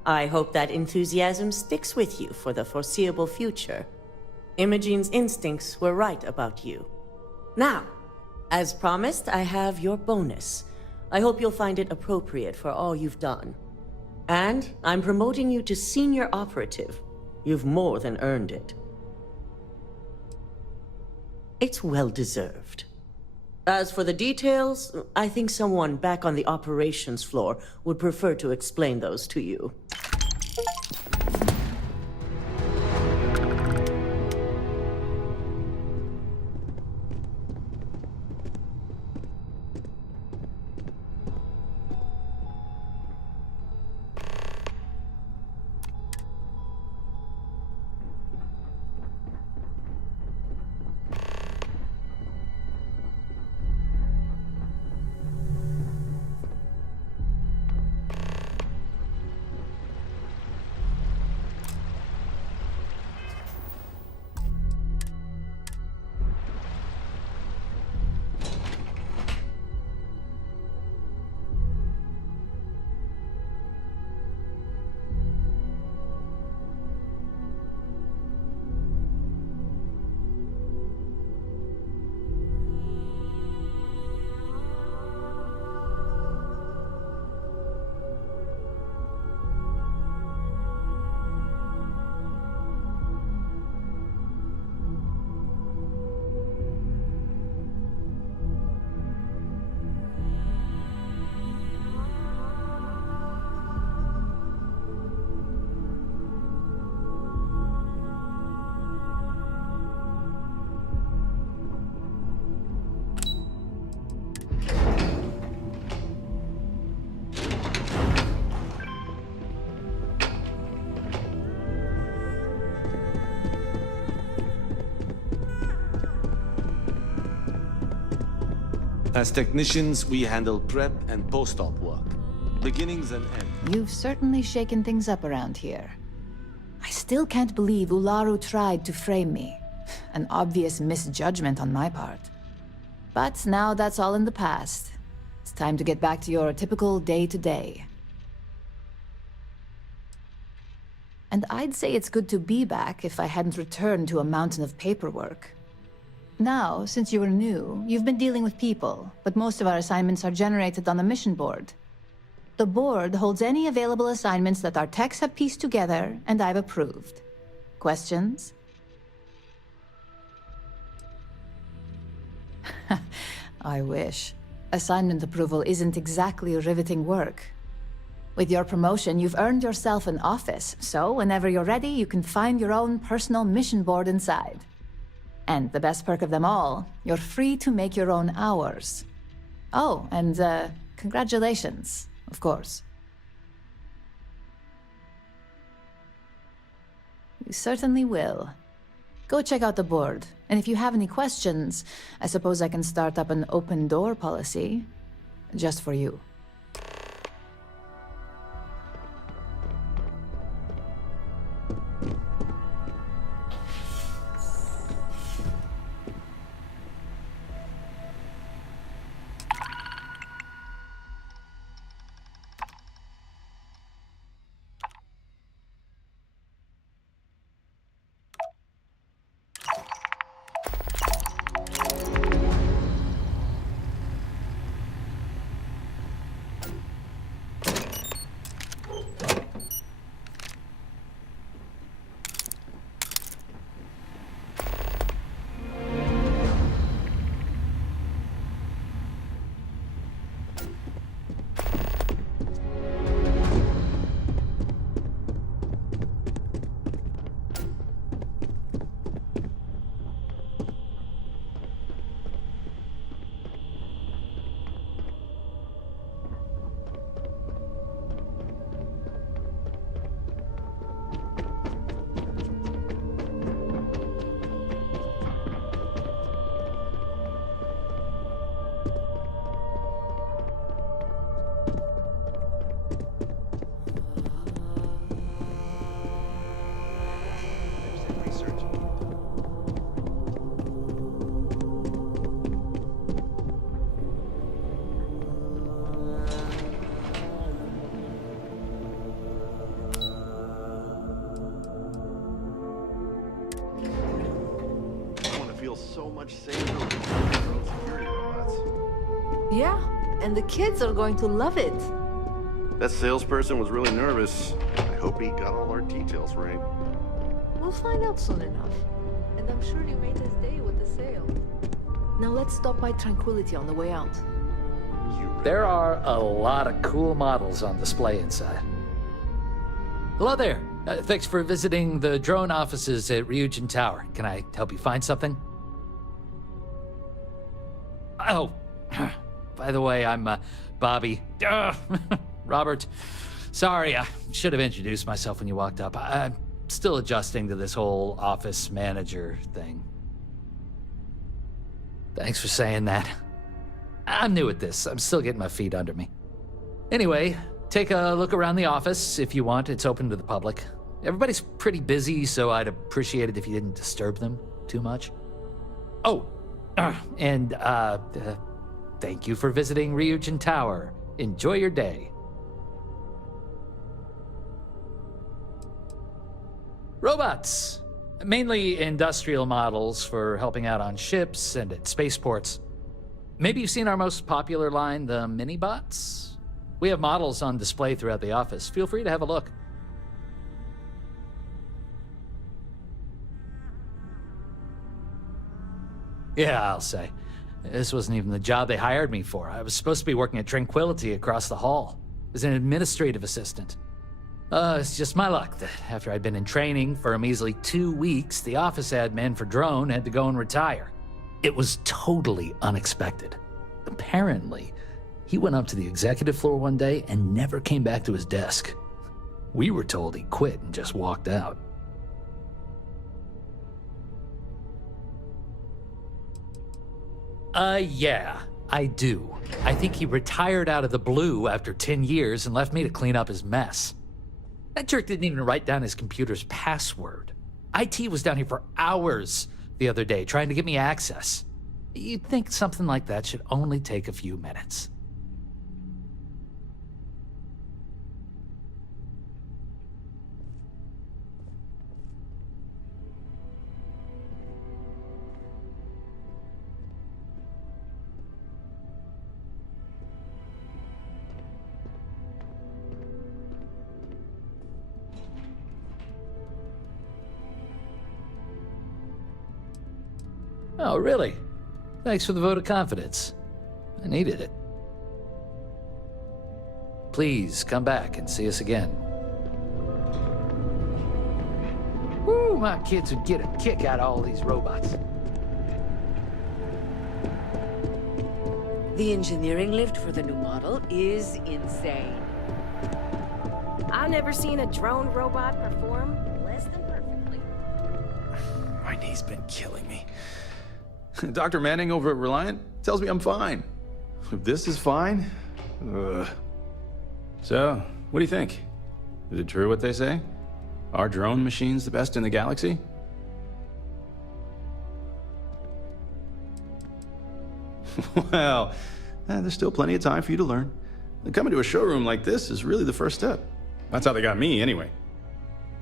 I hope that enthusiasm sticks with you for the foreseeable future. Imogene's instincts were right about you. Now, as promised, I have your bonus. I hope you'll find it appropriate for all you've done. And I'm promoting you to senior operative. You've more than earned it. It's well deserved. As for the details, I think someone back on the operations floor would prefer to explain those to you. As technicians, we handle prep and post-op work. Beginnings and ends. You've certainly shaken things up around here. I still can't believe Ularu tried to frame me. An obvious misjudgment on my part. But now that's all in the past. It's time to get back to your typical day-to-day. And I'd say it's good to be back if I hadn't returned to a mountain of paperwork. Now, since you were new, you've been dealing with people, but most of our assignments are generated on the mission board. The board holds any available assignments that our techs have pieced together, and I've approved. Questions? I wish. Assignment approval isn't exactly riveting work. With your promotion, you've earned yourself an office, so whenever you're ready, you can find your own personal mission board inside. And the best perk of them all, you're free to make your own hours. Oh, and congratulations, of course. You certainly will. Go check out the board, and if you have any questions, I suppose I can start up an open door policy, just for you. so much safer with drone security robots. Yeah, and the kids are going to love it. That salesperson was really nervous. I hope he got all our details right. We'll find out soon enough. And I'm sure you made his day with the sale. Now let's stop by Tranquility on the way out. There are a lot of cool models on display inside. Hello there. Thanks for visiting the drone offices at Ryujin Tower. Can I help you find something? Oh, by the way, I'm Bobby. Robert. Sorry, I should have introduced myself when you walked up. I'm still adjusting to this whole office manager thing. Thanks for saying that. I'm new at this. I'm still getting my feet under me. Anyway, take a look around the office if you want. It's open to the public. Everybody's pretty busy, so I'd appreciate it if you didn't disturb them too much. Oh, and thank you for visiting Ryujin Tower. Enjoy your day. Robots. Mainly industrial models for helping out on ships and at spaceports. Maybe you've seen our most popular line, the mini-bots? We have models on display throughout the office. Feel free to have a look. Yeah, I'll say. This wasn't even the job they hired me for. I was supposed to be working at Tranquility across the hall as an administrative assistant. It's just my luck that after I'd been in training for a measly 2 weeks, the office admin for Drone had to go and retire. It was totally unexpected. Apparently, he went up to the executive floor one day and never came back to his desk. We were told he quit and just walked out. Yeah, I do. I think he retired out of the blue after 10 years and left me to clean up his mess. That jerk didn't even write down his computer's password. IT was down here for hours the other day trying to get me access. You'd think something like that should only take a few minutes. Oh, really? Thanks for the vote of confidence. I needed it. Please come back and see us again. Woo, my kids would get a kick out of all these robots. The engineering lift for the new model is insane. I've never seen a drone robot perform less than perfectly. My knee's been killing me. Dr. Manning over at Reliant tells me I'm fine. If this is fine, So, what do you think? Is it true what they say? Our drone machine's the best in the galaxy? Well, there's still plenty of time for you to learn. Coming to a showroom like this is really the first step. That's how they got me, anyway.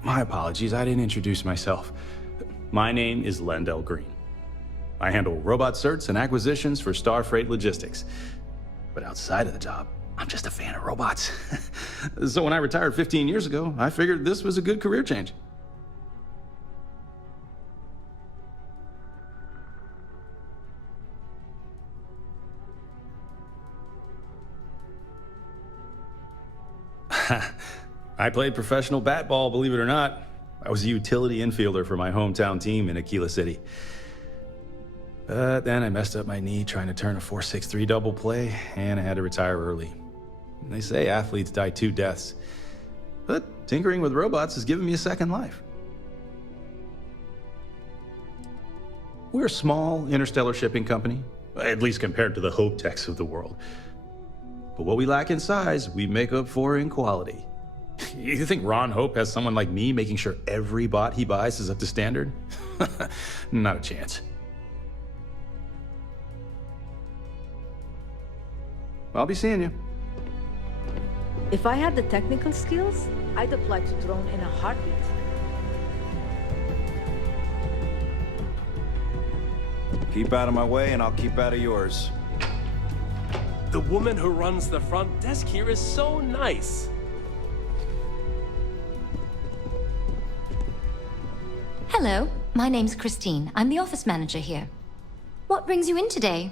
My apologies, I didn't introduce myself. My name is Lendell Green. I handle robot certs and acquisitions for Star Freight Logistics. But outside of the job, I'm just a fan of robots. So when I retired 15 years ago, I figured this was a good career change. I played professional bat ball, believe it or not. I was a utility infielder for my hometown team in Aquila City. But then I messed up my knee trying to turn a 4.63 double play, and I had to retire early. They say athletes die 2 deaths. But tinkering with robots has given me a second life. We're a small interstellar shipping company, at least compared to the Hope Techs of the world. But what we lack in size, we make up for in quality. You think Ron Hope has someone like me making sure every bot he buys is up to standard? Not a chance. I'll be seeing you. If I had the technical skills, I'd apply to drone in a heartbeat. Keep out of my way and I'll keep out of yours. The woman who runs the front desk here is so nice. Hello, my name's Christine. I'm the office manager here. What brings you in today?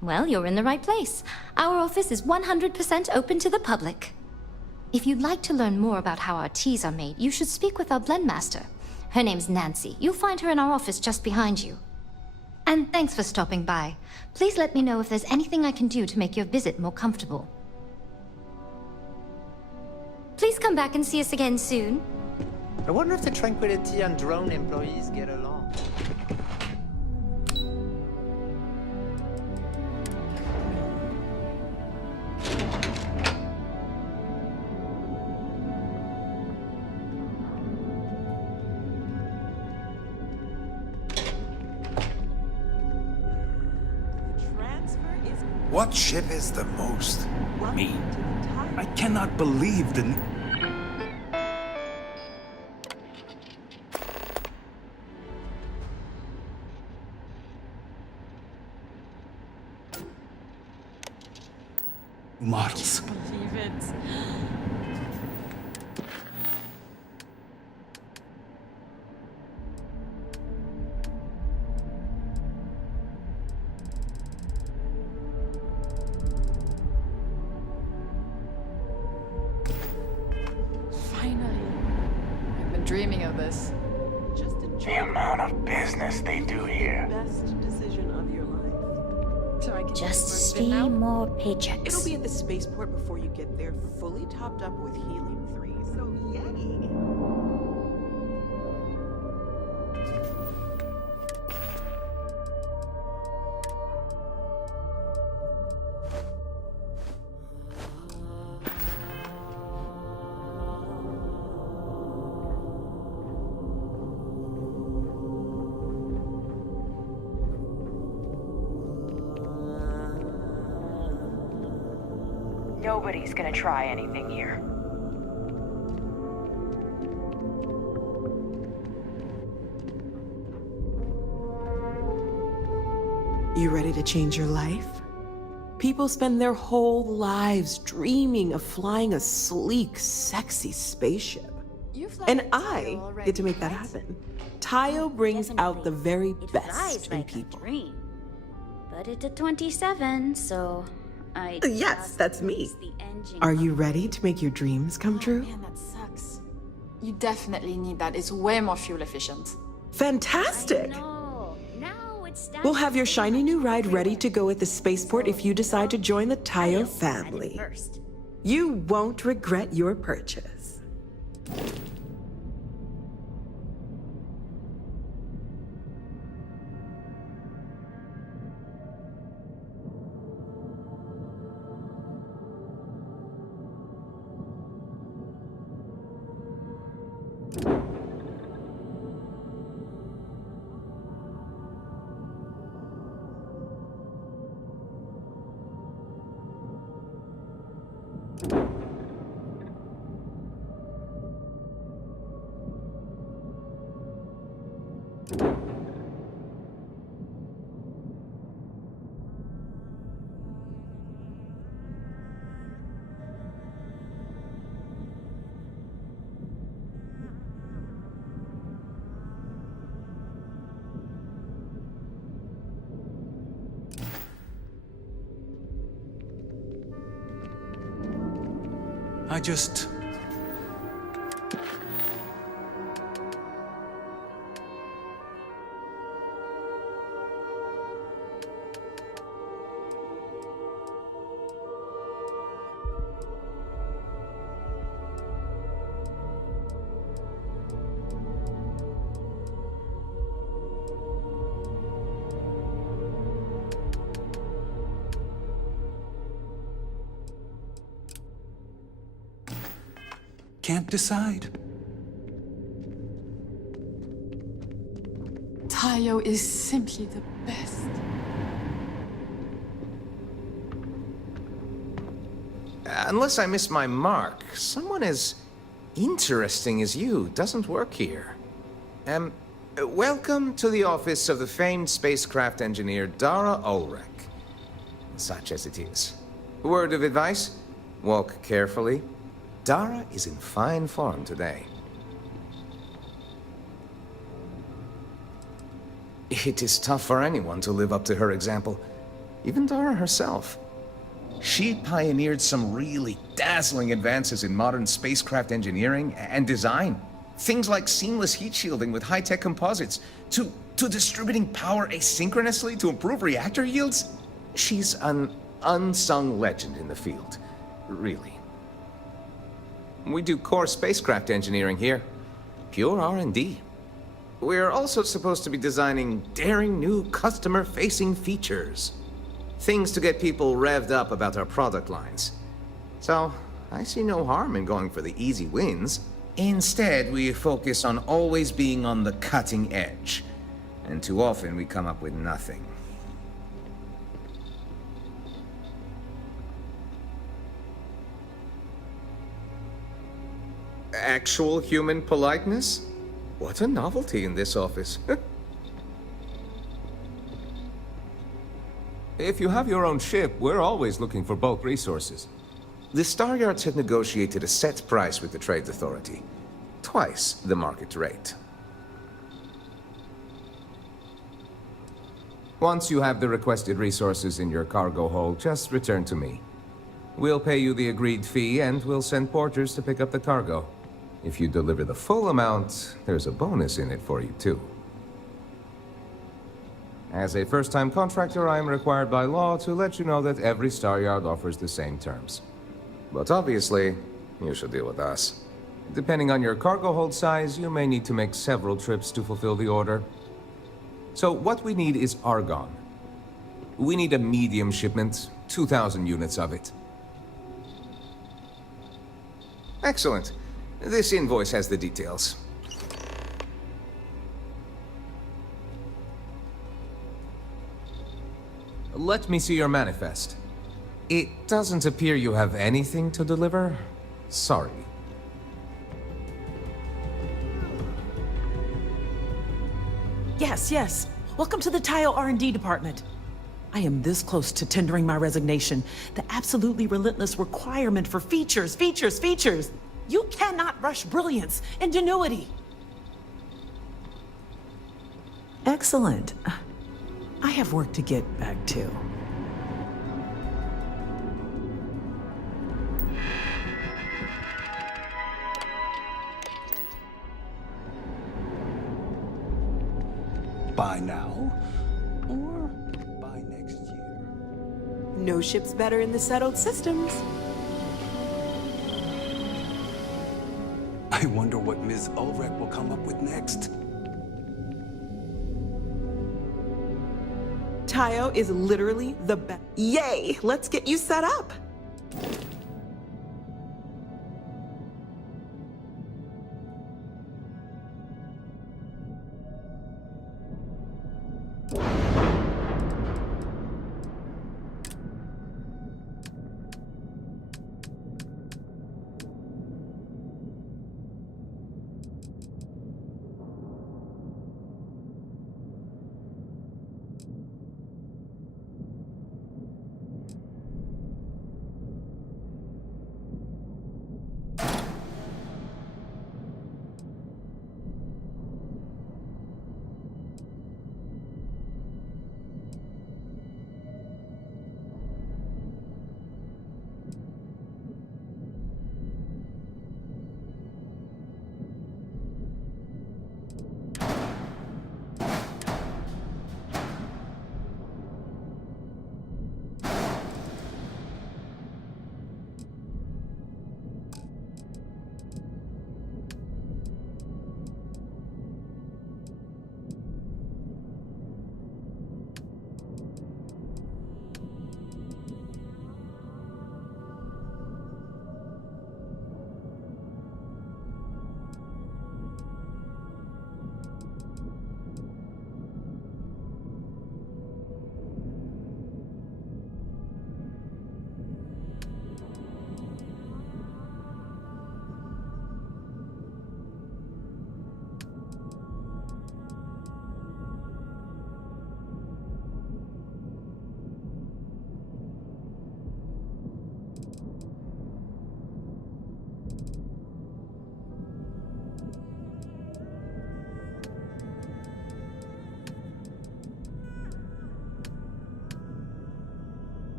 Well, you're in the right place. Our office is 100% open to the public. If you'd like to learn more about how our teas are made, you should speak with our blend master. Her name's Nancy. You'll find her in our office just behind you. And thanks for stopping by. Please let me know if there's anything I can do to make your visit more comfortable. Please come back and see us again soon. I wonder if the Tranquility and drone employees get along. What ship is the most? Me. I cannot believe the... models. Believe it. Dreaming of this. The amount of business they do here. Best decision of your life. So I can Just 3 more paychecks. It'll be at the spaceport before you get there, fully topped up with helium-3. So yay! Nobody's gonna try anything here. You ready to change your life? People spend their whole lives dreaming of flying a sleek, sexy spaceship. And I get to make that happen. Tayo brings out the very best in people. But it's a 27, so Yes, that's me. Are you ready to make your dreams come true? Man, that sucks. You definitely need that. It's way more fuel efficient. Fantastic! We'll have your shiny new ride ready to go at the spaceport if you decide to join the Tayo family. You won't regret your purchase. I just... can't decide. Tayo is simply the best. Unless I miss my mark, someone as interesting as you doesn't work here. Welcome to the office of the famed spacecraft engineer Dara Ulrich. Such as it is. Word of advice? Walk carefully. Dara is in fine form today. It is tough for anyone to live up to her example. Even Dara herself. She pioneered some really dazzling advances in modern spacecraft engineering and design. Things like seamless heat shielding with high-tech composites, to distributing power asynchronously to improve reactor yields. She's an unsung legend in the field, really. We do core spacecraft engineering here. Pure R&D. We're also supposed to be designing daring new customer-facing features. Things to get people revved up about our product lines. So, I see no harm in going for the easy wins. Instead, we focus on always being on the cutting edge. And too often we come up with nothing. Actual human politeness? What a novelty in this office. If you have your own ship, we're always looking for bulk resources. The Star Yards have negotiated a set price with the Trade Authority. Twice the market rate. Once you have the requested resources in your cargo hold, just return to me. We'll pay you the agreed fee, and we'll send porters to pick up the cargo. If you deliver the full amount, there's a bonus in it for you, too. As a first-time contractor, I am required by law to let you know that every Star Yard offers the same terms. But obviously, you should deal with us. Depending on your cargo hold size, you may need to make several trips to fulfill the order. So what we need is argon. We need a medium shipment, 2,000 units of it. Excellent. This invoice has the details. Let me see your manifest. It doesn't appear you have anything to deliver. Sorry. Yes. Welcome to the Tile R&D department. I am this close to tendering my resignation. The absolutely relentless requirement for features. You cannot rush brilliance, ingenuity. Excellent. I have work to get back to. By now, or by next year? No ship's better in the settled systems. I wonder what Ms. Ulrich will come up with next. Tayo is literally the best. Yay! Let's get you set up.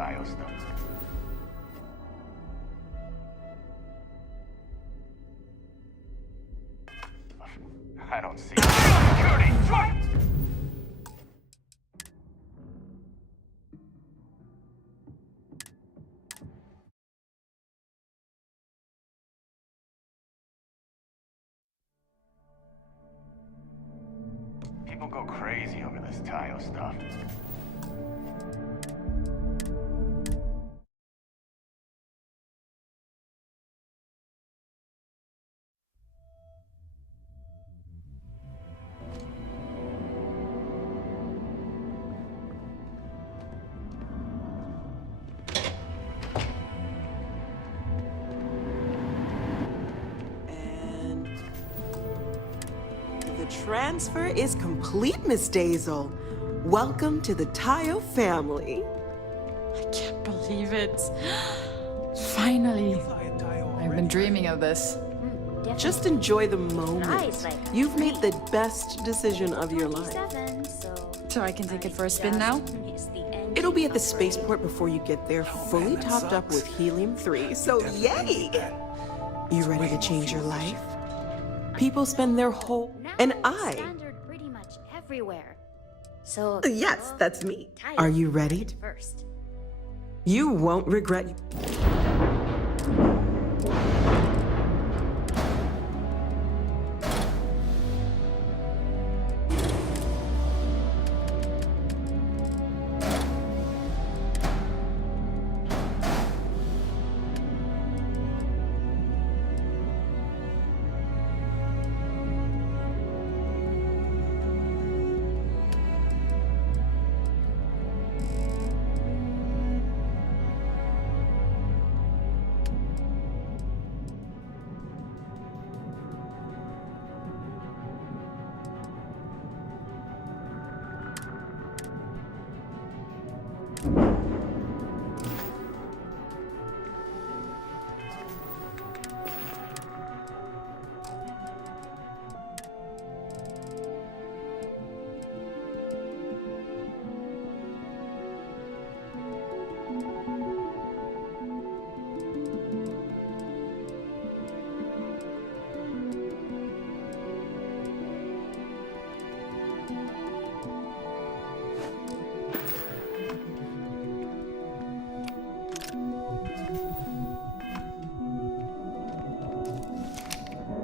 Tayo stuff. I don't see security. People go crazy over this Tayo stuff. The transfer is complete, Miss Daisel. Welcome to the Tayo family. I can't believe it. Finally. I've been dreaming of this. Just enjoy the moment. You've made the best decision of your life. So I can take it for a spin now? It'll be at the spaceport before you get there, fully topped up with helium-3, so yay! You ready to change your life? People spend their whole... And I... Standard pretty much everywhere. So... Yes, that's me. Are you ready? First. You won't regret...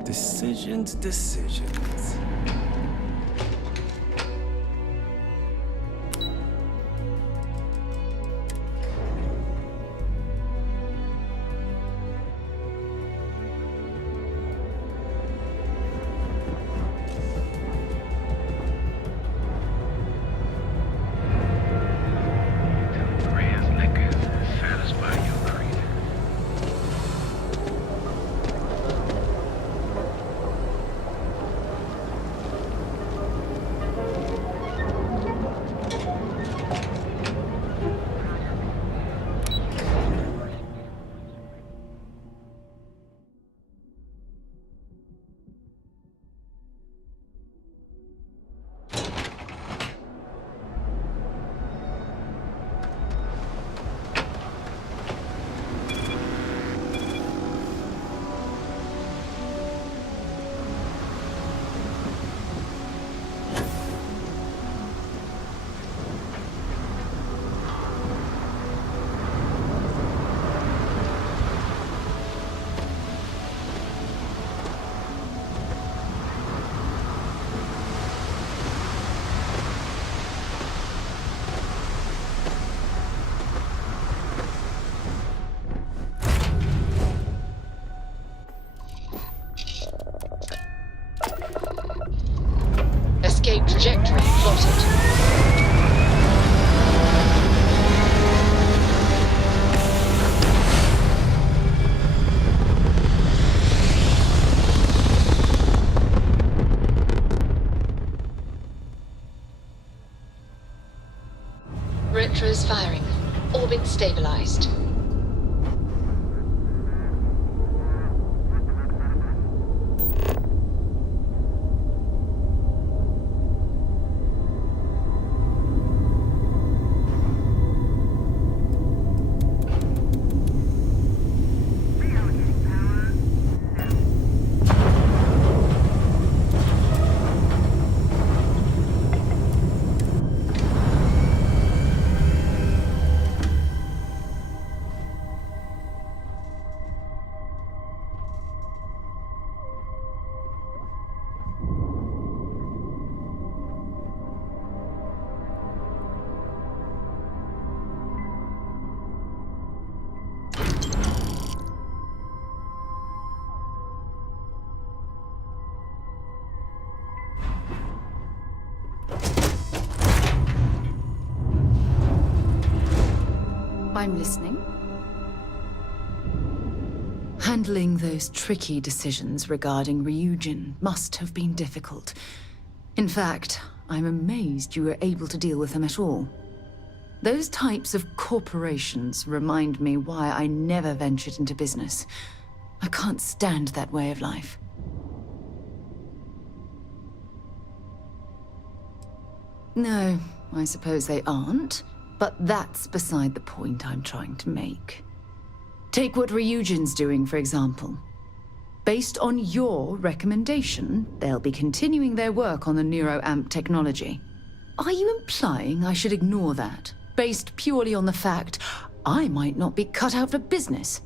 Decisions. Escape trajectory plotted. Retros firing. Orbit stabilized. I'm listening. Handling those tricky decisions regarding Ryujin must have been difficult. In fact, I'm amazed you were able to deal with them at all. Those types of corporations remind me why I never ventured into business. I can't stand that way of life. No, I suppose they aren't, but that's beside the point I'm trying to make. Take what Ryujin's doing, for example. Based on your recommendation, they'll be continuing their work on the NeuroAmp technology. Are you implying I should ignore that, based purely on the fact I might not be cut out for business?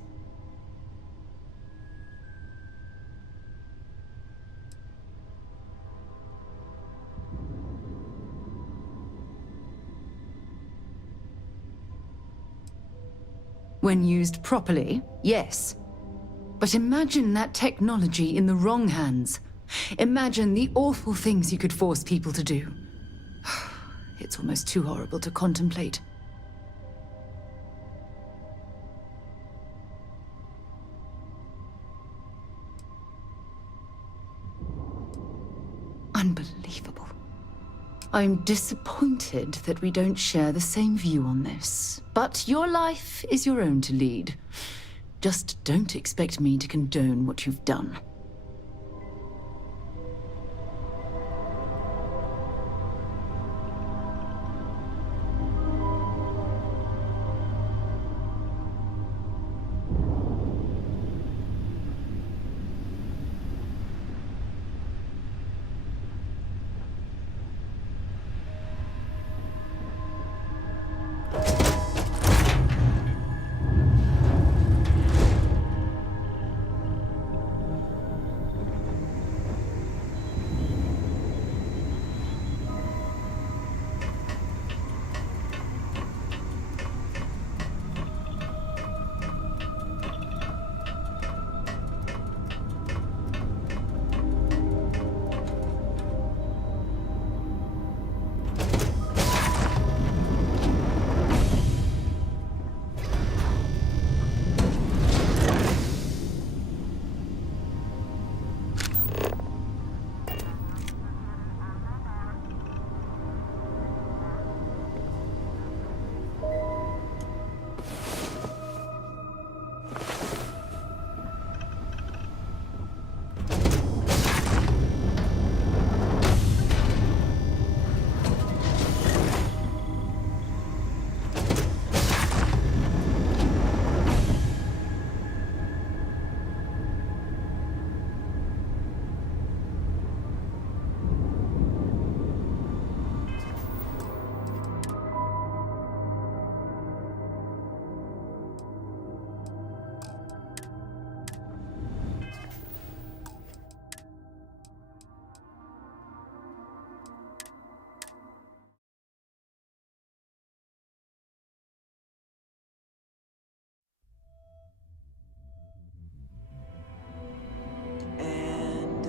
When used properly, yes. But imagine that technology in the wrong hands. Imagine the awful things you could force people to do. It's almost too horrible to contemplate. Unbelievable. I'm disappointed that we don't share the same view on this. But your life is your own to lead. Just don't expect me to condone what you've done.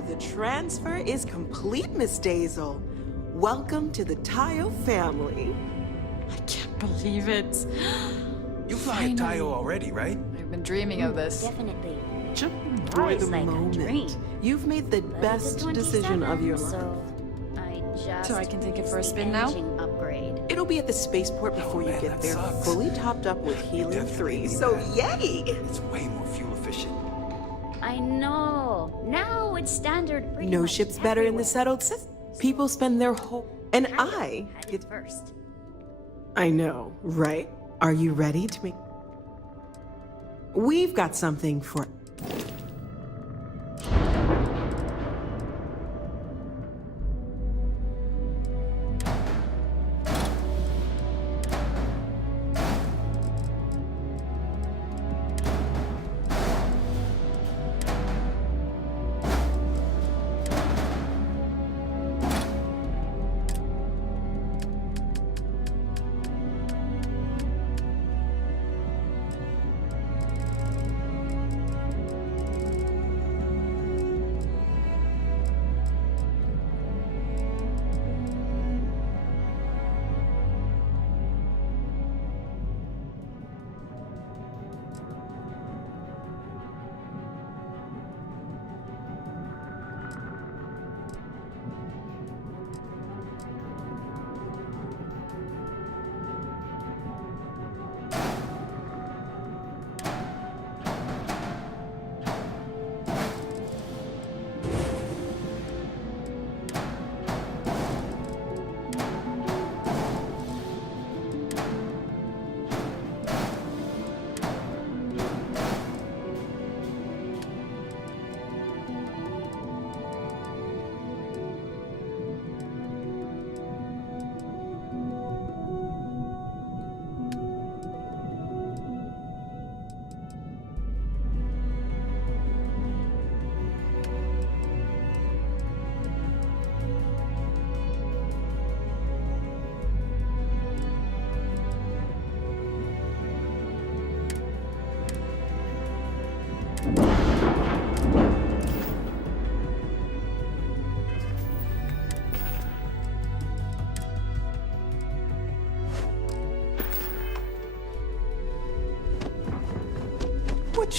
The transfer is complete, Miss Daisel. Welcome to the Tayo family. I can't believe it. You fly a Tayo already, right? I've been dreaming of this. Definitely. Just enjoy the moment. You've made the best decision of your life. So I can take it for a spin now? Upgrade. It'll be at the spaceport before you get there, fully topped up with helium-3. So yay! It's way more fuel efficient. I know. Now it's standard. No ship's better in the settled system. People spend their whole... And I get first. I know, right? Are you ready to make... We've got something for...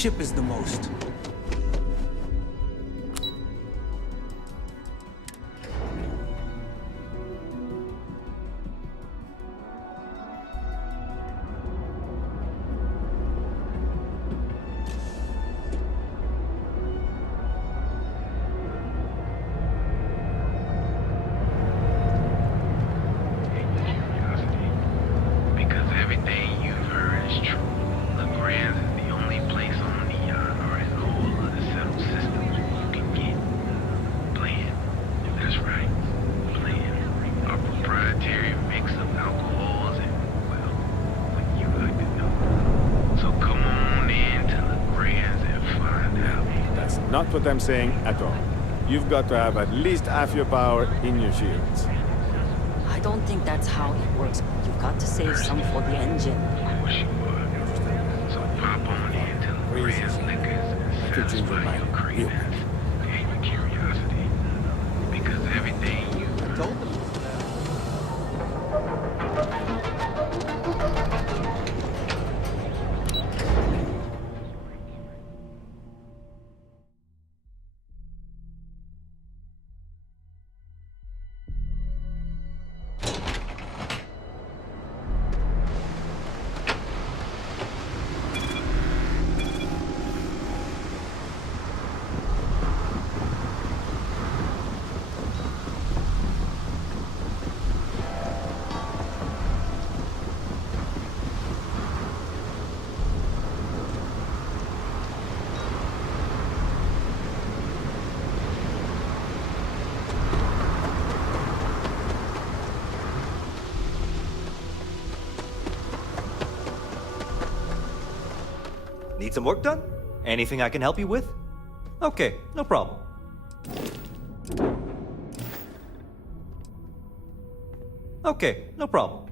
ship is the most? Because everything you've heard is true. LeGrand is the only place on Neon or in all of the settled systems you can get Blend. That's right, Blend. Our proprietary mix of alcohols and, well, what you like to know. So come on in to LeGrand's and find out. That's not what I'm saying at all. You've got to have at least half your power in your shields. I don't think that's how it works. You've got to save some for the engine. Of course you would. So pop on in to LeGrand's Liquors and satisfy your cravings and your curiosity. Because everything you told them. Need some work done? Anything I can help you with? Okay, no problem. Okay, no problem.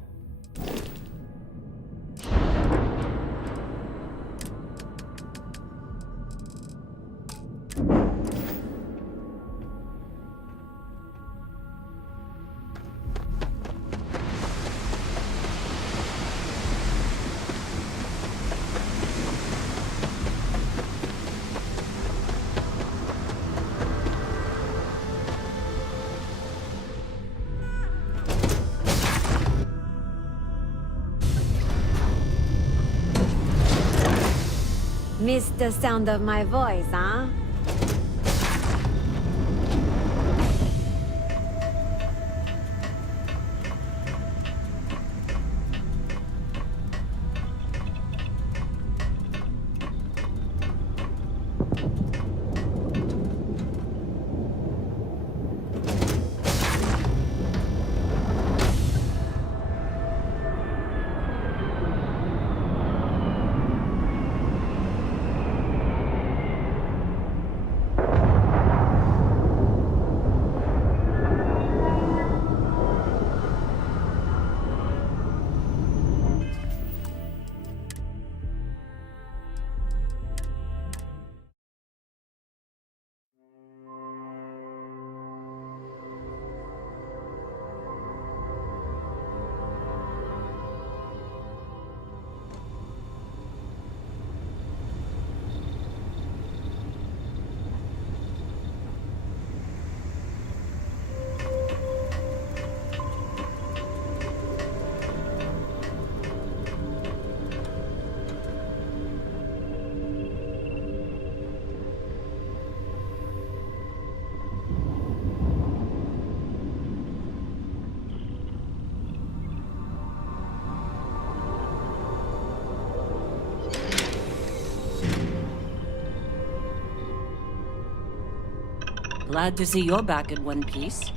Missed the sound of my voice, huh? Glad to see you're back in one piece.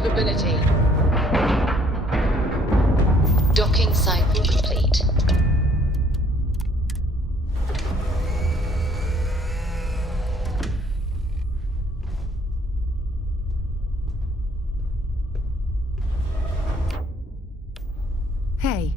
capability. Docking cycle complete. Hey.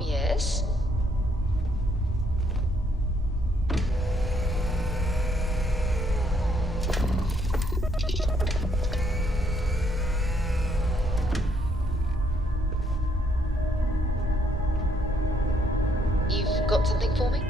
Yes? You've got something for me?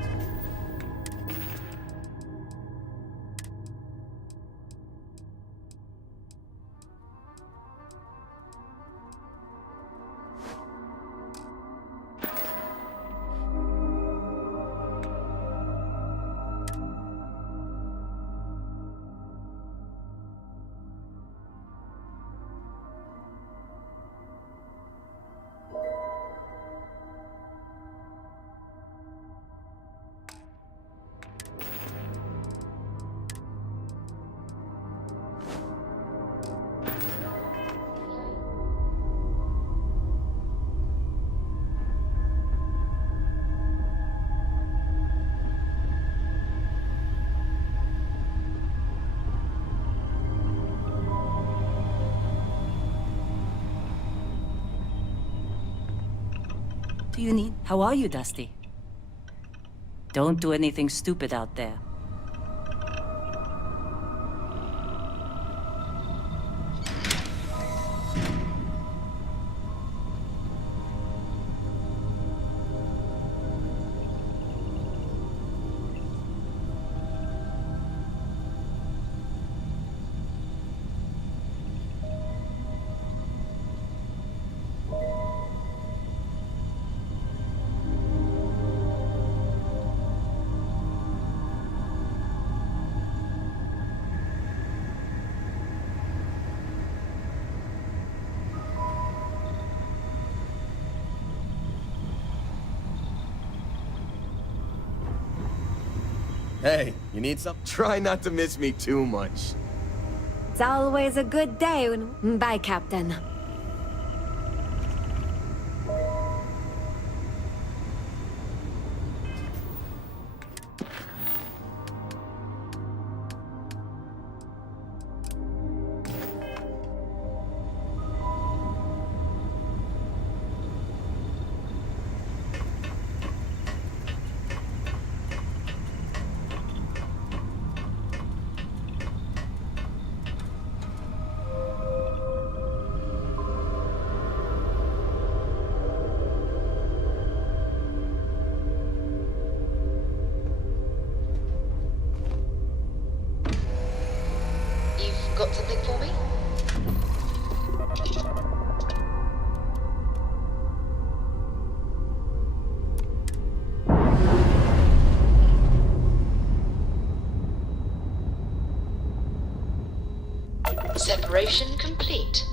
Do you need? How are you, Dusty? Don't do anything stupid out there. Hey, you need some? Try not to miss me too much. It's always a good day when... Bye, Captain. Got something for me? Separation complete.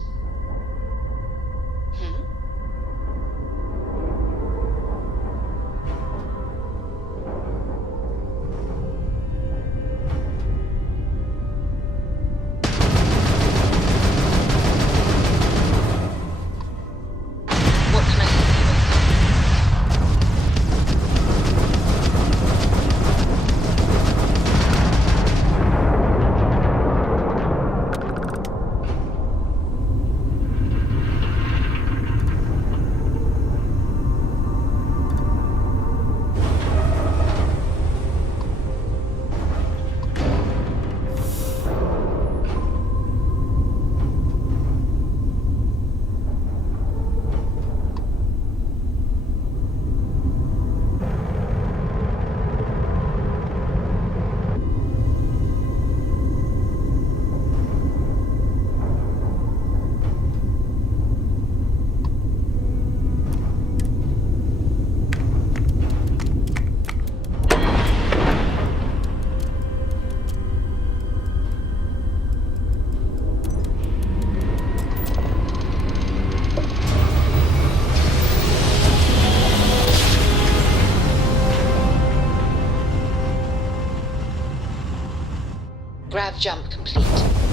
Grav jump complete.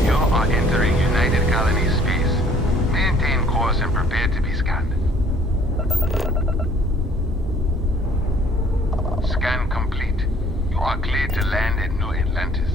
You are entering United Colony space. Maintain course and prepare to be scanned. Scan complete. You are cleared to land at New Atlantis.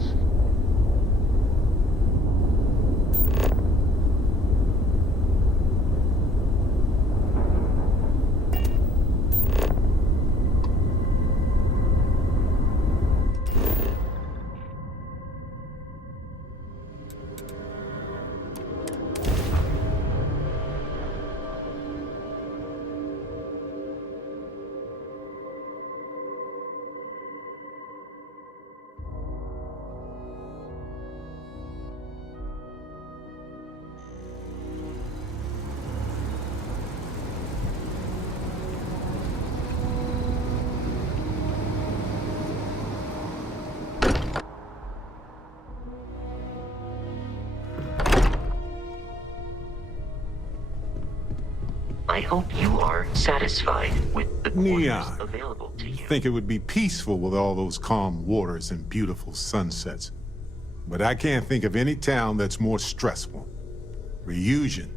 I hope you are satisfied with the quarters Neon, available to you. Think it would be peaceful with all those calm waters and beautiful sunsets. But I can't think of any town that's more stressful. Reunion,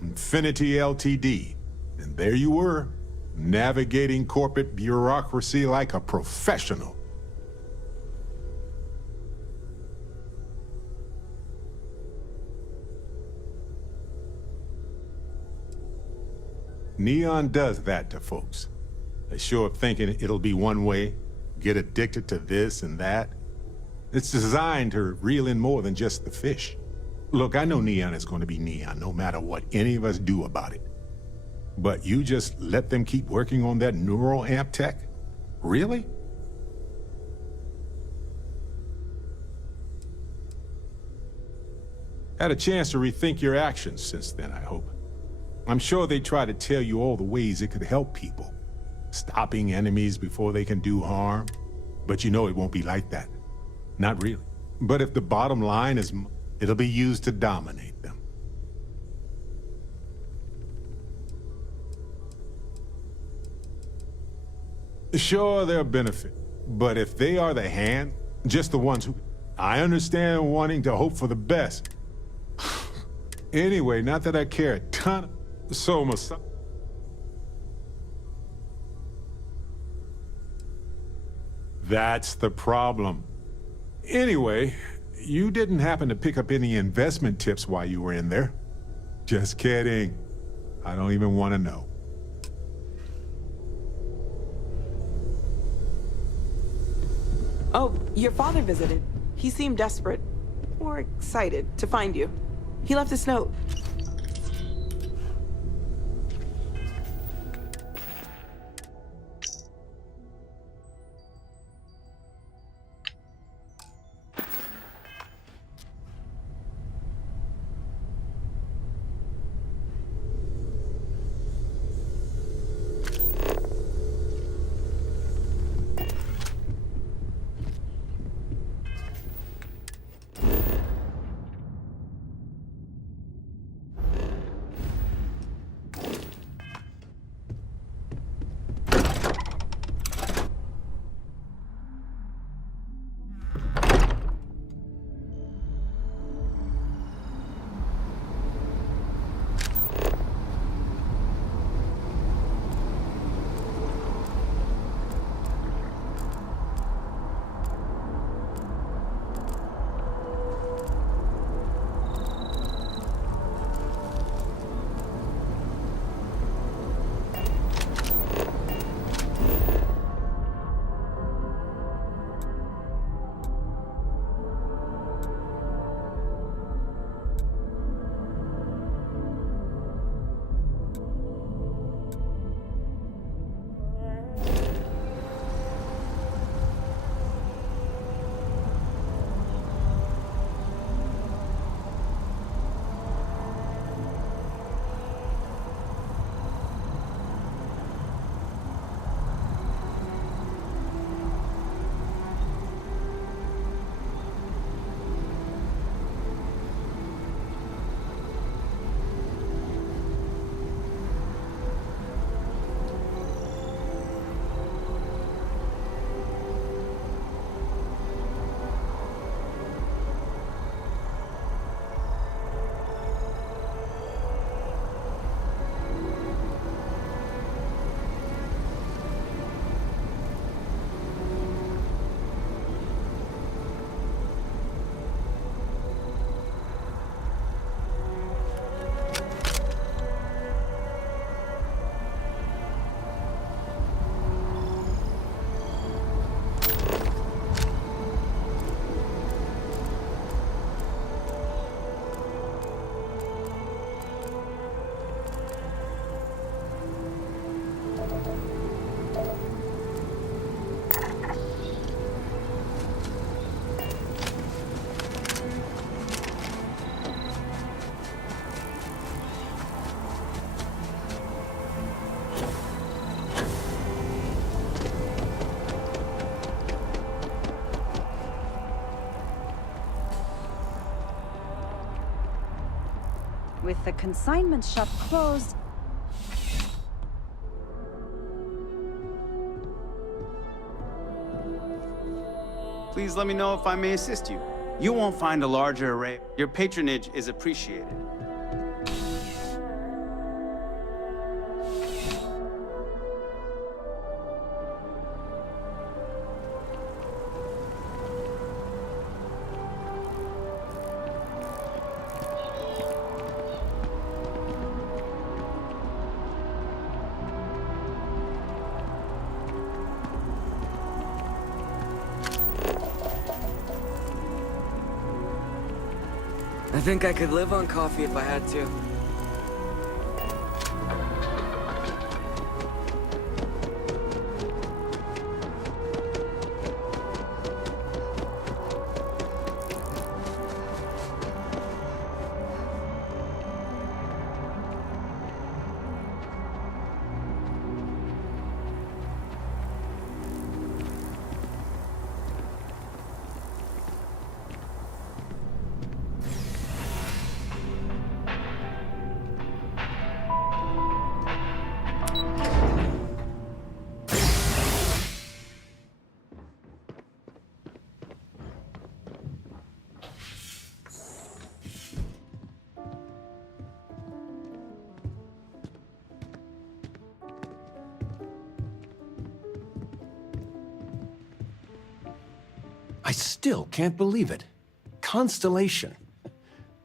Infinity Ltd. And there you were, navigating corporate bureaucracy like a professional. Neon does that to folks. They show up thinking it'll be one way, get addicted to this and that. It's designed to reel in more than just the fish. Look, I know Neon is going to be Neon, no matter what any of us do about it. But you just let them keep working on that neural amp tech? Really? Had a chance to rethink your actions since then, I hope. I'm sure they try to tell you all the ways it could help people. Stopping enemies before they can do harm. But you know it won't be like that. Not really. But if the bottom line is, it'll be used to dominate them. Sure, there are benefits. But if they are the hand, just the ones who... I understand wanting to hope for the best. Anyway, not that I care a ton. So, that's the problem. Anyway, you didn't happen to pick up any investment tips while you were in there? Just kidding. I don't even want to know. Oh, your father visited. He seemed desperate, or excited, to find you. He left this note. With the consignment shop closed... Please let me know if I may assist you. You won't find a larger array. Your patronage is appreciated. I think I could live on coffee if I had to. I still can't believe it. Constellation.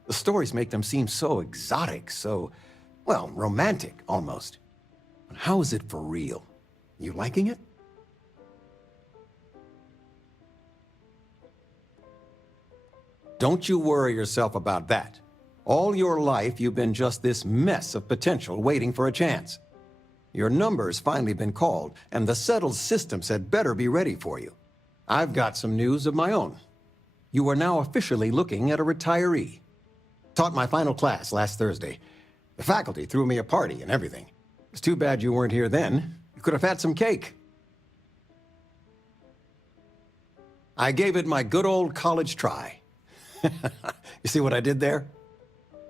The stories make them seem so exotic, so, well, romantic, almost. How is it for real? You liking it? Don't you worry yourself about that. All your life, you've been just this mess of potential waiting for a chance. Your number's finally been called, and the settled systems had better be ready for you. I've got some news of my own. You are now officially looking at a retiree. Taught my final class last Thursday. The faculty threw me a party and everything. It's too bad you weren't here then. You could have had some cake. I gave it my good old college try. You see what I did there?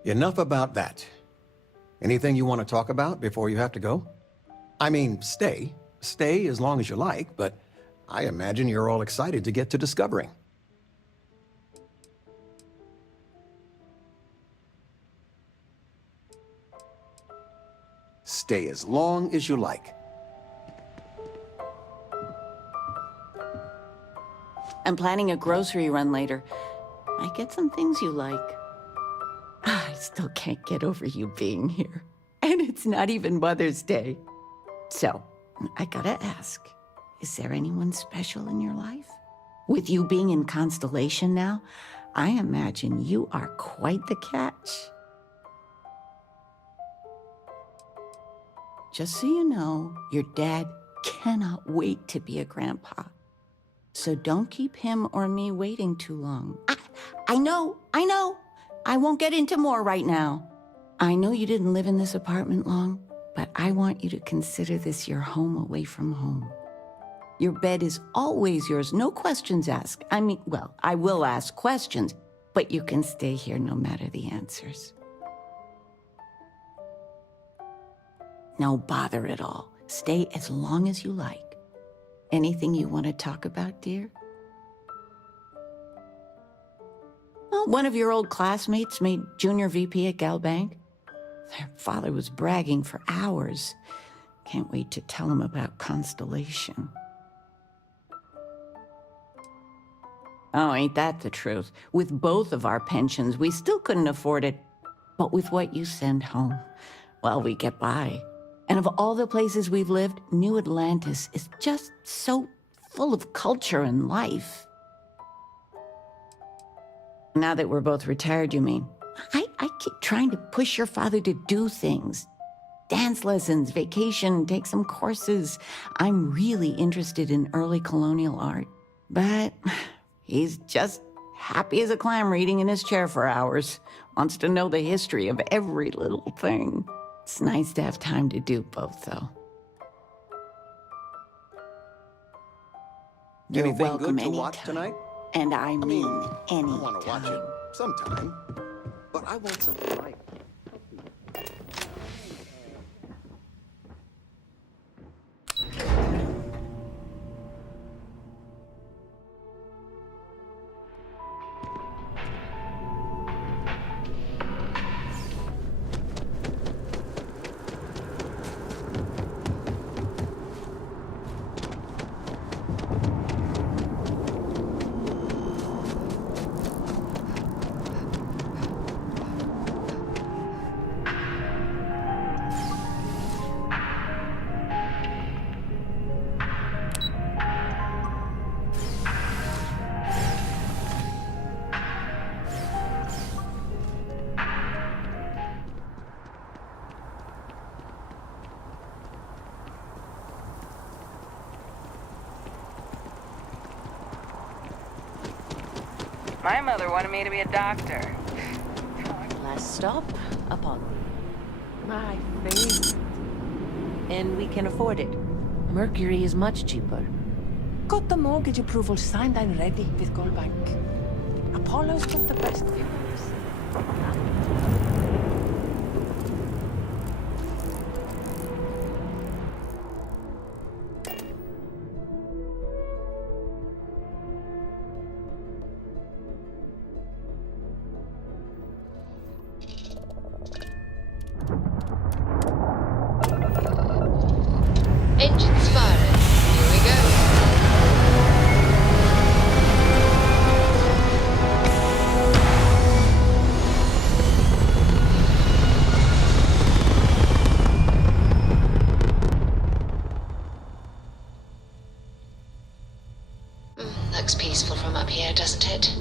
Enough about that. Anything you want to talk about before you have to go? I mean, stay. Stay as long as you like, but I imagine you're all excited to get to discovering. Stay as long as you like. I'm planning a grocery run later. Might get some things you like. I still can't get over you being here. And it's not even Mother's Day. So, I gotta ask, is there anyone special in your life? With you being in Constellation now, I imagine you are quite the catch. Just so you know, your dad cannot wait to be a grandpa. So don't keep him or me waiting too long. I know. I won't get into more right now. I know you didn't live in this apartment long, but I want you to consider this your home away from home. Your bed is always yours, no questions asked. I mean, well, I will ask questions, but you can stay here no matter the answers. No bother at all. Stay as long as you like. Anything you want to talk about, dear? Well, one of your old classmates made junior VP at Gal Bank. Their father was bragging for hours. Can't wait to tell him about Constellation. Oh, ain't that the truth? With both of our pensions, we still couldn't afford it. But with what you send home, well, we get by. And of all the places we've lived, New Atlantis is just so full of culture and life. Now that we're both retired, you mean? I keep trying to push your father to do things. Dance lessons, vacation, take some courses. I'm really interested in early colonial art. But he's just happy as a clam reading in his chair for hours. Wants to know the history of every little thing. It's nice to have time to do both, though. You're Anything welcome good to anytime. watch tonight? And I mean any I want to watch it sometime, but I want something right. My mother wanted me to be a doctor. Last stop, Apollo. My favorite. And we can afford it. Mercury is much cheaper. Got the mortgage approval signed and ready with Gold Bank. Apollo's got the best views. Engines firing. Here we go. peaceful from up here, doesn't it?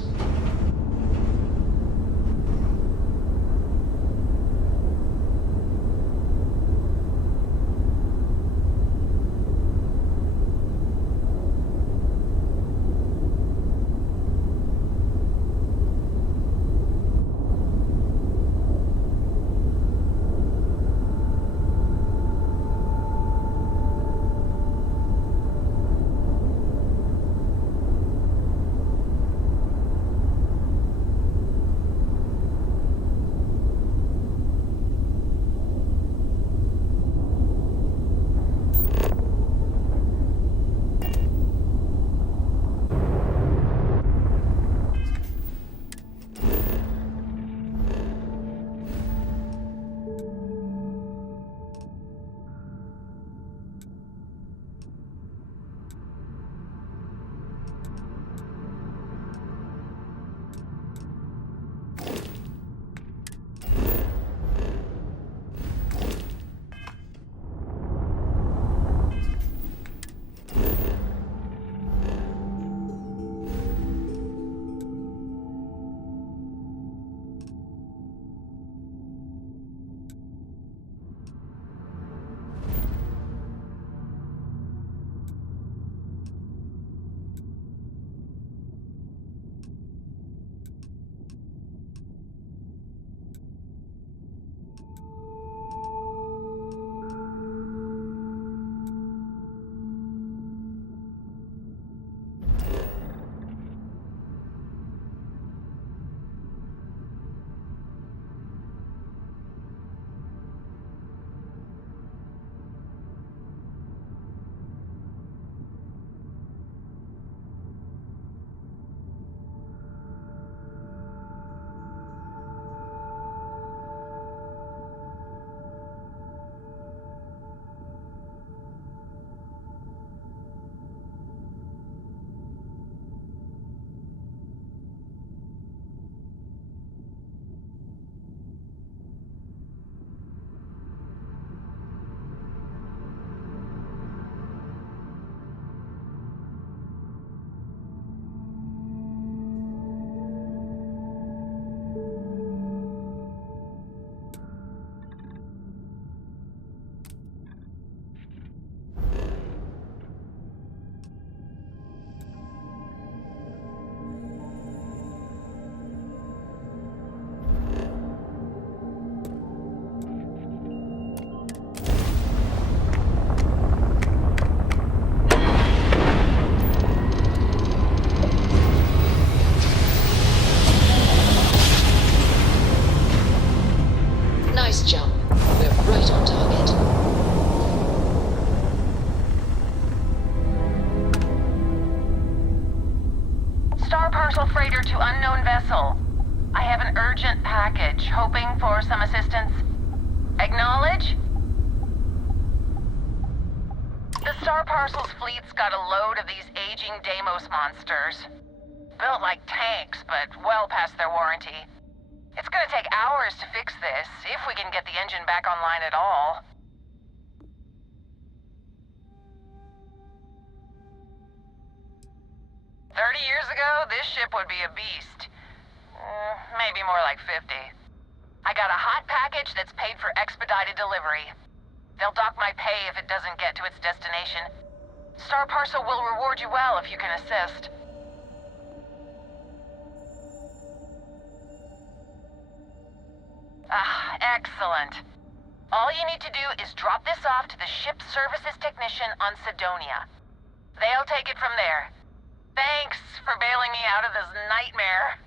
Nice jump. We're right on target. Star parcel freighter to unknown vessel. I have an urgent package, hoping for some assistance. Acknowledge? The Star Parcels fleet's got a load of these aging Deimos monsters. Built like tanks, but well past their warranty. It's gonna take hours to fix this, if we can get the engine back online at all. "30 years ago, this ship would be a beast. Maybe more like 50. I got a hot package that's paid for expedited delivery. They'll dock my pay if it doesn't get to its destination. Star Parcel will reward you well if you can assist." Ah, excellent. All you need to do is drop this off to the ship services technician on Sidonia. They'll take it from there. Thanks for bailing me out of this nightmare.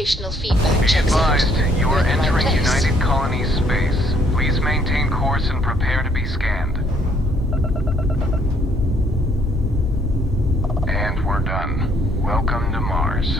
gravitational feedback Be checks out. advised, you are You're in the right entering place. United Colony space. Please maintain course and prepare to be scanned. And we're done. Welcome to Mars.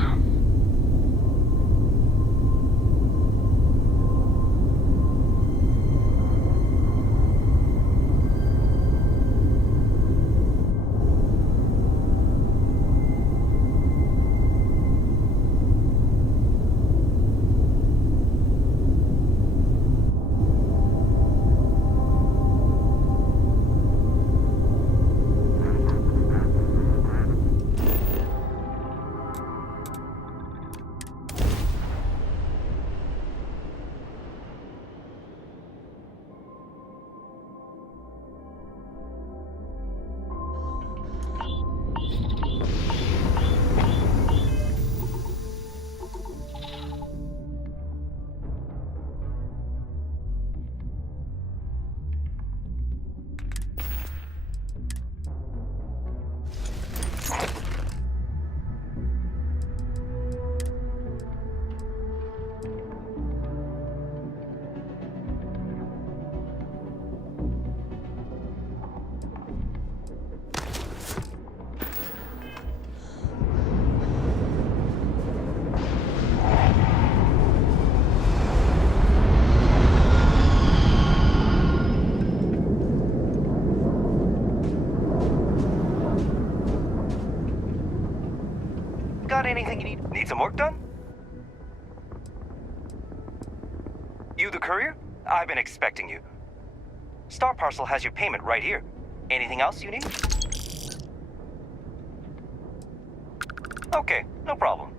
Got anything you need? Need some work done? You the courier? I've been expecting you. Star Parcel has your payment right here. Anything else you need? Okay, no problem.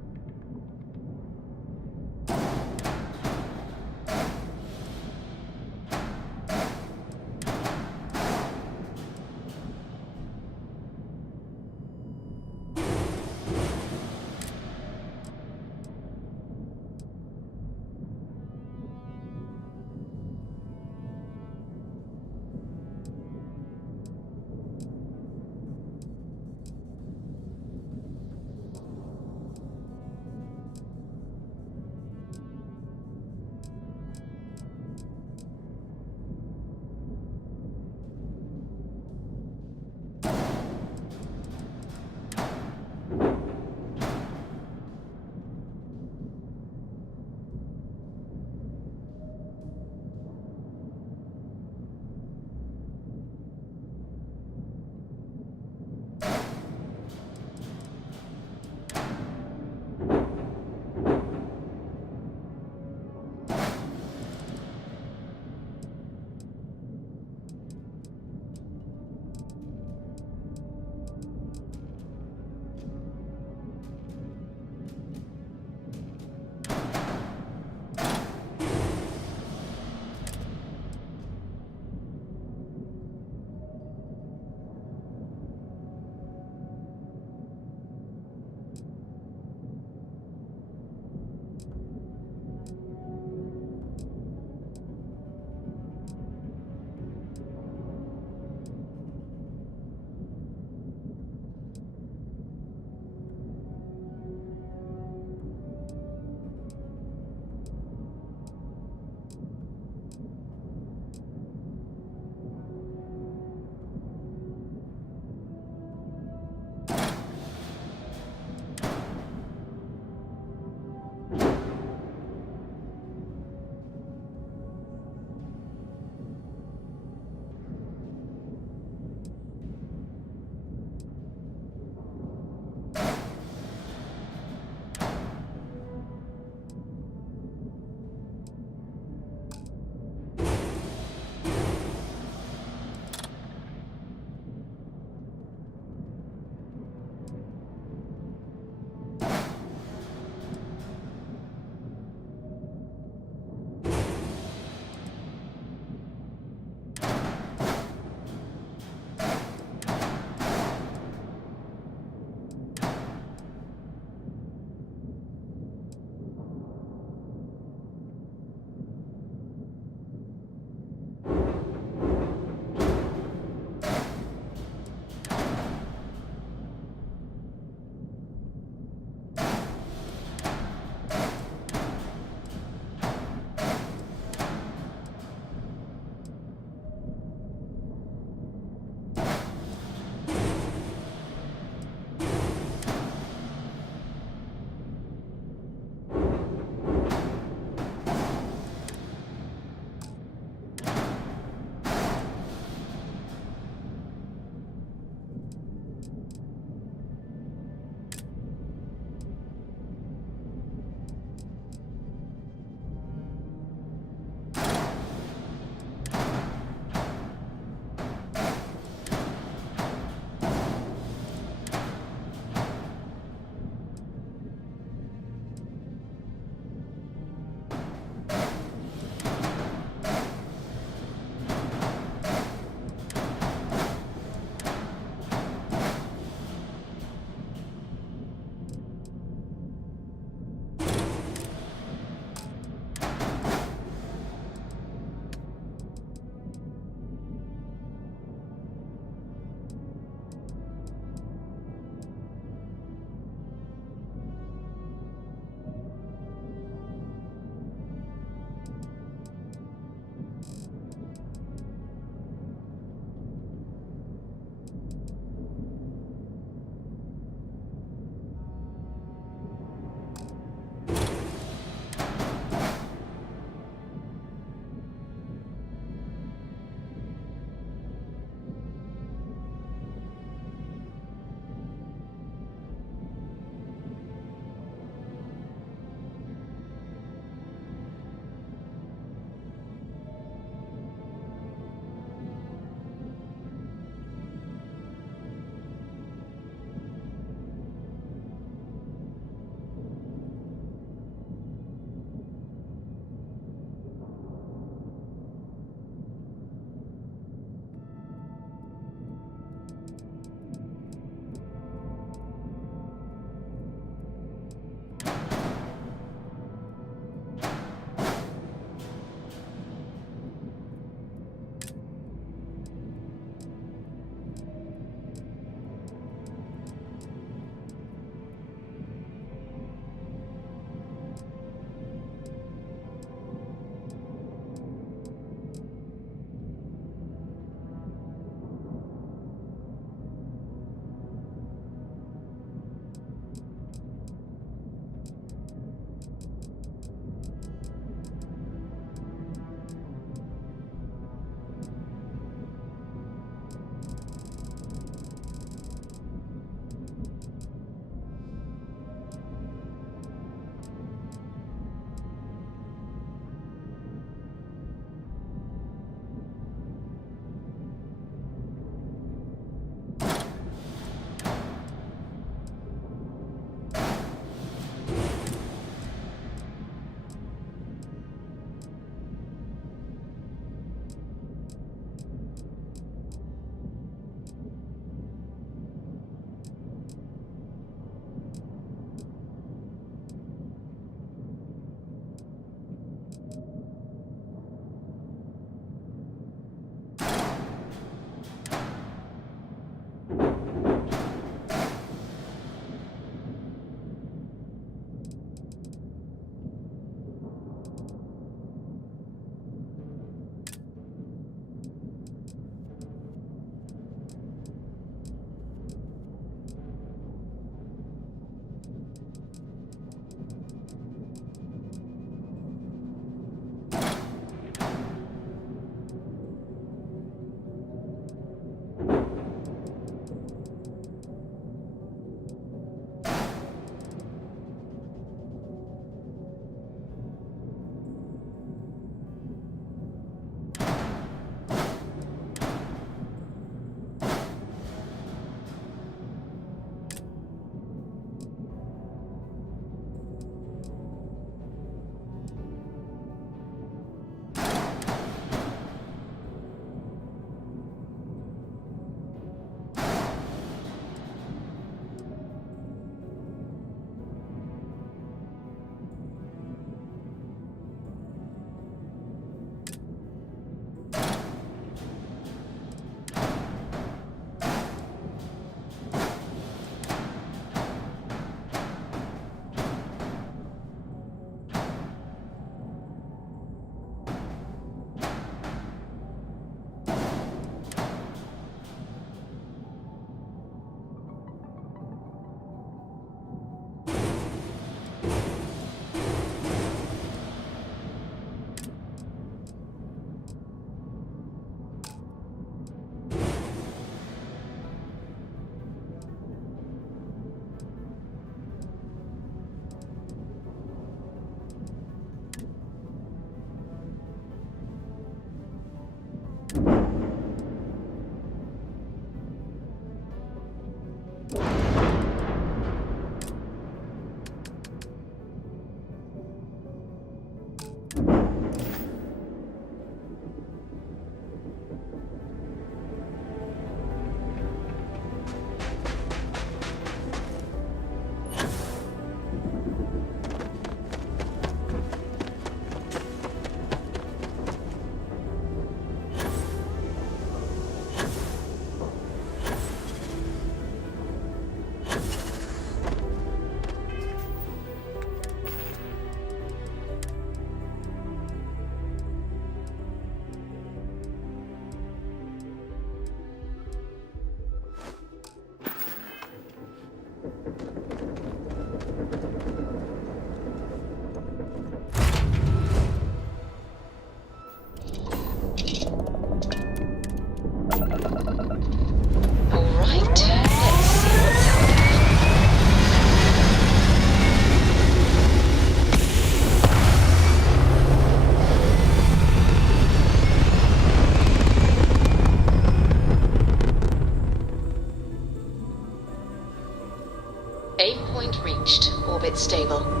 Aim point reached. Orbit stable.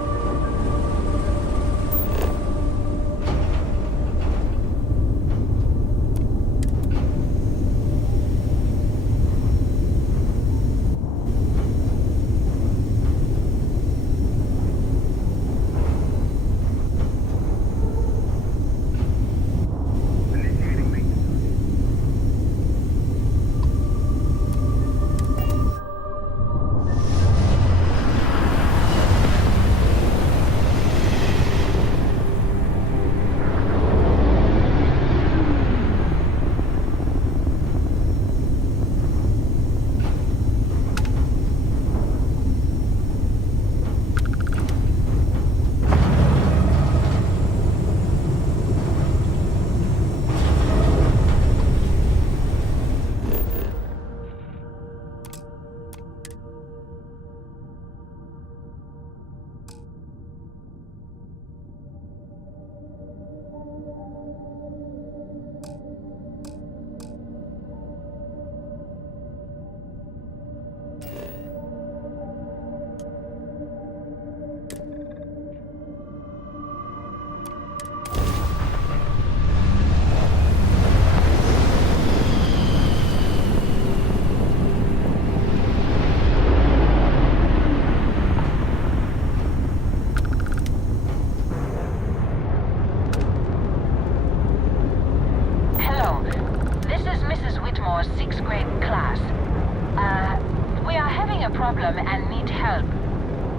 problem and need help.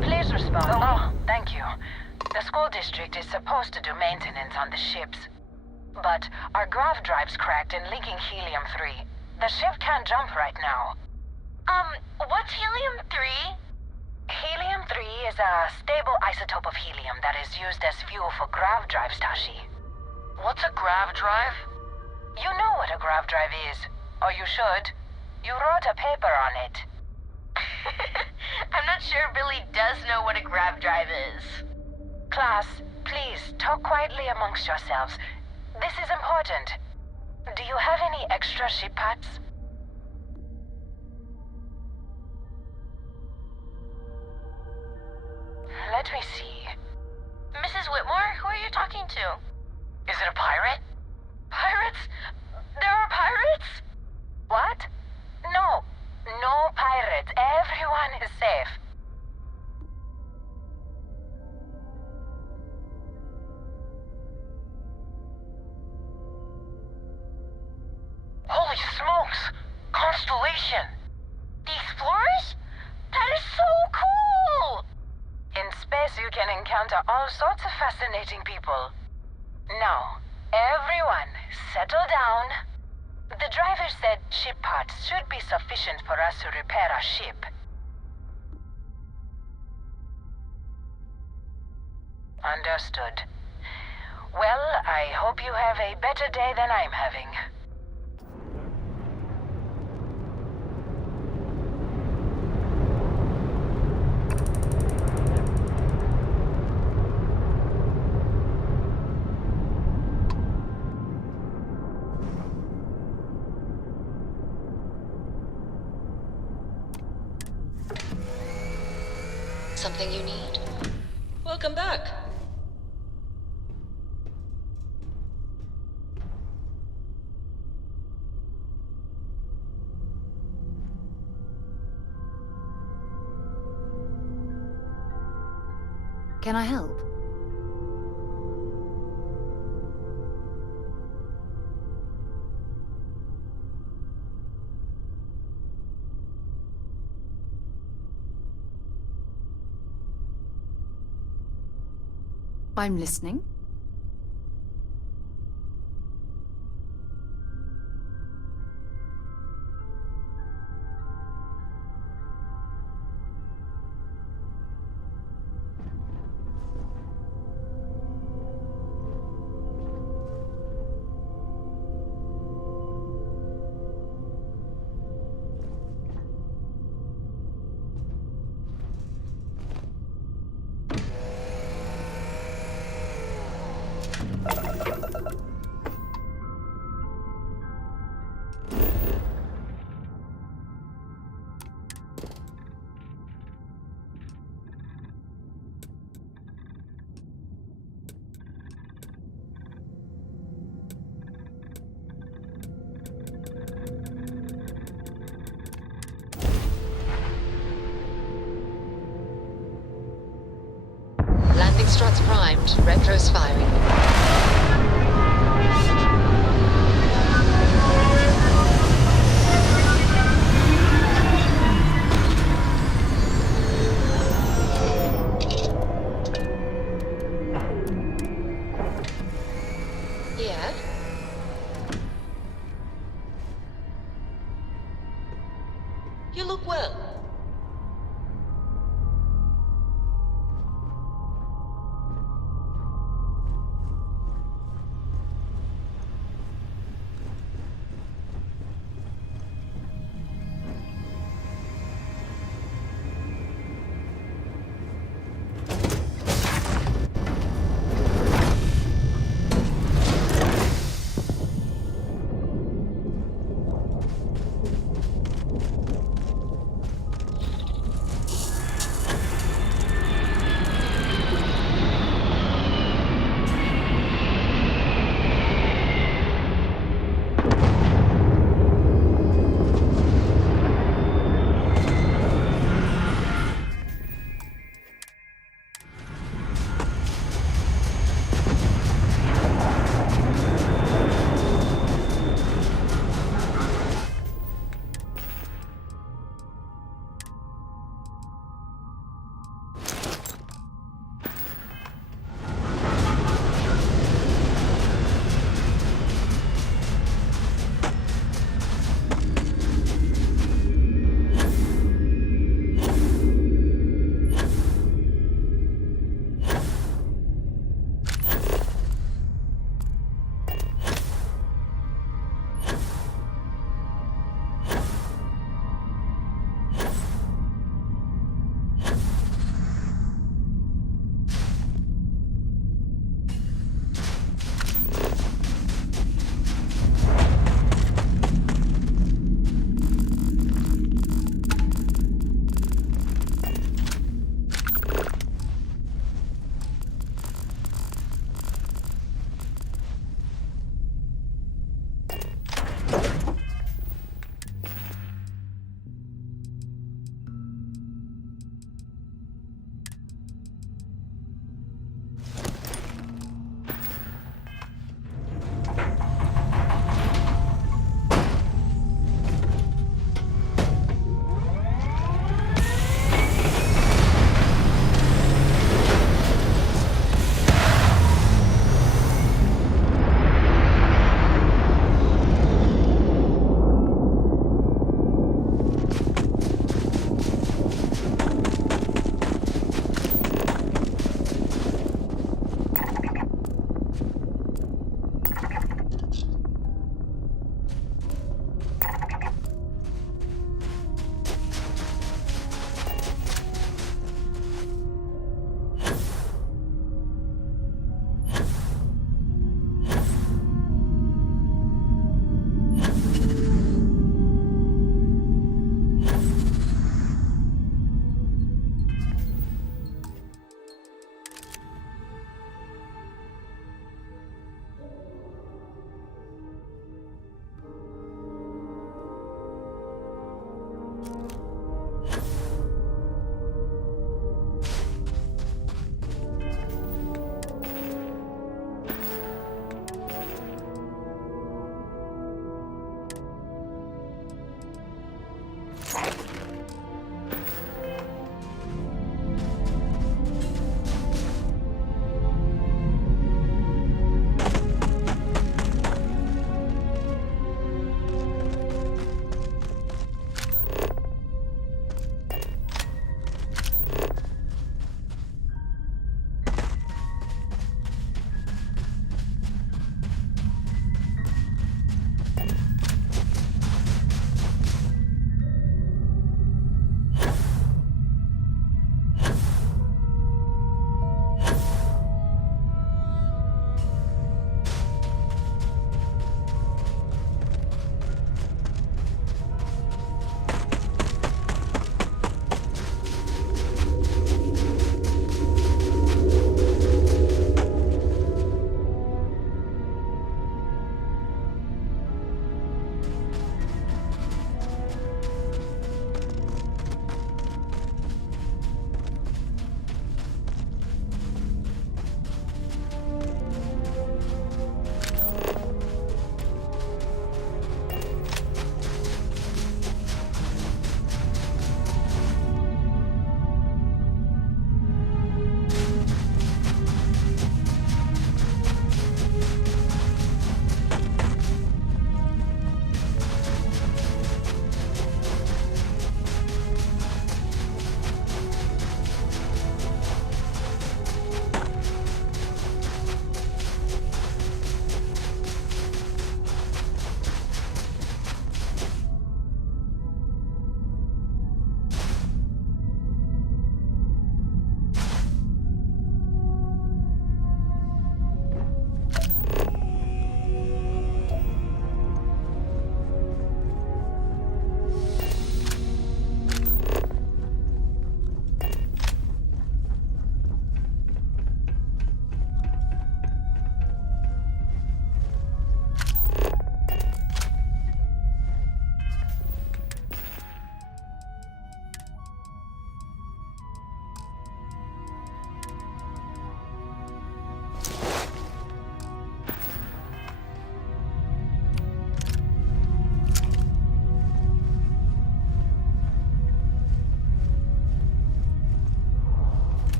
Please respond. Oh, thank you. The school district is supposed to do maintenance on the ships. But our grav drive's cracked and leaking helium-3. The ship can't jump right now. What's helium-3? Helium-3 is a stable isotope of helium that is used as fuel for grav drives, Tashi. What's a grav drive? You know what a grav drive is. Or you should. You wrote a paper on it. I'm not sure Billy does know what a grav drive is. Class, please, talk quietly amongst yourselves. This is important. Do you have any extra ship parts? Let me see. Mrs. Whitmore, who are you talking to? Is it a pirate? Pirates? There are pirates? What? No. No pirates. Everyone is safe. Holy smokes! Constellation! The Explorers? That is so cool! In space you can encounter all sorts of fascinating people. Now, everyone, settle down. The driver said ship parts should be sufficient for us to repair our ship. Understood. Well, I hope you have a better day than I'm having. Something you need? Welcome back. Can I help? I'm listening. Landing struts primed. Retro's firing. Yeah? You look well.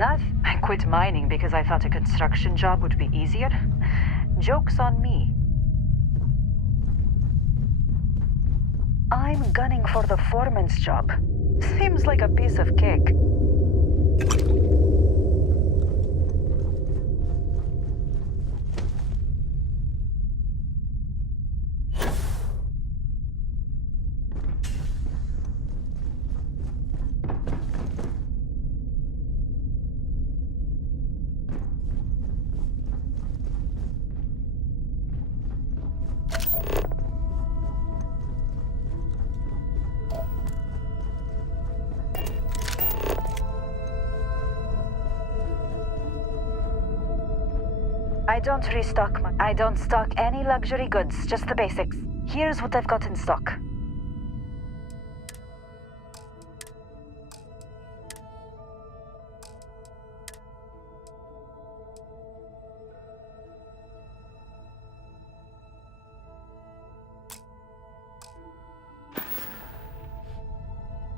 I quit mining because I thought a construction job would be easier. Joke's on me. I'm gunning for the foreman's job. Seems like a piece of cake. I don't stock any luxury goods, just the basics. Here's what I've got in stock.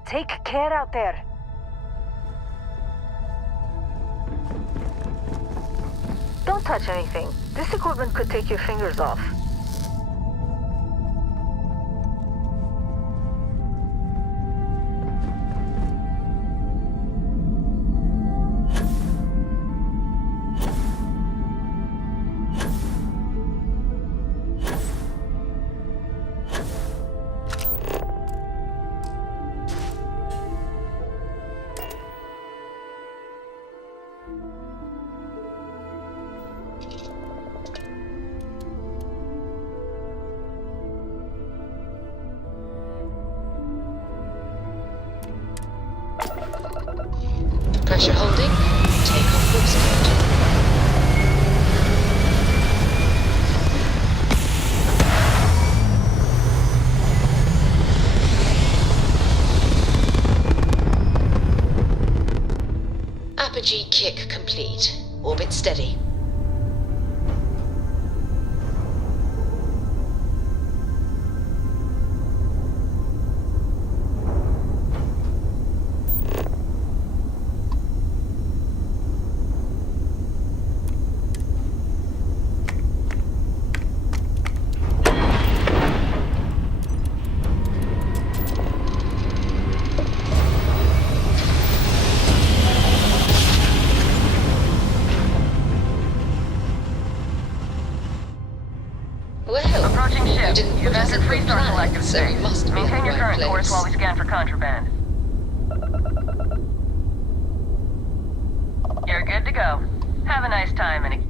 Take care out there. Don't touch anything. This equipment could take your fingers off. Pressure holding. Take off boost mode. Apogee kick complete. Orbit steady. Approaching ship. You've entered Freestar Collective so space. we must be in Maintain the your right current place. course while we scan for contraband. You're good to go. Have a nice time and...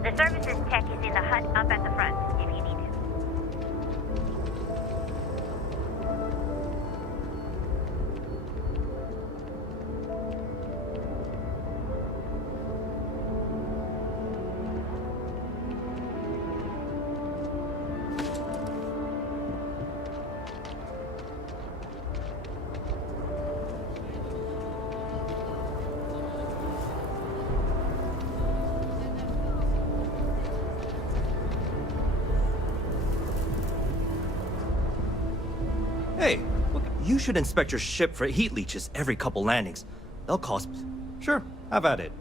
The services tech is in the hut up at the front, if you need it. You should inspect your ship for heat leeches every couple landings. They'll cost... Sure, have at it.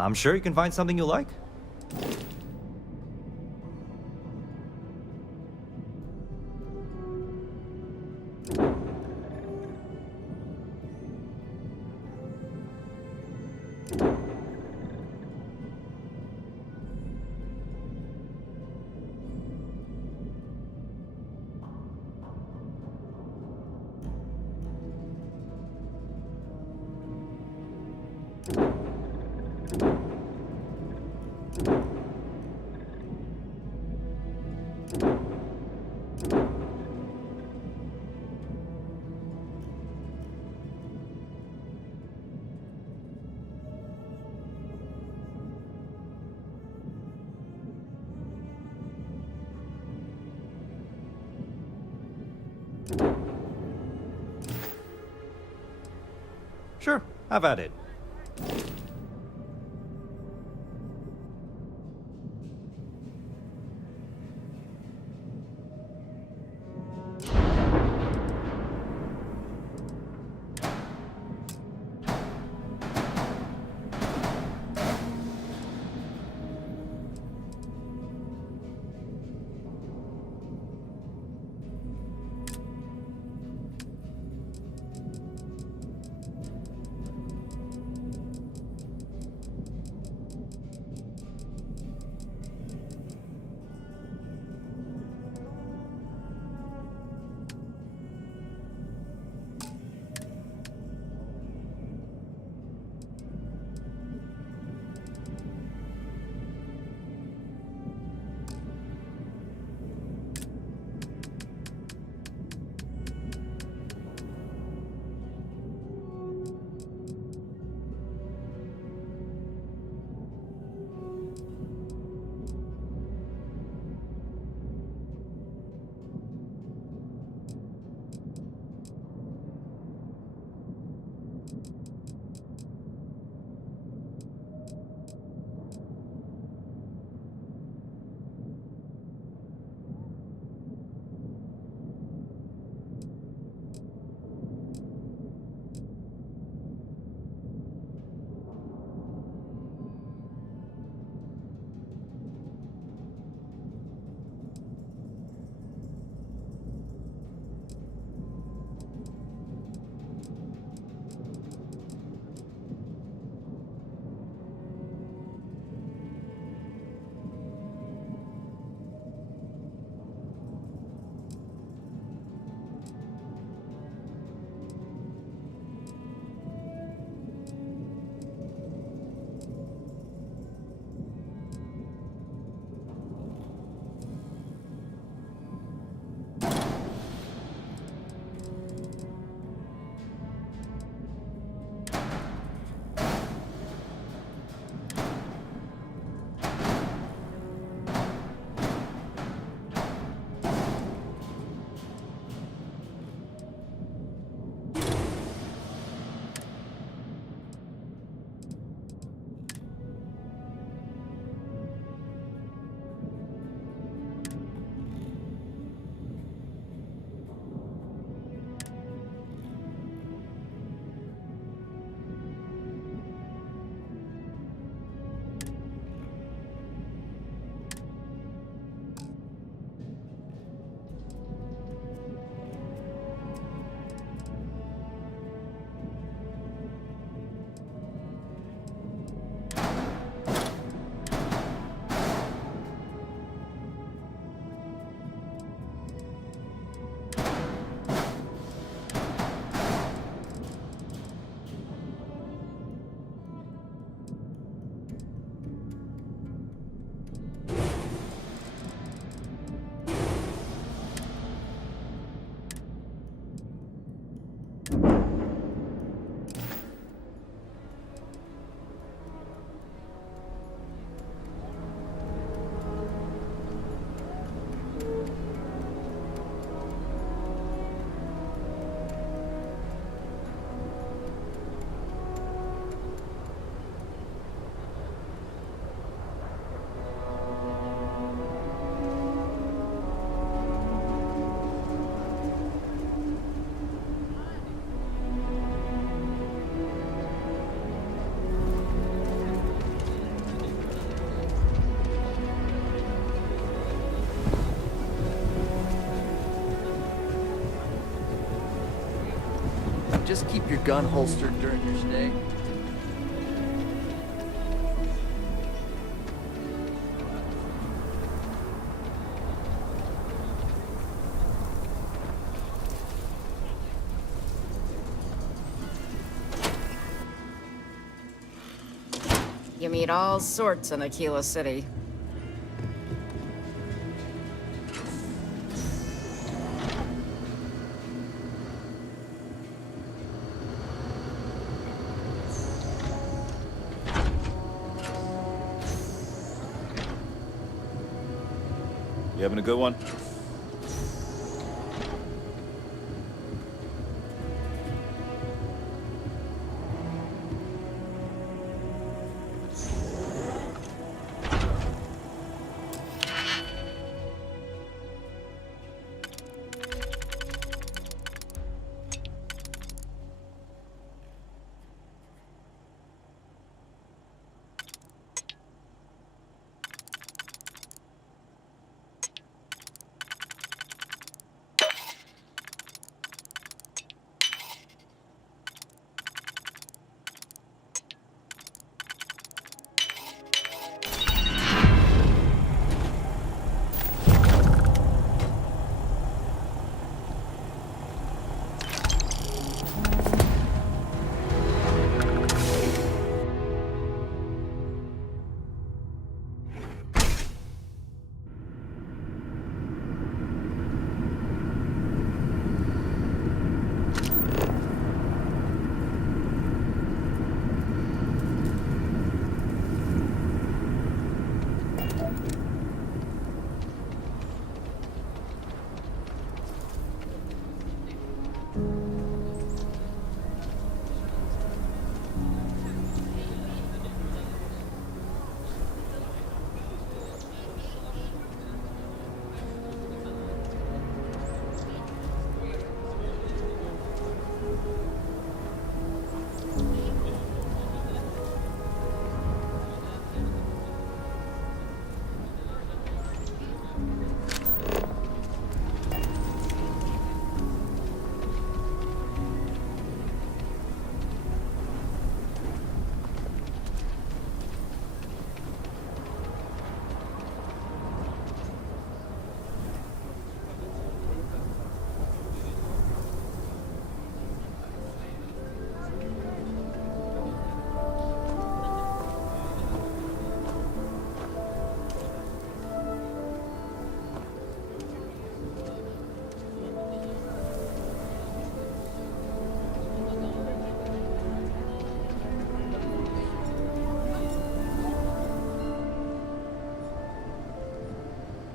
I'm sure you can find something you like. Have at it. Just keep your gun holstered during your stay. You meet all sorts in Aquila City. You having a good one?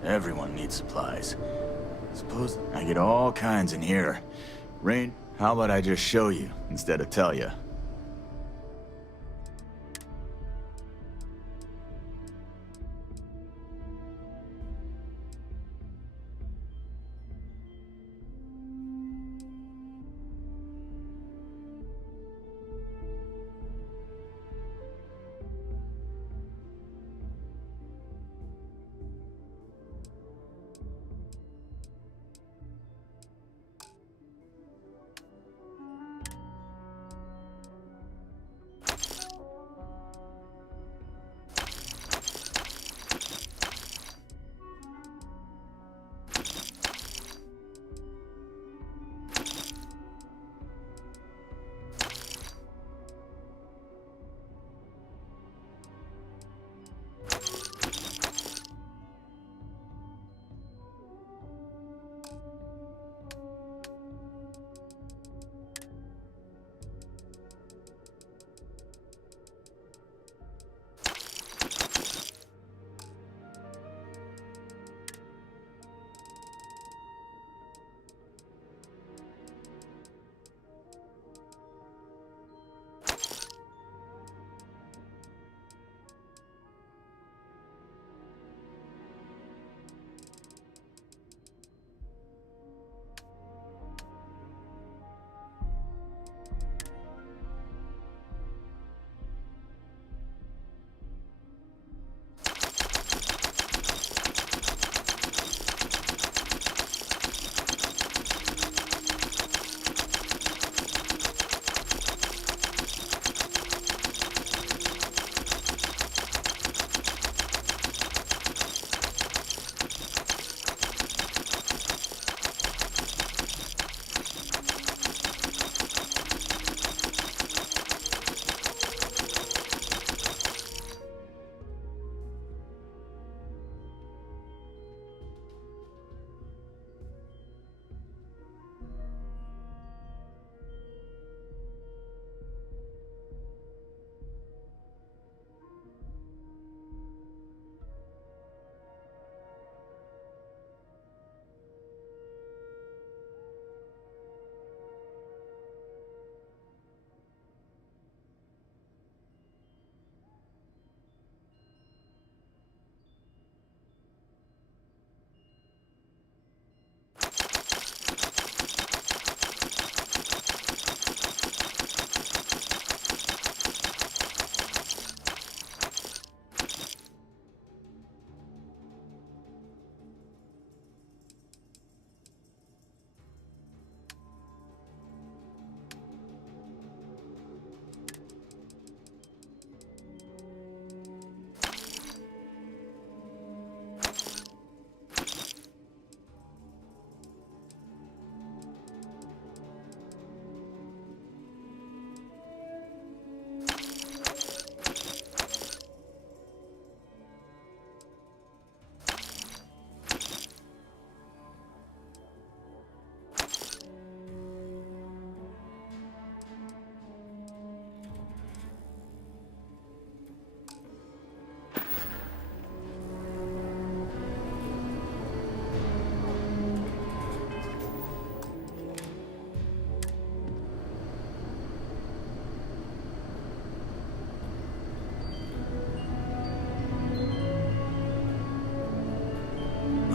Everyone needs supplies. Suppose I get all kinds in here. Rain, how about I just show you instead of tell you?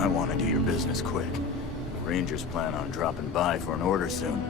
I want to do your business quick. The Rangers plan on dropping by for an order soon.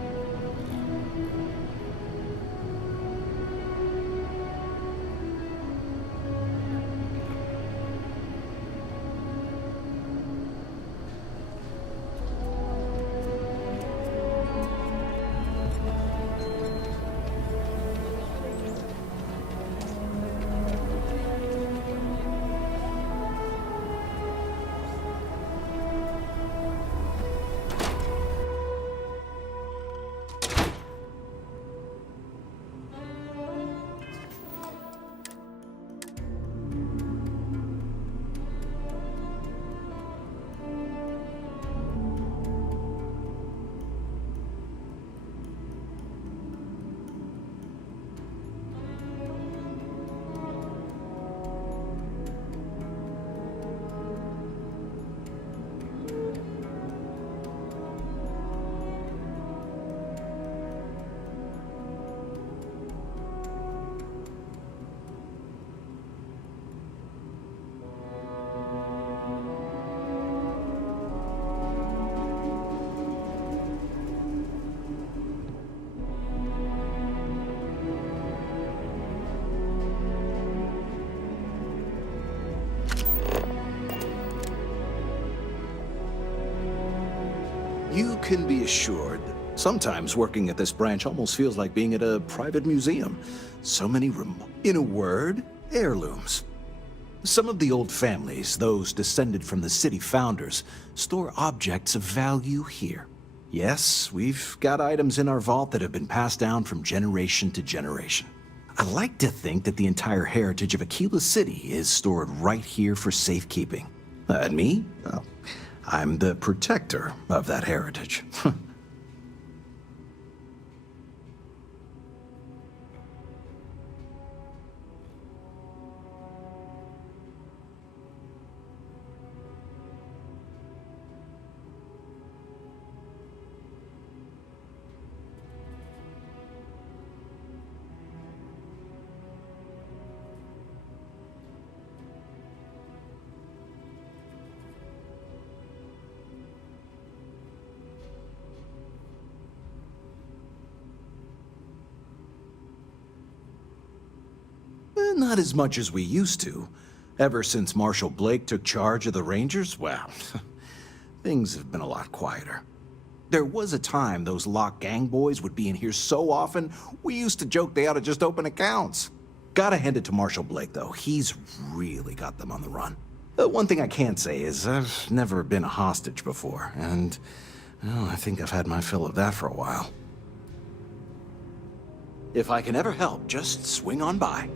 You can be assured that sometimes working at this branch almost feels like being at a private museum. So many in a word, heirlooms. Some of the old families, those descended from the city founders, store objects of value here. Yes, we've got items in our vault that have been passed down from generation to generation. I like to think that the entire heritage of Aquila City is stored right here for safekeeping. And me? Well, I'm the protector of that heritage. Not as much as we used to. Ever since Marshal Blake took charge of the Rangers, well, things have been a lot quieter. There was a time those lock gang boys would be in here so often, we used to joke they ought to just open accounts. Gotta hand it to Marshal Blake, though. He's really got them on the run. One thing I can't say is I've never been a hostage before, and well, I think I've had my fill of that for a while. If I can ever help, just swing on by.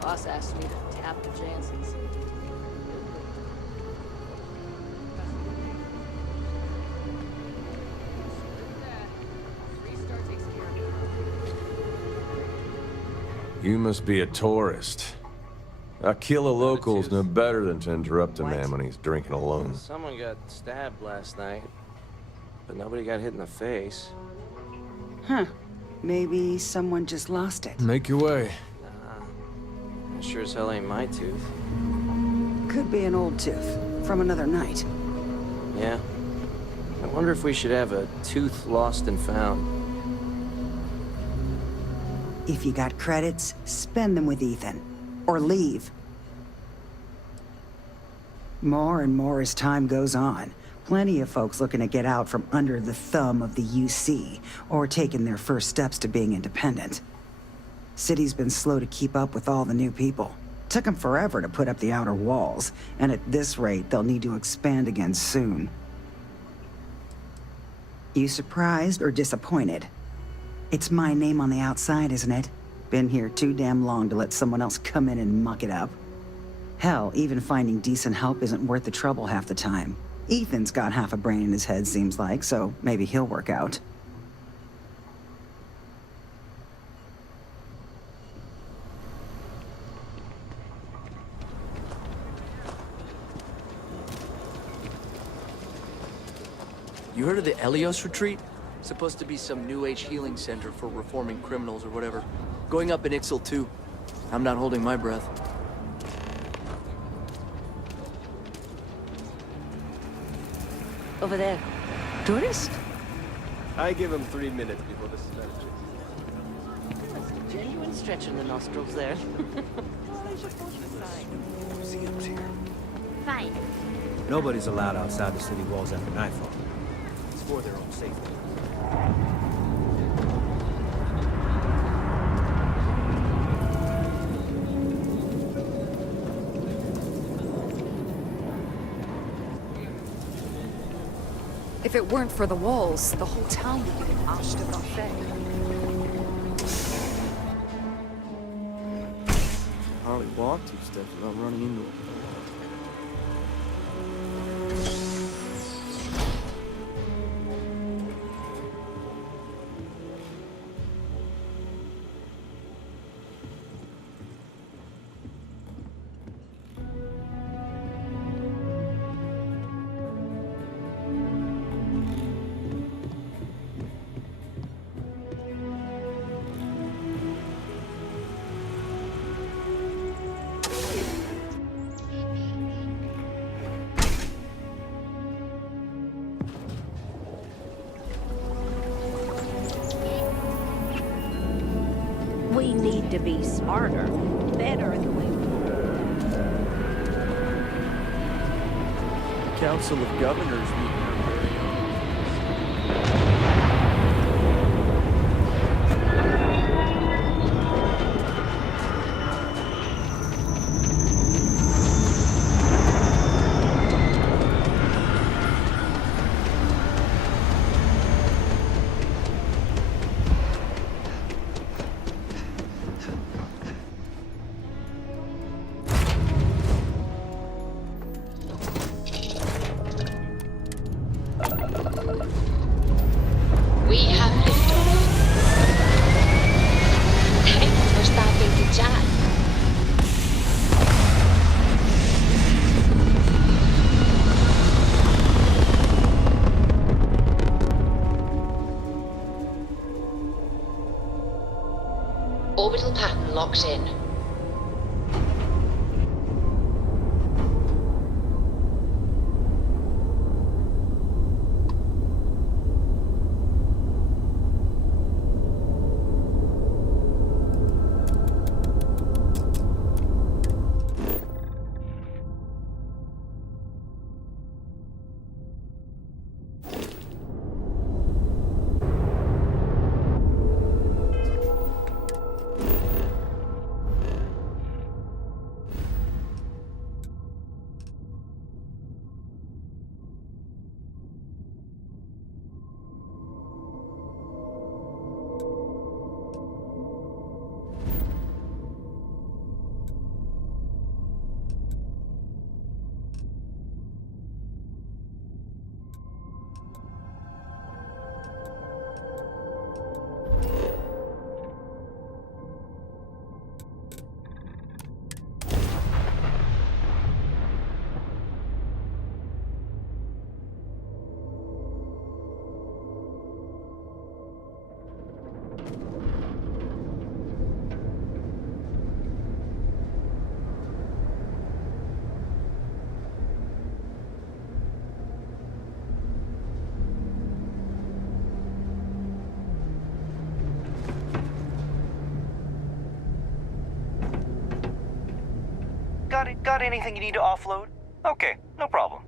Boss asked me to tap the Jansons. You must be a tourist. Aquila locals know better than to interrupt a man when he's drinking alone. Someone got stabbed last night, but nobody got hit in the face. Huh. Maybe someone just lost it. Make your way. It sure as hell ain't my tooth. Could be an old tooth from another night. Yeah. I wonder if we should have a tooth lost and found. If you got credits, spend them with Ethan. Or leave. More and more as time goes on. Plenty of folks looking to get out from under the thumb of the UC, or taking their first steps to being independent. City's been slow to keep up with all the new people. Took them forever to put up the outer walls, and at this rate, they'll need to expand again soon. You surprised or disappointed? It's my name on the outside, isn't it? Been here too damn long to let someone else come in and muck it up. Hell, even finding decent help isn't worth the trouble half the time. Ethan's got half a brain in his head, seems like, so maybe he'll work out. You heard of the Elios Retreat? Supposed to be some new age healing center for reforming criminals or whatever. Going up in Ixal too. I'm not holding my breath. Over there. Tourist? I give him 3 minutes before the suspension. That's a genuine stretch in the nostrils there. Museums here. Fine. Nobody's allowed outside the city walls after nightfall. It's for their own safety. If it weren't for the walls, the whole town would be an arche de buffet. Hardly walk 2 steps without running into them. We need to be smarter, better at the way we Council of Governors meeting our very own. We have liftoff. Thanks for stopping to chat. Orbital pattern locked in. Got anything you need to offload? Okay, no problem.